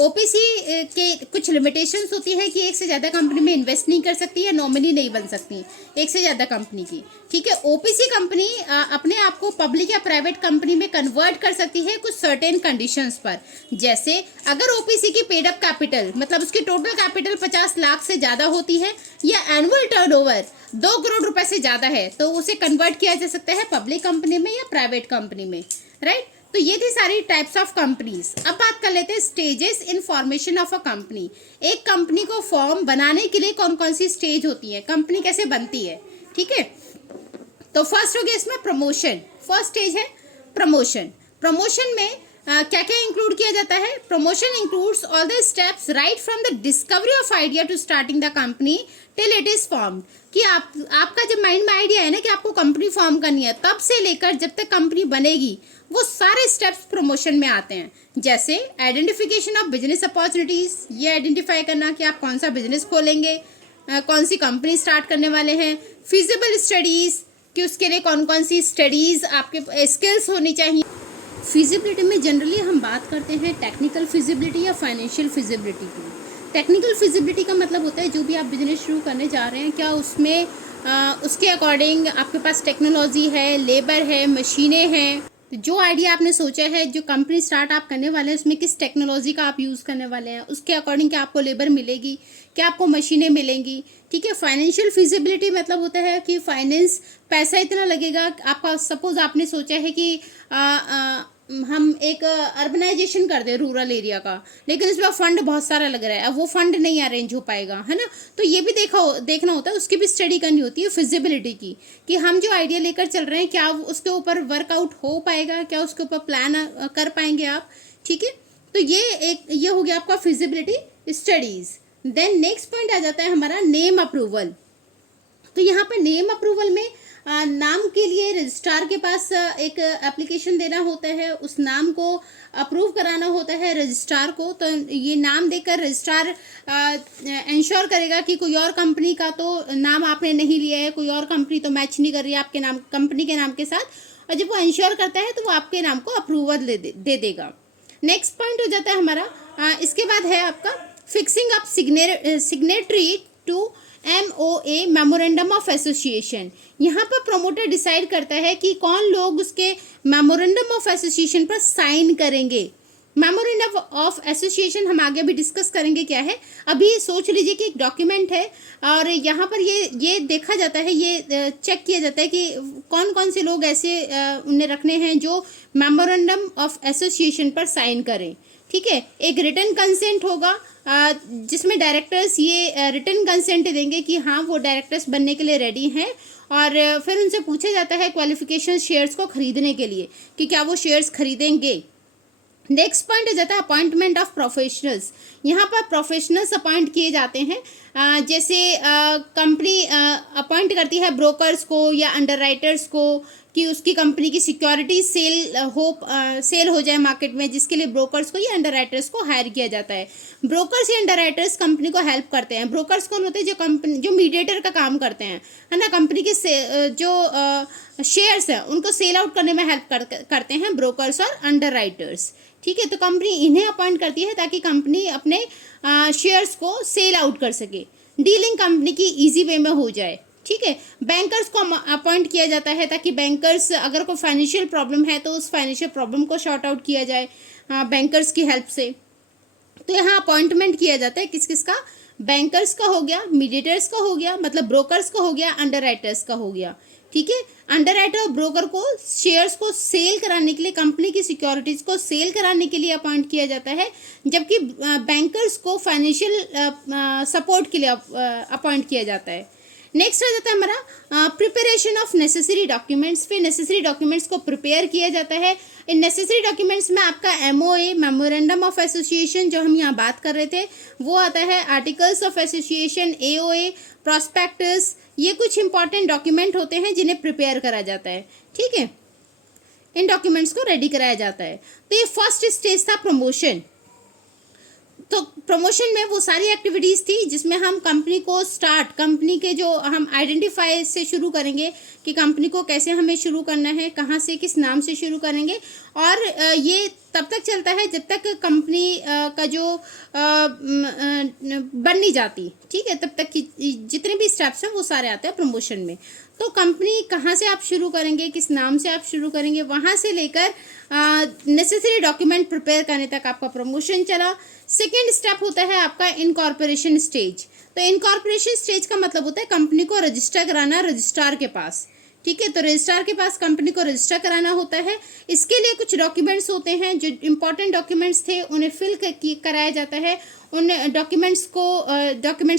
ओपीसी के कुछ लिमिटेशंस होती है कि एक से ज़्यादा कंपनी में इन्वेस्ट नहीं कर सकती है, नॉमिनी नहीं बन सकती एक से ज़्यादा कंपनी की, ठीक है। ओपीसी कंपनी अपने आप को पब्लिक या प्राइवेट कंपनी में कन्वर्ट कर सकती है कुछ सर्टेन कंडीशंस पर। जैसे अगर ओपीसी की पेड अप कैपिटल, मतलब उसकी टोटल कैपिटल 50 लाख से ज़्यादा होती है, या एनुअल टर्नओवर 2 करोड़ रुपए से ज़्यादा है तो उसे कन्वर्ट किया जा सकता है पब्लिक कंपनी में या प्राइवेट कंपनी में, राइट। तो ये थी सारी टाइप्स ऑफ कंपनीज। अब बात कर लेते हैं stages in formation of a company. एक कंपनी को फॉर्म बनाने के लिए कौन कौन सी स्टेज होती है, कंपनी कैसे बनती है, ठीक है। तो फर्स्ट हो गया इसमें प्रमोशन। फर्स्ट स्टेज है प्रमोशन। प्रमोशन में क्या क्या इंक्लूड किया जाता है? Promotion includes all the steps right from the discovery of idea to starting the company till it is formed. कि आपका जब माइंड में आइडिया है ना कि आपको कंपनी फॉर्म करनी है, तब से लेकर जब तक कंपनी बनेगी वो सारे स्टेप्स प्रमोशन में आते हैं। जैसे आइडेंटिफिकेशन ऑफ बिजनेस अपॉर्चुनिटीज, ये आइडेंटिफाई करना कि आप कौन सा बिजनेस खोलेंगे, कौन सी कंपनी स्टार्ट करने वाले हैं। फिजिबल स्टडीज, कि उसके लिए कौन कौन सी स्टडीज आपके स्किल्स होनी चाहिए। फिजिबिलिटी में जनरली हम बात करते हैं टेक्निकल फिजिबिलिटी या फाइनेंशियल फिजिबिलिटी की। टेक्निकल फिजिबिलिटी का मतलब होता है जो भी आप बिजनेस शुरू करने जा रहे हैं, क्या उसमें उसके अकॉर्डिंग आपके पास टेक्नोलॉजी है, लेबर है, मशीनें हैं। तो जो आइडिया आपने सोचा है, जो कंपनी स्टार्ट आप करने वाले हैं, उसमें किस टेक्नोलॉजी का आप यूज़ करने वाले हैं, उसके अकॉर्डिंग क्या आपको लेबर मिलेगी, क्या आपको मशीनें मिलेंगी, ठीक है। फाइनेंशियल फिजिबिलिटी मतलब होता है कि फाइनेंस, पैसा इतना लगेगा। आपका सपोज आपने सोचा है कि हम एक अर्बनाइजेशन कर दें रूरल एरिया का, लेकिन इसमें फंड बहुत सारा लग रहा है, अब वो फंड नहीं अरेंज हो पाएगा, है ना। तो ये भी देखना होता है, उसकी भी स्टडी करनी होती है फिजिबिलिटी की, कि हम जो आइडिया लेकर चल रहे हैं क्या उसके ऊपर वर्कआउट हो पाएगा, क्या उसके ऊपर प्लान कर पाएंगे आप, ठीक है। तो ये हो गया आपका feasibility studies. Then next point आ जाता है हमारा नेम अप्रूवल। तो यहाँ पर नेम अप्रूवल में नाम के लिए रजिस्ट्रार के पास एक एप्लीकेशन देना होता है, उस नाम को अप्रूव कराना होता है रजिस्ट्रार को। तो ये नाम देकर रजिस्ट्रार इंश्योर करेगा कि कोई और कंपनी का तो नाम आपने नहीं लिया है, कोई और कंपनी तो मैच नहीं कर रही है आपके नाम, कंपनी के नाम के साथ। और जब वो इंश्योर करता है तो वो आपके नाम को अप्रूवल दे देगा। नेक्स्ट पॉइंट हो जाता है हमारा, इसके बाद है आपका fixing up signatory to MOA memorandum of association. यहाँ पर प्रोमोटर डिसाइड करता है कि कौन लोग उसके मेमोरेंडम ऑफ एसोसिएशन पर साइन करेंगे। मेमोरेंडम ऑफ एसोसिएशन हम आगे भी डिस्कस करेंगे क्या है। अभी सोच लीजिए कि एक डॉक्यूमेंट है और यहाँ पर ये देखा जाता है, ये चेक किया जाता है कि कौन कौन से लोग ऐसे उन्हें रखने हैं जो मेमोरेंडम ऑफ एसोसिएशन पर साइन करें, ठीक है। एक रिटन कंसेंट होगा जिसमें डायरेक्टर्स ये रिटन कंसेंट देंगे कि हाँ वो डायरेक्टर्स बनने के लिए रेडी हैं, और फिर उनसे पूछा जाता है क्वालिफिकेशन शेयर्स को खरीदने के लिए कि क्या वो शेयर्स खरीदेंगे। नेक्स्ट पॉइंट हो जाता है अपॉइंटमेंट ऑफ प्रोफेशनल्स। यहाँ पर प्रोफेशनल्स अपॉइंट किए जाते हैं, जैसे कंपनी अपॉइंट करती है ब्रोकर्स को या अंडरराइटर्स को कि उसकी कंपनी की सिक्योरिटी सेल हो जाए मार्केट में, जिसके लिए ब्रोकर्स को या अंडरराइटर्स को हायर किया जाता है। ब्रोकर्स या अंडरराइटर्स कंपनी को हेल्प करते हैं। ब्रोकर्स कौन होते हैं? जो मीडिएटर का काम करते हैं, है ना। कंपनी के जो शेयर्स हैं उनको सेल आउट करने में हेल्प करते हैं ब्रोकर्स और अंडरराइटर्स, ठीक है। तो कंपनी इन्हें अपॉइंट करती है ताकि कंपनी अपने शेयर्स को सेल आउट कर सके, डीलिंग कंपनी की ईजी वे में हो जाए, ठीक है। बैंकर्स को अपॉइंट किया जाता है ताकि बैंकर्स, अगर कोई फाइनेंशियल प्रॉब्लम है तो उस फाइनेंशियल प्रॉब्लम को शॉर्ट आउट किया जाए बैंकर्स की हेल्प से। तो यहाँ अपॉइंटमेंट किया जाता है किस किस का? बैंकर्स का हो गया, मीडिएटर्स का हो गया, मतलब ब्रोकर्स का हो गया, अंडरराइटर्स का हो गया, ठीक है। अंडरराइटर और ब्रोकर को शेयर्स को सेल कराने के लिए, कंपनी की सिक्योरिटीज को सेल कराने के लिए अपॉइंट किया जाता है, जबकि बैंकर्स को फाइनेंशियल सपोर्ट के लिए अपॉइंट किया जाता है। नेक्स्ट आ जाता है हमारा प्रिपरेशन ऑफ नेसेसरी डॉक्यूमेंट्स। फिर नेसेसरी डॉक्यूमेंट्स को प्रिपेयर किया जाता है। इन नेसेसरी डॉक्यूमेंट्स में आपका MOA मेमोरेंडम ऑफ एसोसिएशन, जो हम यहाँ बात कर रहे थे, वो आता है। Articles of association, AOA, prospectus, ये कुछ इंपॉर्टेंट डॉक्यूमेंट होते हैं जिन्हें प्रिपेयर करा जाता है, ठीक है। इन डॉक्यूमेंट्स को रेडी कराया जाता है। तो ये फर्स्ट स्टेज था प्रमोशन। तो प्रमोशन में वो सारी एक्टिविटीज़ थी जिसमें हम कंपनी को कंपनी के जो हम आइडेंटिफाई से शुरू करेंगे कि कंपनी को कैसे हमें शुरू करना है, कहाँ से, किस नाम से शुरू करेंगे। और ये तब तक चलता है जब तक कंपनी का जो बन नहीं जाती, ठीक है, तब तक की जितने भी स्टेप्स हैं वो सारे आते हैं प्रमोशन में। तो कंपनी कहाँ से आप शुरू करेंगे, किस नाम से आप शुरू करेंगे, वहाँ से लेकर नेसेसरी डॉक्यूमेंट प्रिपेयर करने तक आपका प्रमोशन चला। सेकेंड स्टेप होता है आपका इनकॉर्पोरेशन स्टेज। तो इनकॉर्पोरेशन स्टेज का मतलब होता है कंपनी को रजिस्टर कराना रजिस्ट्रार के पास, ठीक है। तो रजिस्ट्रार के पास कंपनी को रजिस्टर कराना होता है। इसके लिए कुछ डॉक्यूमेंट्स होते हैं, जो इंपॉर्टेंट डॉक्यूमेंट्स थे उन्हें फिल कराया जाता है। उन डॉक्यूमेंट्स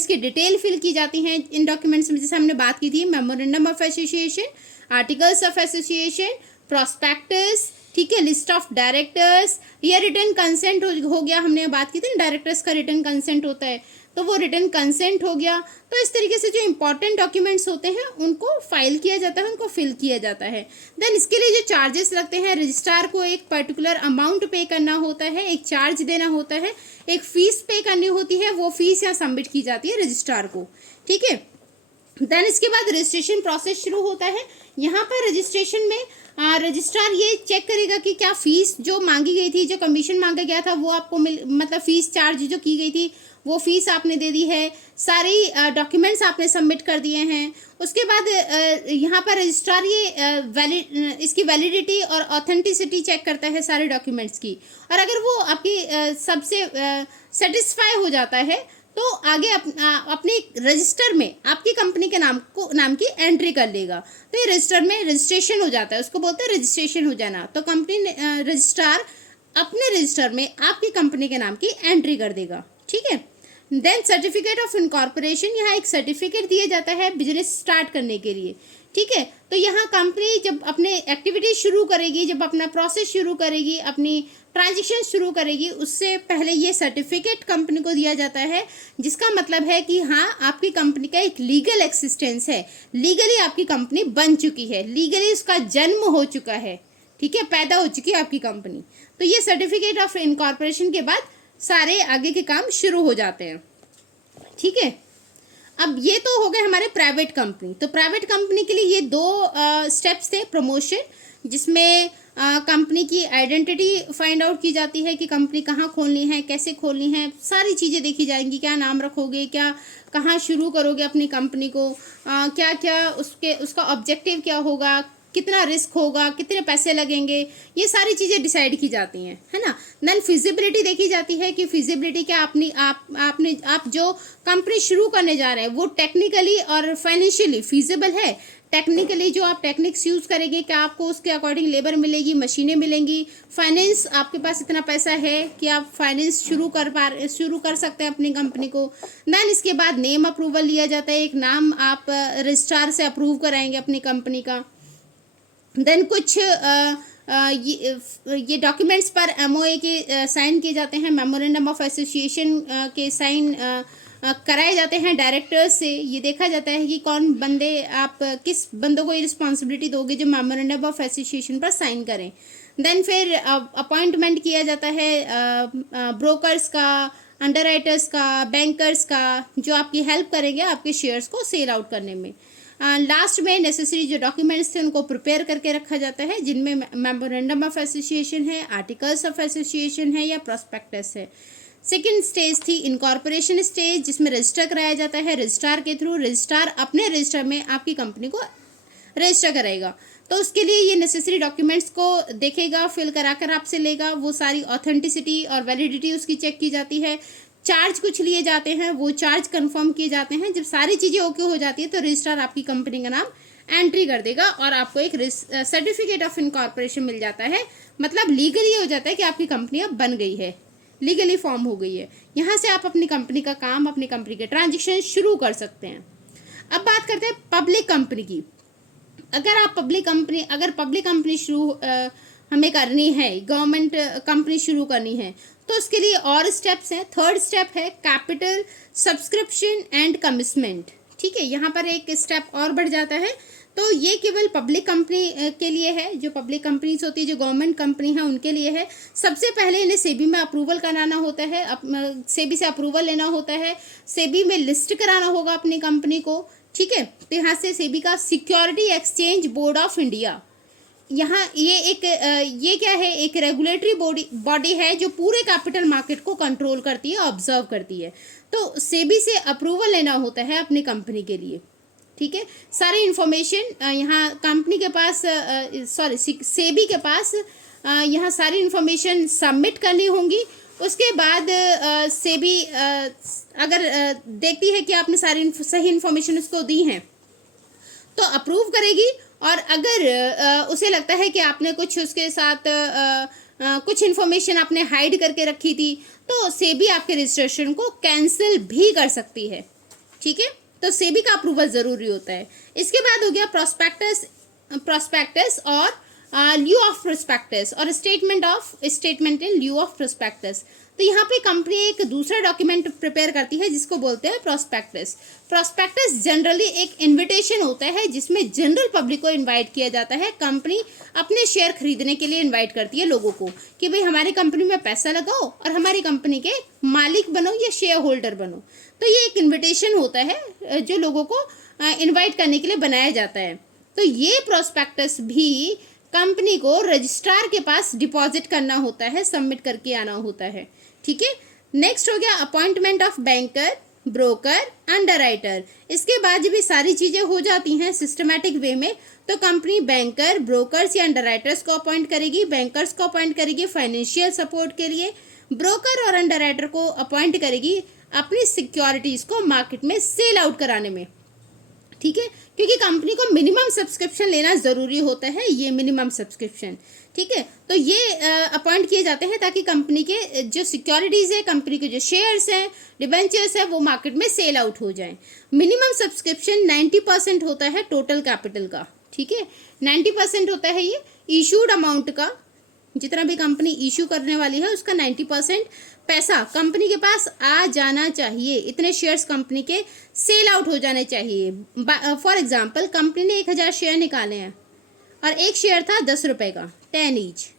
की डिटेल फिल की जाती हैं। इन डॉक्यूमेंट्स में जैसे हमने बात की थी, memorandum of association, articles of association, prospectus, ठीक है, लिस्ट ऑफ डायरेक्टर्स, या रिटर्न कंसेंट हो गया, हमने बात की थी डायरेक्टर्स का रिटर्न कंसेंट होता है, तो वो रिटर्न कंसेंट हो गया। तो इस तरीके से जो इंपॉर्टेंट डॉक्यूमेंट्स होते हैं उनको फाइल किया जाता है, उनको फिल किया जाता है। देन इसके लिए जो चार्जेस लगते हैं, रजिस्ट्रार को एक पर्टिकुलर अमाउंट पे करना होता है, एक चार्ज देना होता है, एक फीस पे करनी होती है, वो फीस यहाँ सबमिट की जाती है रजिस्ट्रार को, ठीक है। देन इसके बाद रजिस्ट्रेशन प्रोसेस शुरू होता है। यहाँ पर रजिस्ट्रेशन में रजिस्ट्रार ये चेक करेगा कि क्या फीस जो मांगी गई थी, जो कमीशन मांगा गया था, वो आपको मतलब फीस चार्ज जो की गई थी वो फीस आपने दे दी है, सारी डॉक्यूमेंट्स आपने सबमिट कर दिए हैं। उसके बाद यहाँ पर रजिस्ट्रार ये इसकी वैलिडिटी और ऑथेंटिसिटी चेक करता है सारे डॉक्यूमेंट्स की, और अगर वो आपकी सबसे सेटिस्फाई हो जाता है तो आगे अपने रजिस्टर में आपकी कंपनी के नाम की एंट्री कर लेगा। तो ये रजिस्टर में रजिस्ट्रेशन हो जाता है, उसको बोलते हैं रजिस्ट्रेशन हो जाना। तो कंपनी रजिस्ट्रार अपने रजिस्टर में आपकी कंपनी के नाम की एंट्री कर देगा, ठीक है। देन सर्टिफिकेट ऑफ इनकॉर्पोरेशन, यहाँ एक सर्टिफिकेट दिया जाता है बिजनेस स्टार्ट करने के लिए, ठीक है। तो यहाँ कंपनी जब अपने एक्टिविटीज शुरू करेगी, जब अपना प्रोसेस शुरू करेगी, अपनी ट्रांजेक्शन शुरू करेगी, उससे पहले ये सर्टिफिकेट कंपनी को दिया जाता है, जिसका मतलब है कि हाँ आपकी कंपनी का एक लीगल एक्सिस्टेंस है, लीगली आपकी कंपनी बन चुकी है, लीगली उसका जन्म हो चुका है, ठीक है, पैदा हो चुकी है आपकी कंपनी। तो ये सर्टिफिकेट ऑफ इनकॉर्पोरेशन के बाद सारे आगे के काम शुरू हो जाते हैं, ठीक है। अब ये तो हो गए हमारे प्राइवेट कंपनी। तो प्राइवेट कंपनी के लिए ये दो स्टेप्स थे, प्रमोशन, जिसमें कंपनी की आइडेंटिटी फाइंड आउट की जाती है कि कंपनी कहाँ खोलनी है, कैसे खोलनी है, सारी चीज़ें देखी जाएंगी, क्या नाम रखोगे, क्या कहाँ शुरू करोगे अपनी कंपनी को, क्या क्या उसका ऑब्जेक्टिव क्या होगा, कितना रिस्क होगा, कितने पैसे लगेंगे, ये सारी चीज़ें डिसाइड की जाती हैं, है ना। देन फिजिबिलिटी देखी जाती है कि फिजिबिलिटी क्या आप जो कंपनी शुरू करने जा रहे हैं वो टेक्निकली और फाइनेंशियली फिजिबल है। टेक्निकली जो आप टेक्निक्स यूज़ करेंगे, क्या आपको उसके अकॉर्डिंग लेबर मिलेगी, मशीनें मिलेंगी, फाइनेंस आपके पास इतना पैसा है कि आप फाइनेंस शुरू कर सकते हैं अपनी कंपनी को। देन इसके बाद नेम अप्रूवल लिया जाता है, एक नाम आप रजिस्ट्रार से अप्रूव कराएंगे अपनी कंपनी का। देन कुछ ये डॉक्यूमेंट्स पर एमओए के साइन किए जाते हैं, मेमोरेंडम ऑफ एसोसिएशन के साइन कराए जाते हैं डायरेक्टर्स से। ये देखा जाता है कि कौन बंदे, आप किस बंदों को ये रिस्पॉन्सिबिलिटी दोगे जो मेमोरेंडम ऑफ एसोसिएशन पर साइन करें। देन फिर अपॉइंटमेंट किया जाता है ब्रोकर्स का, अंडरराइटर्स का, बैंकर्स का, जो आपकी हेल्प करेंगे आपके शेयर्स को सेल आउट करने में। लास्ट में नेसेसरी जो डॉक्यूमेंट्स थे उनको प्रिपेयर करके रखा जाता है, जिनमें मेमोरेंडम ऑफ एसोसिएशन है, आर्टिकल्स ऑफ एसोसिएशन है या प्रॉस्पेक्टस है। सेकेंड स्टेज थी इनकॉर्पोरेशन स्टेज, जिसमें रजिस्टर कराया जाता है रजिस्ट्रार के थ्रू। रजिस्ट्रार अपने रजिस्टर में आपकी कंपनी को रजिस्टर कराएगा, तो उसके लिए ये नेसेसरी डॉक्यूमेंट्स को देखेगा, फिल करा कर आपसे लेगा, वो सारी ऑथेंटिसिटी और वैलिडिटी उसकी चेक की जाती है। चार्ज कुछ लिए जाते हैं, वो चार्ज कंफर्म किए जाते हैं। जब सारी चीज़ें ओके हो जाती है तो रजिस्ट्रार आपकी कंपनी का नाम एंट्री कर देगा और आपको एक सर्टिफिकेट ऑफ इनकॉर्पोरेशन मिल जाता है, मतलब लीगली हो जाता है कि आपकी कंपनी अब बन गई है, लीगली फॉर्म हो गई है। यहाँ से आप अपनी कंपनी का काम, अपनी कंपनी के ट्रांजेक्शन शुरू कर सकते हैं। अब बात करते हैं पब्लिक कंपनी की। अगर पब्लिक कंपनी शुरू हमें करनी है, गवर्नमेंट कंपनी शुरू करनी है, तो उसके लिए और स्टेप्स हैं। थर्ड स्टेप है कैपिटल सब्सक्रिप्शन एंड कमिटमेंट, ठीक है। यहाँ पर एक स्टेप और बढ़ जाता है, तो ये केवल पब्लिक कंपनी के लिए है, जो पब्लिक कंपनीज होती है, जो गवर्नमेंट कंपनी है उनके लिए है। सबसे पहले इन्हें सेबी में अप्रूवल कराना होता है, सेबी से अप्रूवल लेना होता है, सेबी में लिस्ट कराना होगा अपनी कंपनी को, ठीक है। तो यहाँ से सेबी का security exchange board of India, यहाँ ये क्या है, एक रेगुलेटरी बॉडी है जो पूरे कैपिटल मार्केट को कंट्रोल करती है, ऑब्जर्व करती है। तो सेबी से अप्रूवल लेना होता है अपनी कंपनी के लिए, ठीक है। सारी इन्फॉर्मेशन यहाँ कंपनी के पास, सेबी के पास यहाँ सारी इन्फॉर्मेशन सबमिट करनी होंगी। उसके बाद सेबी अगर देखती है कि आपने सारी सही इन्फॉर्मेशन उसको दी है तो अप्रूव करेगी। और अगर उसे लगता है कि आपने कुछ उसके साथ कुछ इन्फॉर्मेशन आपने हाइड करके रखी थी तो सेबी आपके रजिस्ट्रेशन को कैंसिल भी कर सकती है। ठीक है, तो सेबी का अप्रूवल ज़रूरी होता है। इसके बाद हो गया प्रोस्पेक्टस और ल्यू ऑफ प्रोस्पेक्टस और statement in lieu of prospectus. तो यहाँ पे कंपनी एक दूसरा डॉक्यूमेंट प्रिपेयर करती है जिसको बोलते हैं प्रोस्पेक्टस। प्रोस्पेक्टस जनरली एक इनविटेशन होता है जिसमें जनरल पब्लिक को इनवाइट किया जाता है। कंपनी अपने शेयर खरीदने के लिए इनवाइट करती है लोगों को कि भाई हमारी कंपनी में पैसा लगाओ और हमारी कंपनी के मालिक बनो या शेयर होल्डर बनो। तो ये एक इन्विटेशन होता है जो लोगों को इन्वाइट करने के लिए बनाया जाता है। तो ये प्रोस्पेक्टस भी कंपनी को रजिस्ट्रार के पास डिपॉजिट करना होता है, सबमिट करके आना होता है। ठीक है, नेक्स्ट हो गया appointment of banker, broker, underwriter. इसके बाद जब ये सारी चीज़ें हो जाती हैं सिस्टमैटिक वे में तो कंपनी बैंकर, ब्रोकर्स या अंडरराइटर्स को अपॉइंट करेगी। बैंकर्स को अपॉइंट करेगी फाइनेंशियल सपोर्ट के लिए, ब्रोकर और अंडरराइटर को अपॉइंट करेगी अपनी सिक्योरिटीज़ को मार्केट में सेल आउट कराने में। ठीक है, क्योंकि कंपनी को मिनिमम सब्सक्रिप्शन लेना ज़रूरी होता है, ये मिनिमम सब्सक्रिप्शन। ठीक है, तो ये अपॉइंट किए जाते हैं ताकि कंपनी के जो सिक्योरिटीज़ है, कंपनी के जो शेयर्स हैं, डिबेंचर्स है, वो मार्केट में सेल आउट हो जाएं। मिनिमम सब्सक्रिप्शन 90% होता है टोटल कैपिटल का। ठीक है, 90% होता है ये इशूड अमाउंट का। जितना भी कंपनी इशू करने वाली है उसका 90% पैसा कंपनी के पास आ जाना चाहिए। इतने शेयर्स कंपनी के सेल आउट हो जाने चाहिए। फॉर एग्जांपल कंपनी ने 1000 शेयर निकाले हैं और एक शेयर था 10 रुपये का, 10 ईच।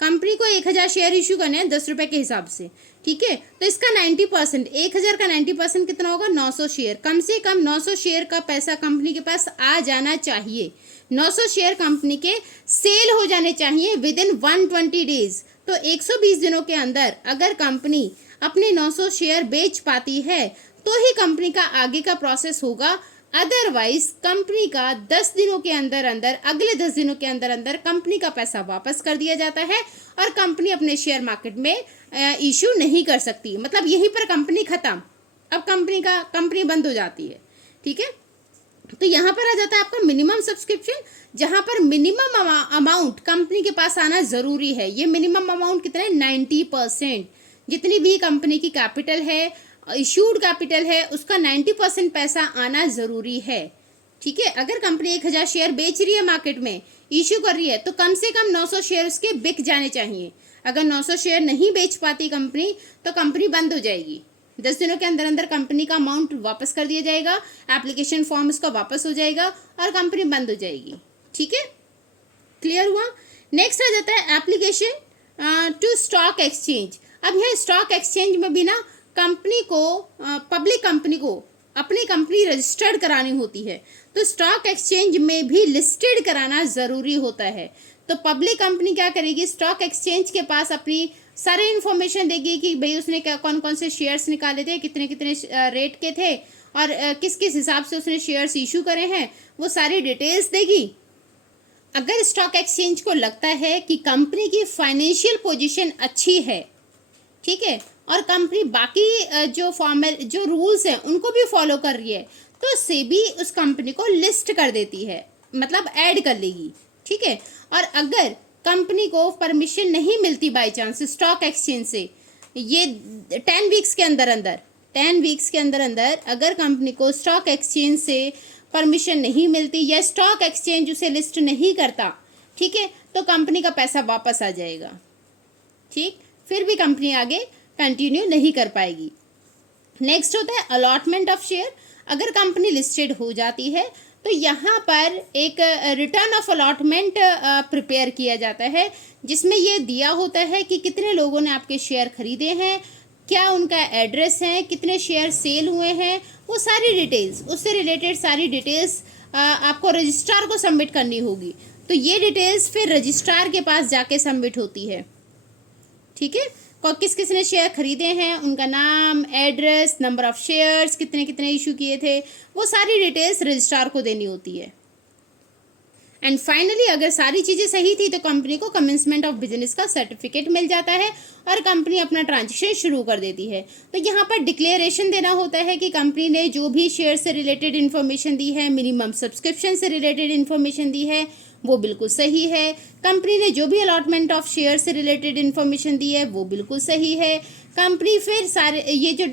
कंपनी को 1000 शेयर इशू करने हैं 10 रुपये के हिसाब से। ठीक है, तो इसका 90%, 1000 का 90% कितना होगा? 900 शेयर। कम से कम 900 शेयर का पैसा कंपनी के पास आ जाना चाहिए। 900 शेयर कंपनी के सेल हो जाने चाहिए विद इन 120 डेज। तो 120 दिनों के अंदर अगर कंपनी अपने 900 शेयर बेच पाती है तो ही कंपनी का आगे का प्रोसेस होगा। अदरवाइज कंपनी का 10 दिनों के अंदर अंदर, अगले 10 दिनों के अंदर अंदर कंपनी का पैसा वापस कर दिया जाता है और कंपनी अपने शेयर मार्केट में इशू नहीं कर सकती। मतलब यहीं पर कंपनी खत्म, अब कंपनी बंद हो जाती है। ठीक है, तो यहाँ पर आ जाता है आपका मिनिमम सब्सक्रिप्शन, जहाँ पर मिनिमम अमाउंट कंपनी के पास आना ज़रूरी है। ये मिनिमम अमाउंट कितना है? 90%। जितनी भी कंपनी की कैपिटल है, इशूड कैपिटल है, उसका 90% पैसा आना ज़रूरी है। ठीक है, अगर कंपनी 1000 शेयर बेच रही है मार्केट में, इशू कर रही है, तो कम से कम 900 शेयर उसके बिक जाने चाहिए। अगर 900 शेयर नहीं बेच पाती कंपनी तो कंपनी बंद हो जाएगी। 10 दिनों के अंदर अंदर कंपनी का अमाउंट वापस कर दिया जाएगा, एप्लीकेशन फॉर्म उसका वापस हो जाएगा और कंपनी बंद हो जाएगी। ठीक है, क्लियर हुआ? नेक्स्ट आ जाता है एप्लीकेशन टू स्टॉक एक्सचेंज। अब यहाँ स्टॉक एक्सचेंज में भी ना कंपनी को, पब्लिक कंपनी को अपनी कंपनी रजिस्टर्ड करानी होती है, तो स्टॉक एक्सचेंज में भी लिस्टेड कराना ज़रूरी होता है। तो पब्लिक कंपनी क्या करेगी? स्टॉक एक्सचेंज के पास अपनी सारे इन्फॉर्मेशन देगी कि भाई उसने क्या कौन कौन से शेयर्स निकाले थे, कितने कितने रेट के थे और किस किस हिसाब से उसने शेयर्स इशू करे हैं, वो सारी डिटेल्स देगी। अगर स्टॉक एक्सचेंज को लगता है कि कंपनी की फाइनेंशियल पोजीशन अच्छी है, ठीक है, और कंपनी बाकी जो रूल्स हैं उनको भी फॉलो कर रही है, तो सेबी उस कंपनी को लिस्ट कर देती है, मतलब ऐड कर लेगी। ठीक है, और अगर कंपनी को परमिशन नहीं मिलती बाय चांस स्टॉक एक्सचेंज से, ये 10 वीक्स के अंदर अंदर अगर कंपनी को स्टॉक एक्सचेंज से परमिशन नहीं मिलती या स्टॉक एक्सचेंज उसे लिस्ट नहीं करता, ठीक है, तो कंपनी का पैसा वापस आ जाएगा। ठीक, फिर भी कंपनी आगे कंटिन्यू नहीं कर पाएगी। नेक्स्ट होता है अलॉटमेंट ऑफ शेयर। अगर कंपनी लिस्टेड हो जाती है तो यहाँ पर एक रिटर्न ऑफ अलॉटमेंट प्रिपेयर किया जाता है, जिसमें ये दिया होता है कि कितने लोगों ने आपके शेयर खरीदे हैं, क्या उनका एड्रेस है, कितने शेयर सेल हुए हैं, वो सारी डिटेल्स, उससे रिलेटेड सारी डिटेल्स आपको रजिस्ट्रार को सबमिट करनी होगी। तो ये डिटेल्स फिर रजिस्ट्रार के पास जाके सबमिट होती है। ठीक है, किस किस ने शेयर खरीदे हैं, उनका नाम, एड्रेस, नंबर ऑफ शेयर्स, कितने कितने इशू किए थे, वो सारी डिटेल्स रजिस्ट्रार को देनी होती है। एंड फाइनली अगर सारी चीज़ें सही थी तो कंपनी को कमेंसमेंट ऑफ बिजनेस का सर्टिफिकेट मिल जाता है और कंपनी अपना ट्रांजेक्शन शुरू कर देती है। तो यहाँ पर डिक्लेरेशन देना होता है कि कंपनी ने जो भी शेयर से रिलेटेड इन्फॉर्मेशन दी है, मिनिमम सब्सक्रिप्शन से रिलेटेड इन्फॉर्मेशन दी है, वो बिल्कुल सही है। कंपनी ने जो भी अलॉटमेंट ऑफ शेयर से रिलेटेड इन्फॉर्मेशन दी है वो बिल्कुल सही है। कंपनी फिर सारे ये जो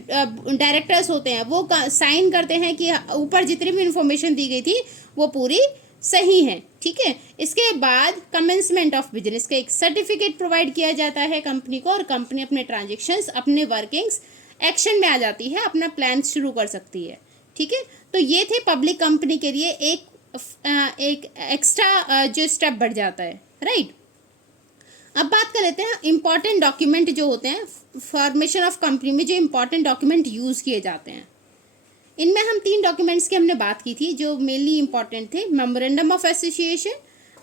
डायरेक्टर्स होते हैं वो साइन करते हैं कि ऊपर जितनी भी इन्फॉर्मेशन दी गई थी वो पूरी सही है, ठीक है। इसके बाद कमेंसमेंट ऑफ बिजनेस का एक सर्टिफिकेट प्रोवाइड किया जाता है कंपनी को, और कंपनी अपने ट्रांजेक्शन्स, अपने वर्किंग्स एक्शन में आ जाती है, अपना प्लान शुरू कर सकती है, ठीक है। तो ये थे पब्लिक कंपनी के लिए एक एक्स्ट्रा जो स्टेप बढ़ जाता है, राइट। अब बात कर लेते हैं इंपॉर्टेंट डॉक्यूमेंट जो होते हैं फॉर्मेशन ऑफ कंपनी में, जो इंपॉर्टेंट डॉक्यूमेंट यूज़ किए जाते हैं। इनमें हम 3 डॉक्यूमेंट्स की हमने बात की थी जो मेनली इंपॉर्टेंट थे, memorandum of association,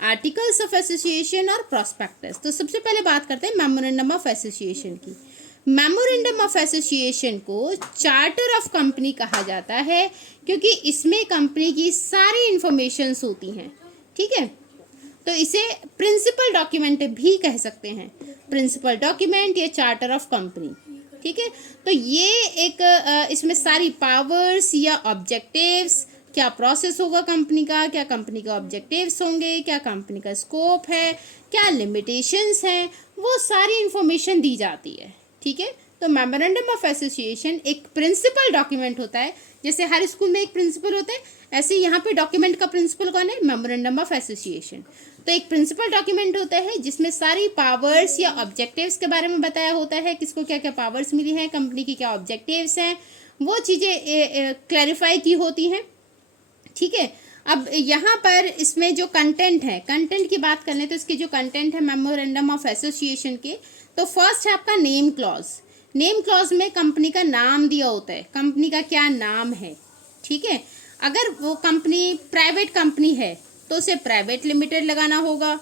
articles of association और प्रॉस्पेक्टस। तो सबसे पहले बात करते हैं मेमोरेंडम ऑफ एसोसिएशन की। मेमोरेंडम ऑफ एसोसिएशन को चार्टर ऑफ कंपनी कहा जाता है क्योंकि इसमें कंपनी की सारी इंफॉर्मेशंस होती हैं, ठीक है। तो इसे प्रिंसिपल डॉक्यूमेंट भी कह सकते हैं, प्रिंसिपल डॉक्यूमेंट या चार्टर ऑफ कंपनी, ठीक है। तो ये एक इसमें सारी पावर्स या ऑब्जेक्टिव्स, क्या प्रोसेस होगा कंपनी का, क्या कंपनी का ऑब्जेक्टिव्स होंगे, क्या कंपनी का स्कोप है, क्या लिमिटेशंस हैं, वो सारी इंफॉर्मेशन दी जाती है, ठीक है। तो मेमोरेंडम ऑफ एसोसिएशन एक प्रिंसिपल डॉक्यूमेंट होता है, जैसे हर स्कूल में एक प्रिंसिपल होता है, ऐसे यहाँ पे डॉक्यूमेंट का प्रिंसिपल कौन है, मेमोरेंडम ऑफ एसोसिएशन। तो एक प्रिंसिपल डॉक्यूमेंट होता है जिसमें सारी पावर्स या ऑब्जेक्टिव्स के बारे में बताया होता है, किसको क्या क्या पावर्स मिली हैं, कंपनी की क्या ऑब्जेक्टिव्स हैं, वो चीज़ें क्लैरिफाई की होती हैं, ठीक है। अब यहाँ पर इसमें जो कंटेंट है, कंटेंट की बात कर लें तो इसके जो कंटेंट है मेमोरेंडम ऑफ एसोसिएशन के, तो फर्स्ट है आपका नेम क्लॉज। नेम क्लॉज में कंपनी का नाम दिया होता है, कंपनी का क्या नाम है, ठीक है। अगर वो कंपनी प्राइवेट कंपनी है तो उसे प्राइवेट लिमिटेड लगाना होगा,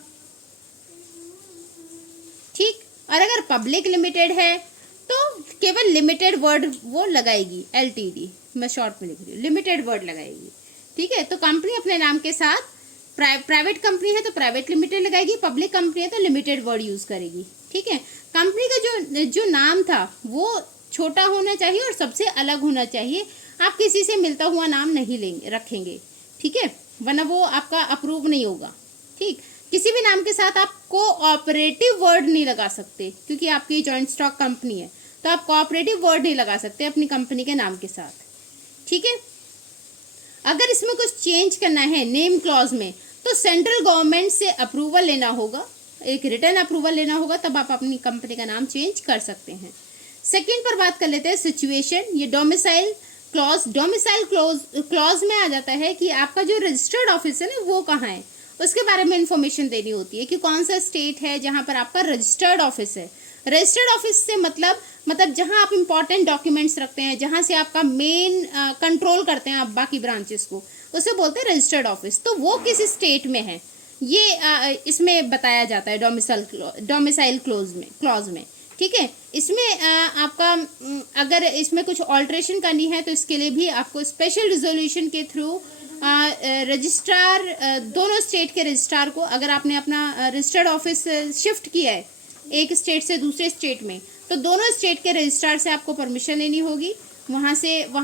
ठीक। और अगर पब्लिक लिमिटेड है तो केवल लिमिटेड वर्ड वो लगाएगी, LTD, मैं शॉर्ट में लिख रही हूँ, लिमिटेड वर्ड लगाएगी, ठीक है। तो कंपनी अपने नाम के साथ प्राइवेट कंपनी है तो प्राइवेट लिमिटेड लगाएगी, पब्लिक कंपनी है तो लिमिटेड वर्ड यूज़ करेगी, ठीक है। कंपनी का जो नाम था वो छोटा होना चाहिए और सबसे अलग होना चाहिए, आप किसी से मिलता हुआ नाम नहीं रखेंगे, ठीक है, वरना वो आपका अप्रूव नहीं होगा, ठीक। किसी भी नाम के साथ आप कोऑपरेटिव वर्ड नहीं लगा सकते क्योंकि आपकी जॉइंट स्टॉक कंपनी है, तो आप कोऑपरेटिव वर्ड नहीं लगा सकते अपनी कंपनी के नाम के साथ, ठीक है। अगर इसमें कुछ चेंज करना है नेम क्लॉज में तो सेंट्रल गवर्नमेंट से अप्रूवल लेना होगा, एक रिटर्न अप्रूवल लेना होगा, तब आप अपनी कंपनी का नाम चेंज कर सकते हैं। सेकंड पर बात कर लेते हैं सिचुएशन, ये डोमिसाइल क्लॉज। डोमिसाइल क्लॉज में आ जाता है कि आपका जो रजिस्टर्ड ऑफिस है ना वो कहाँ है, उसके बारे में इंफॉर्मेशन देनी होती है कि कौन सा स्टेट है जहाँ पर आपका रजिस्टर्ड ऑफिस है। रजिस्टर्ड ऑफिस से मतलब जहाँ आप इंपॉर्टेंट डॉक्यूमेंट्स रखते हैं, जहाँ से आपका मेन कंट्रोल करते हैं आप बाकी ब्रांचेस को, उसे बोलते हैं रजिस्टर्ड ऑफिस। तो वो किस स्टेट में है ये इसमें बताया जाता है डोमिसाइल क्लॉज में, ठीक है। इसमें आपका अगर इसमें कुछ ऑल्ट्रेशन करनी है तो इसके लिए भी आपको स्पेशल रिजोल्यूशन के थ्रू रजिस्ट्रार, दोनों स्टेट के रजिस्ट्रार को, अगर आपने अपना रजिस्टर्ड ऑफिस शिफ्ट किया है एक स्टेट से दूसरे स्टेट में, तो दोनों स्टेट के रजिस्ट्रार से आपको परमिशन लेनी होगी, वहाँ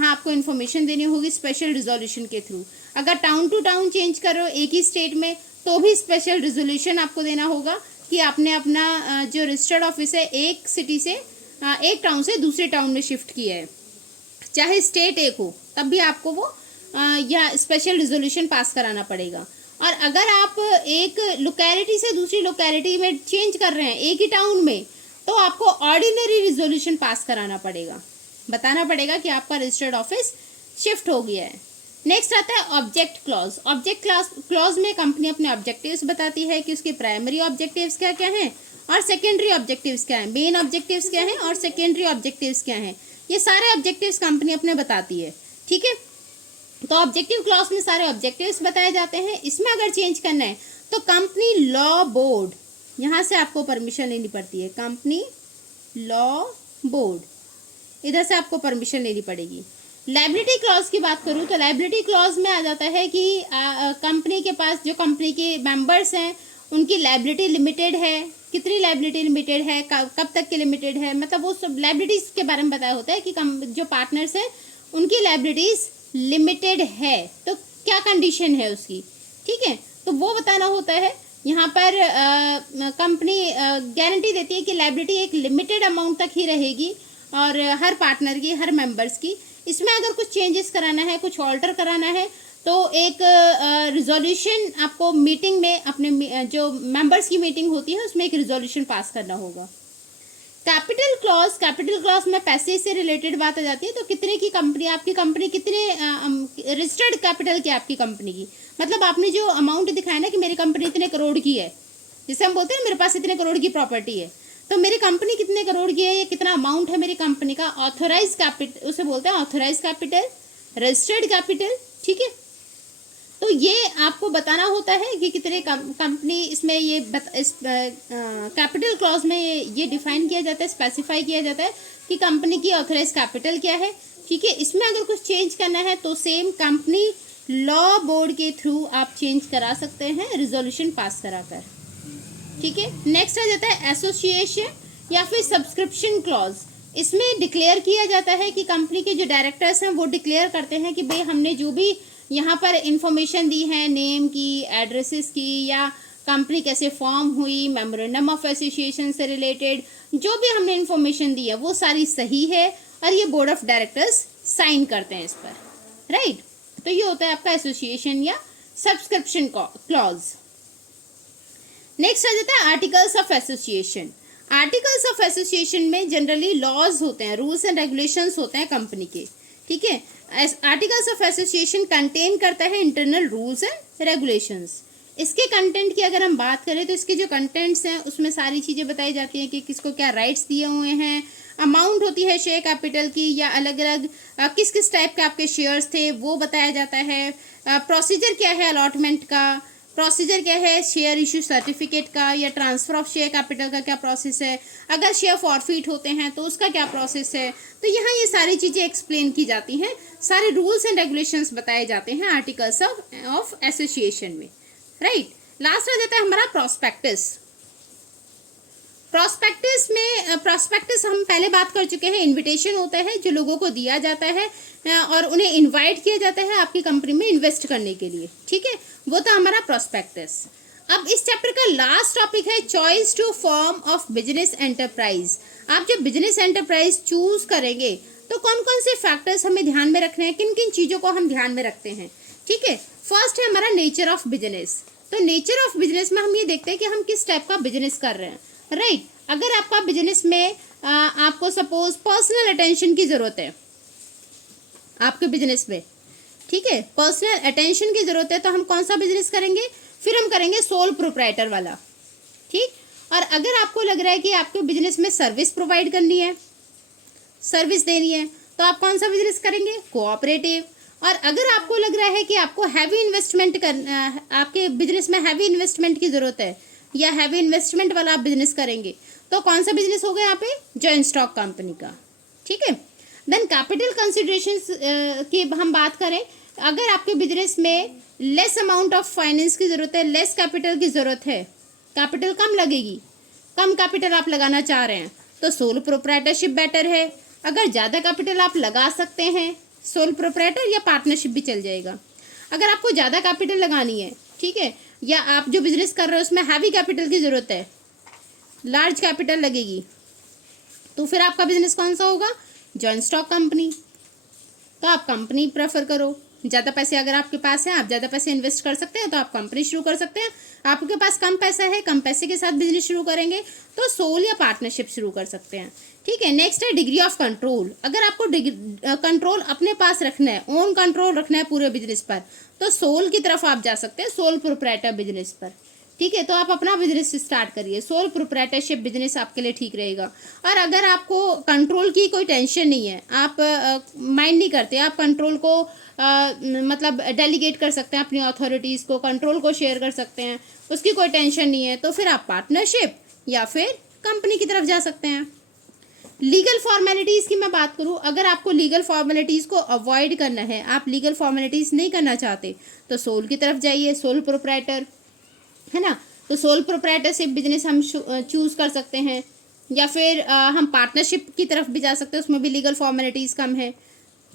आपको इन्फॉर्मेशन देनी होगी स्पेशल रिजोल्यूशन के थ्रू। अगर टाउन टू टाउन चेंज करो एक ही स्टेट में तो भी स्पेशल रिजोल्यूशन आपको देना होगा कि आपने अपना जो रजिस्टर्ड ऑफिस है एक सिटी से एक टाउन से दूसरे टाउन में शिफ्ट किया है, चाहे स्टेट एक हो तब भी आपको वो या स्पेशल रिजोल्यूशन पास कराना पड़ेगा। और अगर आप एक लोकेलिटी से दूसरी लोकेलिटी में चेंज कर रहे हैं एक ही टाउन में, तो आपको ऑर्डिनरी रिजोल्यूशन पास कराना पड़ेगा, बताना पड़ेगा कि आपका रजिस्टर्ड ऑफिस शिफ्ट हो गया है। नेक्स्ट आता है ऑब्जेक्ट क्लॉज। ऑब्जेक्ट क्लॉज में कंपनी अपने ऑब्जेक्टिव्स बताती है कि उसके प्राइमरी ऑब्जेक्टिव्स क्या क्या हैं और सेकेंडरी ऑब्जेक्टिव्स क्या हैं, मेन ऑब्जेक्टिव्स क्या हैं और सेकेंडरी ऑब्जेक्टिव्स क्या हैं, ये सारे ऑब्जेक्टिव्स कंपनी अपने बताती है, ठीक है। तो ऑब्जेक्टिव क्लॉज में सारे ऑब्जेक्टिव्स बताए जाते हैं। इसमें अगर चेंज करना है तो कंपनी लॉ बोर्ड, यहाँ से आपको परमिशन लेनी पड़ती है, कंपनी लॉ बोर्ड, इधर से आपको परमिशन लेनी पड़ेगी। लायबिलिटी क्लॉज की बात करूँ तो लायबिलिटी क्लॉज में आ जाता है कि कंपनी के पास जो कंपनी के मेंबर्स हैं उनकी लायबिलिटी लिमिटेड है, कितनी लायबिलिटी लिमिटेड है, कब तक की लिमिटेड है, मतलब वो सब लायबिलिटीज के बारे में बताया होता है कि जो पार्टनर्स हैं उनकी लायबिलिटीज लिमिटेड है तो क्या कंडीशन है उसकी, ठीक है, तो वो बताना होता है। यहाँ पर कंपनी गारंटी देती है कि लायबिलिटी एक लिमिटेड अमाउंट तक ही रहेगी और हर पार्टनर की, हर मेंबर्स की। इसमें अगर कुछ चेंजेस कराना है, कुछ ऑल्टर कराना है तो एक रिजोल्यूशन आपको मीटिंग में अपने जो मेंबर्स की मीटिंग होती है उसमें एक रिजोल्यूशन पास करना होगा। कैपिटल क्लॉज में पैसे से रिलेटेड बात आ जाती है, तो कितने की कंपनी, आपकी कंपनी कितने रजिस्टर्ड कैपिटल की आपकी कंपनी की, मतलब आपने जो अमाउंट दिखाया ना कि मेरी कंपनी इतने करोड़ की है, जिसे हम बोलते हैं मेरे पास इतने करोड़ की प्रॉपर्टी है, तो मेरी कंपनी कितने करोड़ की है, ये कितना अमाउंट है मेरी कंपनी का, ऑथोराइज कैपिटल उसे बोलते हैं, ऑथोराइज कैपिटल, रजिस्टर्ड कैपिटल, ठीक है। तो ये आपको बताना होता है कि कितने कंपनी इसमें ये इस कैपिटल क्लॉज में ये डिफाइन किया जाता है, स्पेसिफाई किया जाता है कि कंपनी की ऑथराइज कैपिटल क्या है, ठीक है। इसमें अगर कुछ चेंज करना है तो सेम कंपनी लॉ बोर्ड के थ्रू आप चेंज करा सकते हैं रिजोल्यूशन पास कराकर, ठीक है। नेक्स्ट आ जाता है एसोसिएशन या फिर सब्सक्रिप्शन क्लॉज। इसमें डिक्लेयर किया जाता है कि कंपनी के जो डायरेक्टर्स हैं वो डिक्लेयर करते हैं कि भाई हमने जो भी यहाँ पर इंफॉर्मेशन दी है, नेम की, एड्रेसेस की, या कंपनी कैसे फॉर्म हुई, मेमोरेंडम ऑफ एसोसिएशन से रिलेटेड जो भी हमने इंफॉर्मेशन दी है वो सारी सही है और ये बोर्ड ऑफ डायरेक्टर्स साइन करते हैं इस पर, राइट। तो ये होता है आपका एसोसिएशन या सब्सक्रिप्शन क्लॉज। नेक्स्ट आ जाता है articles of association. Articles of association में जनरली लॉज होते हैं, रूल्स एंड रेगुलेशंस होते हैं कंपनी के, ठीक है। आर्टिकल्स ऑफ एसोसिएशन कंटेन करता है इंटरनल रूल्स एंड रेगुलेशंस। इसके कंटेंट की अगर हम बात करें तो इसके जो कंटेंट्स हैं उसमें सारी चीज़ें बताई जाती हैं कि किसको क्या राइट्स दिए हुए हैं, अमाउंट होती है शेयर कैपिटल की या अलग अलग किस किस टाइप के आपके शेयर्स थे वो बताया जाता है, प्रोसीजर क्या है अलॉटमेंट का, प्रोसीजर क्या है शेयर इशू सर्टिफिकेट का या ट्रांसफर ऑफ शेयर कैपिटल का क्या प्रोसेस है, अगर शेयर फॉरफिट होते हैं तो उसका क्या प्रोसेस है। तो यहाँ ये सारी चीज़ें एक्सप्लेन की जाती हैं, सारे रूल्स एंड रेगुलेशंस बताए जाते हैं आर्टिकल्स ऑफ एसोसिएशन में, राइट। लास्ट आ जाता है हमारा प्रॉस्पेक्टस। प्रॉस्पेक्टस हम पहले बात कर चुके हैं, इनविटेशन होता है जो लोगों को दिया जाता है और उन्हें इनवाइट किया जाता है आपकी कंपनी में इन्वेस्ट करने के लिए, ठीक है, वो तो हमारा प्रॉस्पेक्टस। अब इस चैप्टर का लास्ट टॉपिक है choice to form of business enterprise. आप जब बिजनेस एंटरप्राइज चूज करेंगे तो कौन कौन से फैक्टर्स हमें ध्यान में रखने हैं, किन किन चीज़ों को हम ध्यान में रखते हैं, ठीक है। फर्स्ट है हमारा नेचर ऑफ बिजनेस। तो नेचर ऑफ बिजनेस में हम ये देखते हैं कि हम किस टाइप का बिजनेस कर रहे हैं, राइट। अगर आपका बिजनेस में आपको सपोज पर्सनल अटेंशन की ज़रूरत है आपके बिजनेस में, ठीक है, पर्सनल अटेंशन की ज़रूरत है तो हम कौन सा बिजनेस करेंगे, फिर हम करेंगे सोल प्रोप्राइटर वाला, ठीक। और अगर आपको लग रहा है कि आपको बिजनेस में सर्विस प्रोवाइड करनी है, सर्विस देनी है, तो आप कौन सा बिजनेस करेंगे, कोऑपरेटिव। और अगर आपको लग रहा है कि आपको हैवी इन्वेस्टमेंट आपके बिजनेस में हैवी इन्वेस्टमेंट की ज़रूरत है या हैवी इन्वेस्टमेंट वाला आप बिजनेस करेंगे तो कौन सा बिजनेस होगा यहाँ पे, जॉइंट स्टॉक कंपनी का, ठीक है। देन कैपिटल कंसिडरेशंस की हम बात करें, अगर आपके बिजनेस में लेस अमाउंट ऑफ फाइनेंस की ज़रूरत है, लेस कैपिटल की ज़रूरत है, कैपिटल कम लगेगी, कम कैपिटल आप लगाना चाह रहे हैं तो सोल प्रोप्राइटरशिप बेटर है। अगर ज़्यादा कैपिटल आप लगा सकते हैं सोल प्रोप्राइटर या पार्टनरशिप भी चल जाएगा। अगर आपको ज़्यादा कैपिटल लगानी है, ठीक है, या आप जो बिजनेस कर रहे हो उसमें हैवी कैपिटल की ज़रूरत है, लार्ज कैपिटल लगेगी, तो फिर आपका बिजनेस कौन सा होगा, जॉइंट स्टॉक कंपनी। तो आप कंपनी प्रेफर करो, ज़्यादा पैसे अगर आपके पास हैं, आप ज़्यादा पैसे इन्वेस्ट कर सकते हैं तो आप कंपनी शुरू कर सकते हैं। आपके पास कम पैसा है, कम पैसे के साथ बिजनेस शुरू करेंगे तो सोल या पार्टनरशिप शुरू कर सकते हैं, ठीक है। नेक्स्ट है डिग्री ऑफ कंट्रोल। अगर आपको कंट्रोल अपने पास रखना है, ओन कंट्रोल रखना है पूरे बिजनेस पर, तो सोल की तरफ आप जा सकते हैं, सोल प्रोप्राइटर बिजनेस पर, ठीक है। तो आप अपना बिजनेस स्टार्ट करिए, सोल प्रोप्राइटरशिप बिजनेस आपके लिए ठीक रहेगा। और अगर आपको कंट्रोल की कोई टेंशन नहीं है, आप माइंड नहीं करते, आप कंट्रोल को मतलब डेलीगेट कर सकते हैं अपनी अथॉरिटीज़ को, कंट्रोल को शेयर कर सकते हैं, उसकी कोई टेंशन नहीं है, तो फिर आप पार्टनरशिप या फिर कंपनी की तरफ जा सकते हैं। लीगल फॉर्मेलिटीज़ की मैं बात करूँ, अगर आपको लीगल फॉर्मेलिटीज़ को अवॉइड करना है, आप लीगल फॉर्मेलिटीज़ नहीं करना चाहते, तो सोल की तरफ जाइए, सोल प्रोप्राइटर, है ना। तो सोल प्रोप्राइटरशिप बिजनेस हम चूज़ कर सकते हैं, या फिर हम पार्टनरशिप की तरफ भी जा सकते हैं, उसमें भी लीगल फॉर्मेलिटीज़ कम है,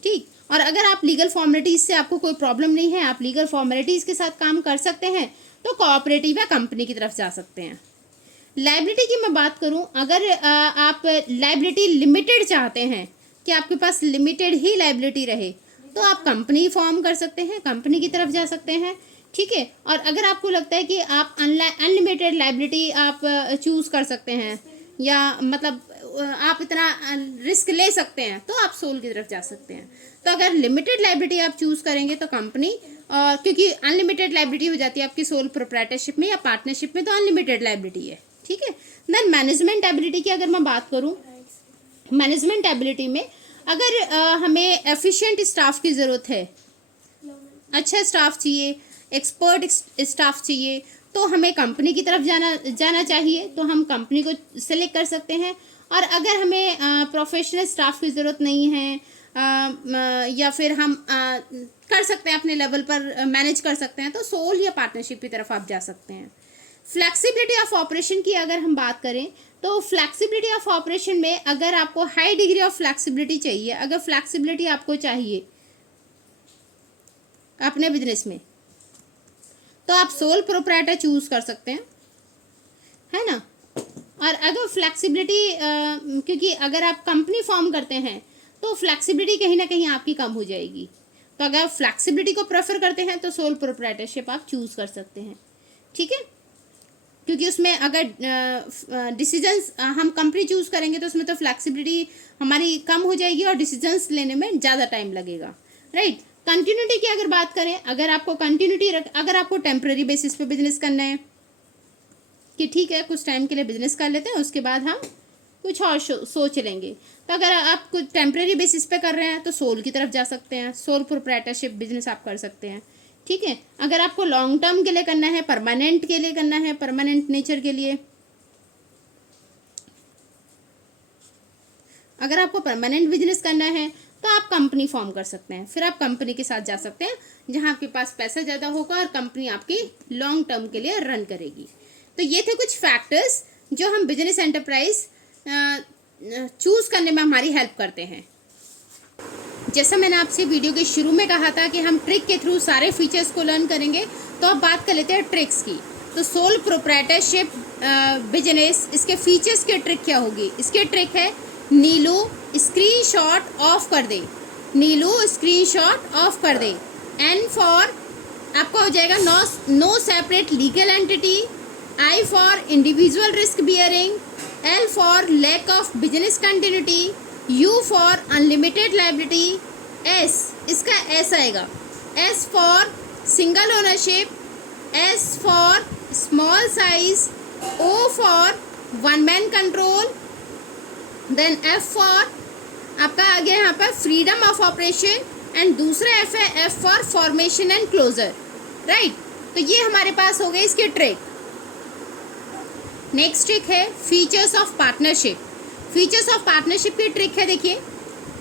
ठीक। और अगर आप लीगल फॉर्मेलिटीज़ से आपको कोई प्रॉब्लम नहीं है, आप लीगल फॉर्मेलिटीज़ के साथ काम कर सकते हैं, तो कोऑपरेटिव या कंपनी की तरफ जा सकते हैं। लाइबिलिटी की मैं बात करूं, अगर आप लाइबिलिटी लिमिटेड चाहते हैं कि आपके पास लिमिटेड ही लाइबिलिटी रहे, तो आप कंपनी फॉर्म कर सकते हैं, कंपनी की तरफ जा सकते हैं, ठीक है। और अगर आपको लगता है कि आप अनलिमिटेड लाइबिलिटी आप चूज़ कर सकते हैं, या मतलब आप इतना रिस्क ले सकते हैं, तो आप सोल की तरफ जा सकते हैं। तो अगर लिमिटेड लाइबिलिटी आप चूज़ करेंगे तो कंपनी, और क्योंकि अनलिमिटेड लाइबिलिटी हो जाती है आपकी सोल प्रोप्राइटरशिप में या पार्टनरशिप में, तो अनलिमिटेड लाइबिलिटी है, ठीक है। देन मैनेजमेंट एबिलिटी की अगर मैं बात करूं, मैनेजमेंट एबिलिटी में अगर हमें एफिशिएंट स्टाफ की ज़रूरत है, अच्छा स्टाफ चाहिए, एक्सपर्ट स्टाफ चाहिए, तो हमें कंपनी की तरफ जाना चाहिए, तो हम कंपनी को सेलेक्ट कर सकते हैं। और अगर हमें प्रोफेशनल स्टाफ की ज़रूरत नहीं है, या फिर हम कर सकते हैं अपने लेवल पर मैनेज कर सकते हैं, तो सोल या पार्टनरशिप की तरफ आप जा सकते हैं। फ्लैक्सिबिलिटी ऑफ ऑपरेशन की अगर हम बात करें, तो फ्लैक्सिबिलिटी ऑफ ऑपरेशन में अगर आपको हाई डिग्री ऑफ फ्लैक्सिबिलिटी चाहिए, अगर फ्लैक्सिबिलिटी आपको चाहिए अपने बिजनेस में, तो आप सोल प्रोप्राइटर चूज कर सकते हैं, है ना। और अगर फ्लैक्सिबिलिटी, क्योंकि अगर आप कंपनी फॉर्म करते हैं तो फ्लैक्सिबिलिटी कहीं ना कहीं आपकी कम हो जाएगी, तो अगर फ्लैक्सिबिलिटी को प्रेफर करते हैं तो सोल प्रोप्राइटरशिप आप चूज कर सकते हैं, ठीक है। क्योंकि उसमें अगर डिसीजंस हम कंपनी चूज करेंगे तो उसमें तो फ्लैक्सिबिलिटी हमारी कम हो जाएगी और डिसीजंस लेने में ज़्यादा टाइम लगेगा, राइट। कंटिन्यूटी की अगर बात करें, अगर आपको अगर आपको टेम्पररी बेसिस पे बिजनेस करना है कि ठीक है कुछ टाइम के लिए बिजनेस कर लेते हैं, उसके बाद हम कुछ और सोच लेंगे, तो अगर आप कुछ टेम्पररी बेसिस पे कर रहे हैं तो सोल की तरफ जा सकते हैं, सोल प्रोप्राइटरशिप बिजनेस आप कर सकते हैं, ठीक है। अगर आपको लॉन्ग टर्म के लिए करना है, परमानेंट के लिए करना है, परमानेंट नेचर के लिए, अगर आपको परमानेंट बिजनेस करना है तो आप कंपनी फॉर्म कर सकते हैं, फिर आप कंपनी के साथ जा सकते हैं जहां आपके पास पैसा ज़्यादा होगा और कंपनी आपकी लॉन्ग टर्म के लिए रन करेगी। तो ये थे कुछ फैक्टर्स जो हम बिजनेस एंटरप्राइज चूज़ करने में हमारी हेल्प करते हैं। जैसा मैंने आपसे वीडियो के शुरू में कहा था कि हम ट्रिक के थ्रू सारे फीचर्स को लर्न करेंगे, तो अब बात कर लेते हैं ट्रिक्स की। तो सोल प्रोप्राइटरशिप बिजनेस, इसके फीचर्स की ट्रिक क्या होगी? इसके ट्रिक है नीलू स्क्रीनशॉट ऑफ कर दे, नीलू स्क्रीनशॉट ऑफ कर दे। एन फॉर आपका हो जाएगा no separate legal entity, I for individual risk bearing, L for lack of business continuity, U for unlimited liability, S इसका एस आएगा, S for single ownership, S for small size, O for one man control, then F for आपका आ गया यहाँ पर freedom of operation, and दूसरा F है F for formation and closure, right. तो ये हमारे पास हो गए इसके ट्रिक। नेक्स्ट ट्रिक है features of partnership. Features of partnership की ट्रिक है, देखिए,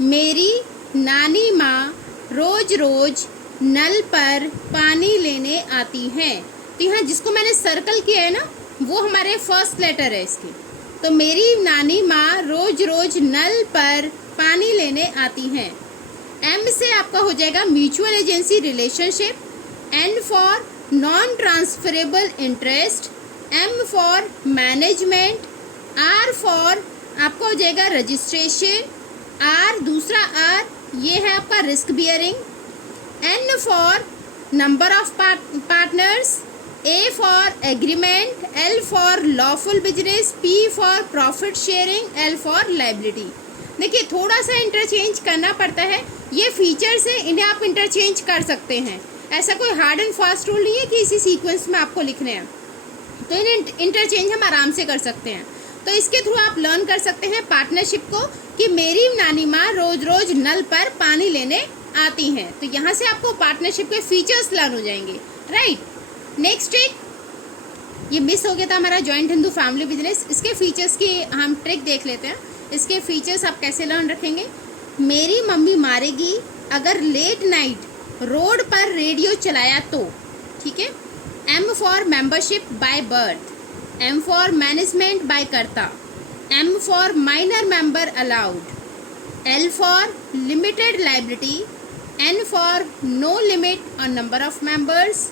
मेरी नानी माँ रोज रोज नल पर पानी लेने आती हैं। तो यहाँ जिसको मैंने सर्कल किया है ना, वो हमारे फर्स्ट लेटर है इसके। तो मेरी नानी माँ रोज रोज नल पर पानी लेने आती हैं। एम से आपका हो जाएगा mutual agency relationship, N for non transferable interest, M for management, R for आपका हो जाएगा रजिस्ट्रेशन, आर दूसरा आर ये है आपका risk bearing, N for number of partners, A for agreement, L for lawful business, P for profit sharing, L for liability. देखिए थोड़ा सा इंटरचेंज करना पड़ता है, ये फीचर्स है, इन्हें आप इंटरचेंज कर सकते हैं, ऐसा कोई हार्ड एंड फास्ट रूल नहीं है कि इसी सीक्वेंस में आपको लिखने हैं, तो इन्हें इंटरचेंज हम आराम से कर सकते हैं। तो इसके थ्रू आप लर्न कर सकते हैं पार्टनरशिप को कि मेरी नानी माँ रोज रोज नल पर पानी लेने आती हैं, तो यहाँ से आपको पार्टनरशिप के फीचर्स लर्न हो जाएंगे, राइट। नेक्स्ट ट्रिक, ये मिस हो गया था हमारा जॉइंट हिंदू फैमिली बिजनेस, इसके फीचर्स की हम ट्रिक देख लेते हैं। इसके फीचर्स आप कैसे लर्न रखेंगे। मेरी मम्मी मारेगी अगर लेट नाइट रोड पर रेडियो चलाया तो, ठीक है। M for membership by birth, M for management by करता, M for minor member allowed, L for limited liability, N for no limit on number of members,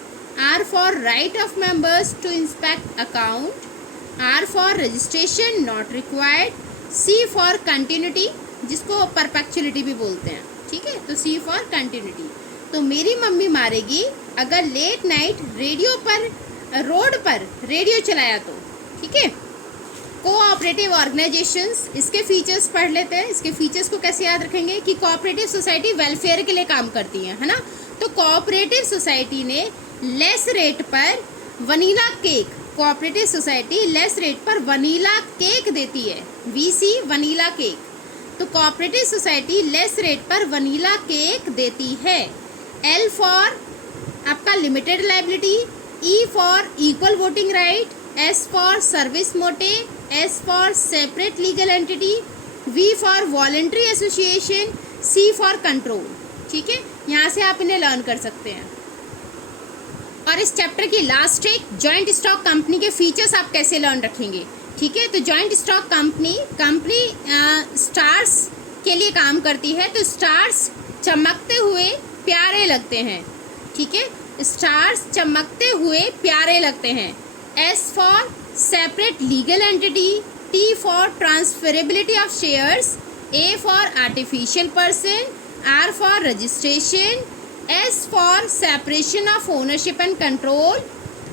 R for right of members to inspect account, R for registration not required, C for continuity जिसको perpetuality भी बोलते हैं, ठीक है। तो C for continuity. तो मेरी mummy मारेगी अगर लेट नाइट रोड पर रेडियो चलाया तो, ठीक है। कोऑपरेटिव ऑर्गेनाइजेशंस, इसके फीचर्स पढ़ लेते हैं। इसके फीचर्स को कैसे याद रखेंगे कि कोऑपरेटिव सोसाइटी वेलफेयर के लिए काम करती है ना। तो कोऑपरेटिव सोसाइटी ने लेस रेट पर vanilla cake, cooperative society less rate पर वनीला केक देती है, VC वनीला केक। तो कोऑपरेटिव सोसाइटी लेस रेट पर वनीला केक देती है। L फॉर आपका limited liability, E for equal voting right, S for service मोटे, S for separate legal entity, V for voluntary association, C for control, ठीक है। यहाँ से आप इन्हें लर्न कर सकते हैं। और इस चैप्टर की लास्ट एक जॉइंट स्टॉक कंपनी के फीचर्स आप कैसे लर्न रखेंगे, ठीक है। तो जॉइंट स्टॉक कंपनी स्टार्स के लिए काम करती है। तो स्टार्स चमकते हुए प्यारे लगते हैं, ठीक है। स्टार्स चमकते हुए प्यारे लगते हैं। S for separate legal entity, T for transferability of shares, A for artificial person, R for registration, S for separation of ownership and control,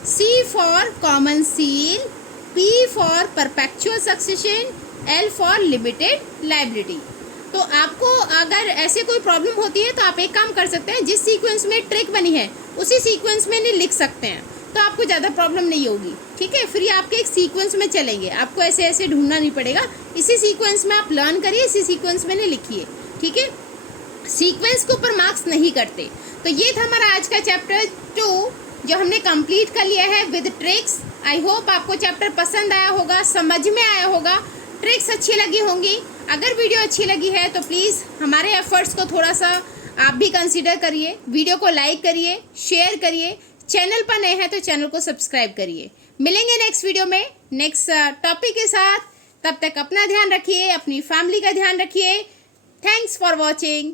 C for common seal, P for perpetual succession, L for limited liability. तो आपको अगर ऐसे कोई problem होती है तो आप एक काम कर सकते हैं, जिस सीक्वेंस में ट्रिक बनी है उसी सीक्वेंस में नहीं लिख सकते हैं, तो आपको ज़्यादा प्रॉब्लम नहीं होगी, ठीक है। फिर ये आपके एक सीक्वेंस में चलेंगे, आपको ऐसे ऐसे ढूंढना नहीं पड़ेगा। इसी सीक्वेंस में आप लर्न करिए, इसी सीक्वेंस में नहीं लिखिए, ठीक है। सीक्वेंस के ऊपर मार्क्स नहीं करते। तो ये था हमारा आज का चैप्टर 2 जो हमने कंप्लीट कर लिया है विद ट्रिक्स। आई होप आपको चैप्टर पसंद आया होगा, समझ में आया होगा, ट्रिक्स अच्छी लगी होंगी। अगर वीडियो अच्छी लगी है तो प्लीज़ हमारे एफर्ट्स को थोड़ा सा आप भी कंसीडर करिए, वीडियो को लाइक करिए, शेयर करिए, चैनल पर नए हैं तो चैनल को सब्सक्राइब करिए। मिलेंगे नेक्स्ट वीडियो में नेक्स्ट टॉपिक के साथ। तब तक अपना ध्यान रखिए, अपनी फैमिली का ध्यान रखिए। Thanks for watching.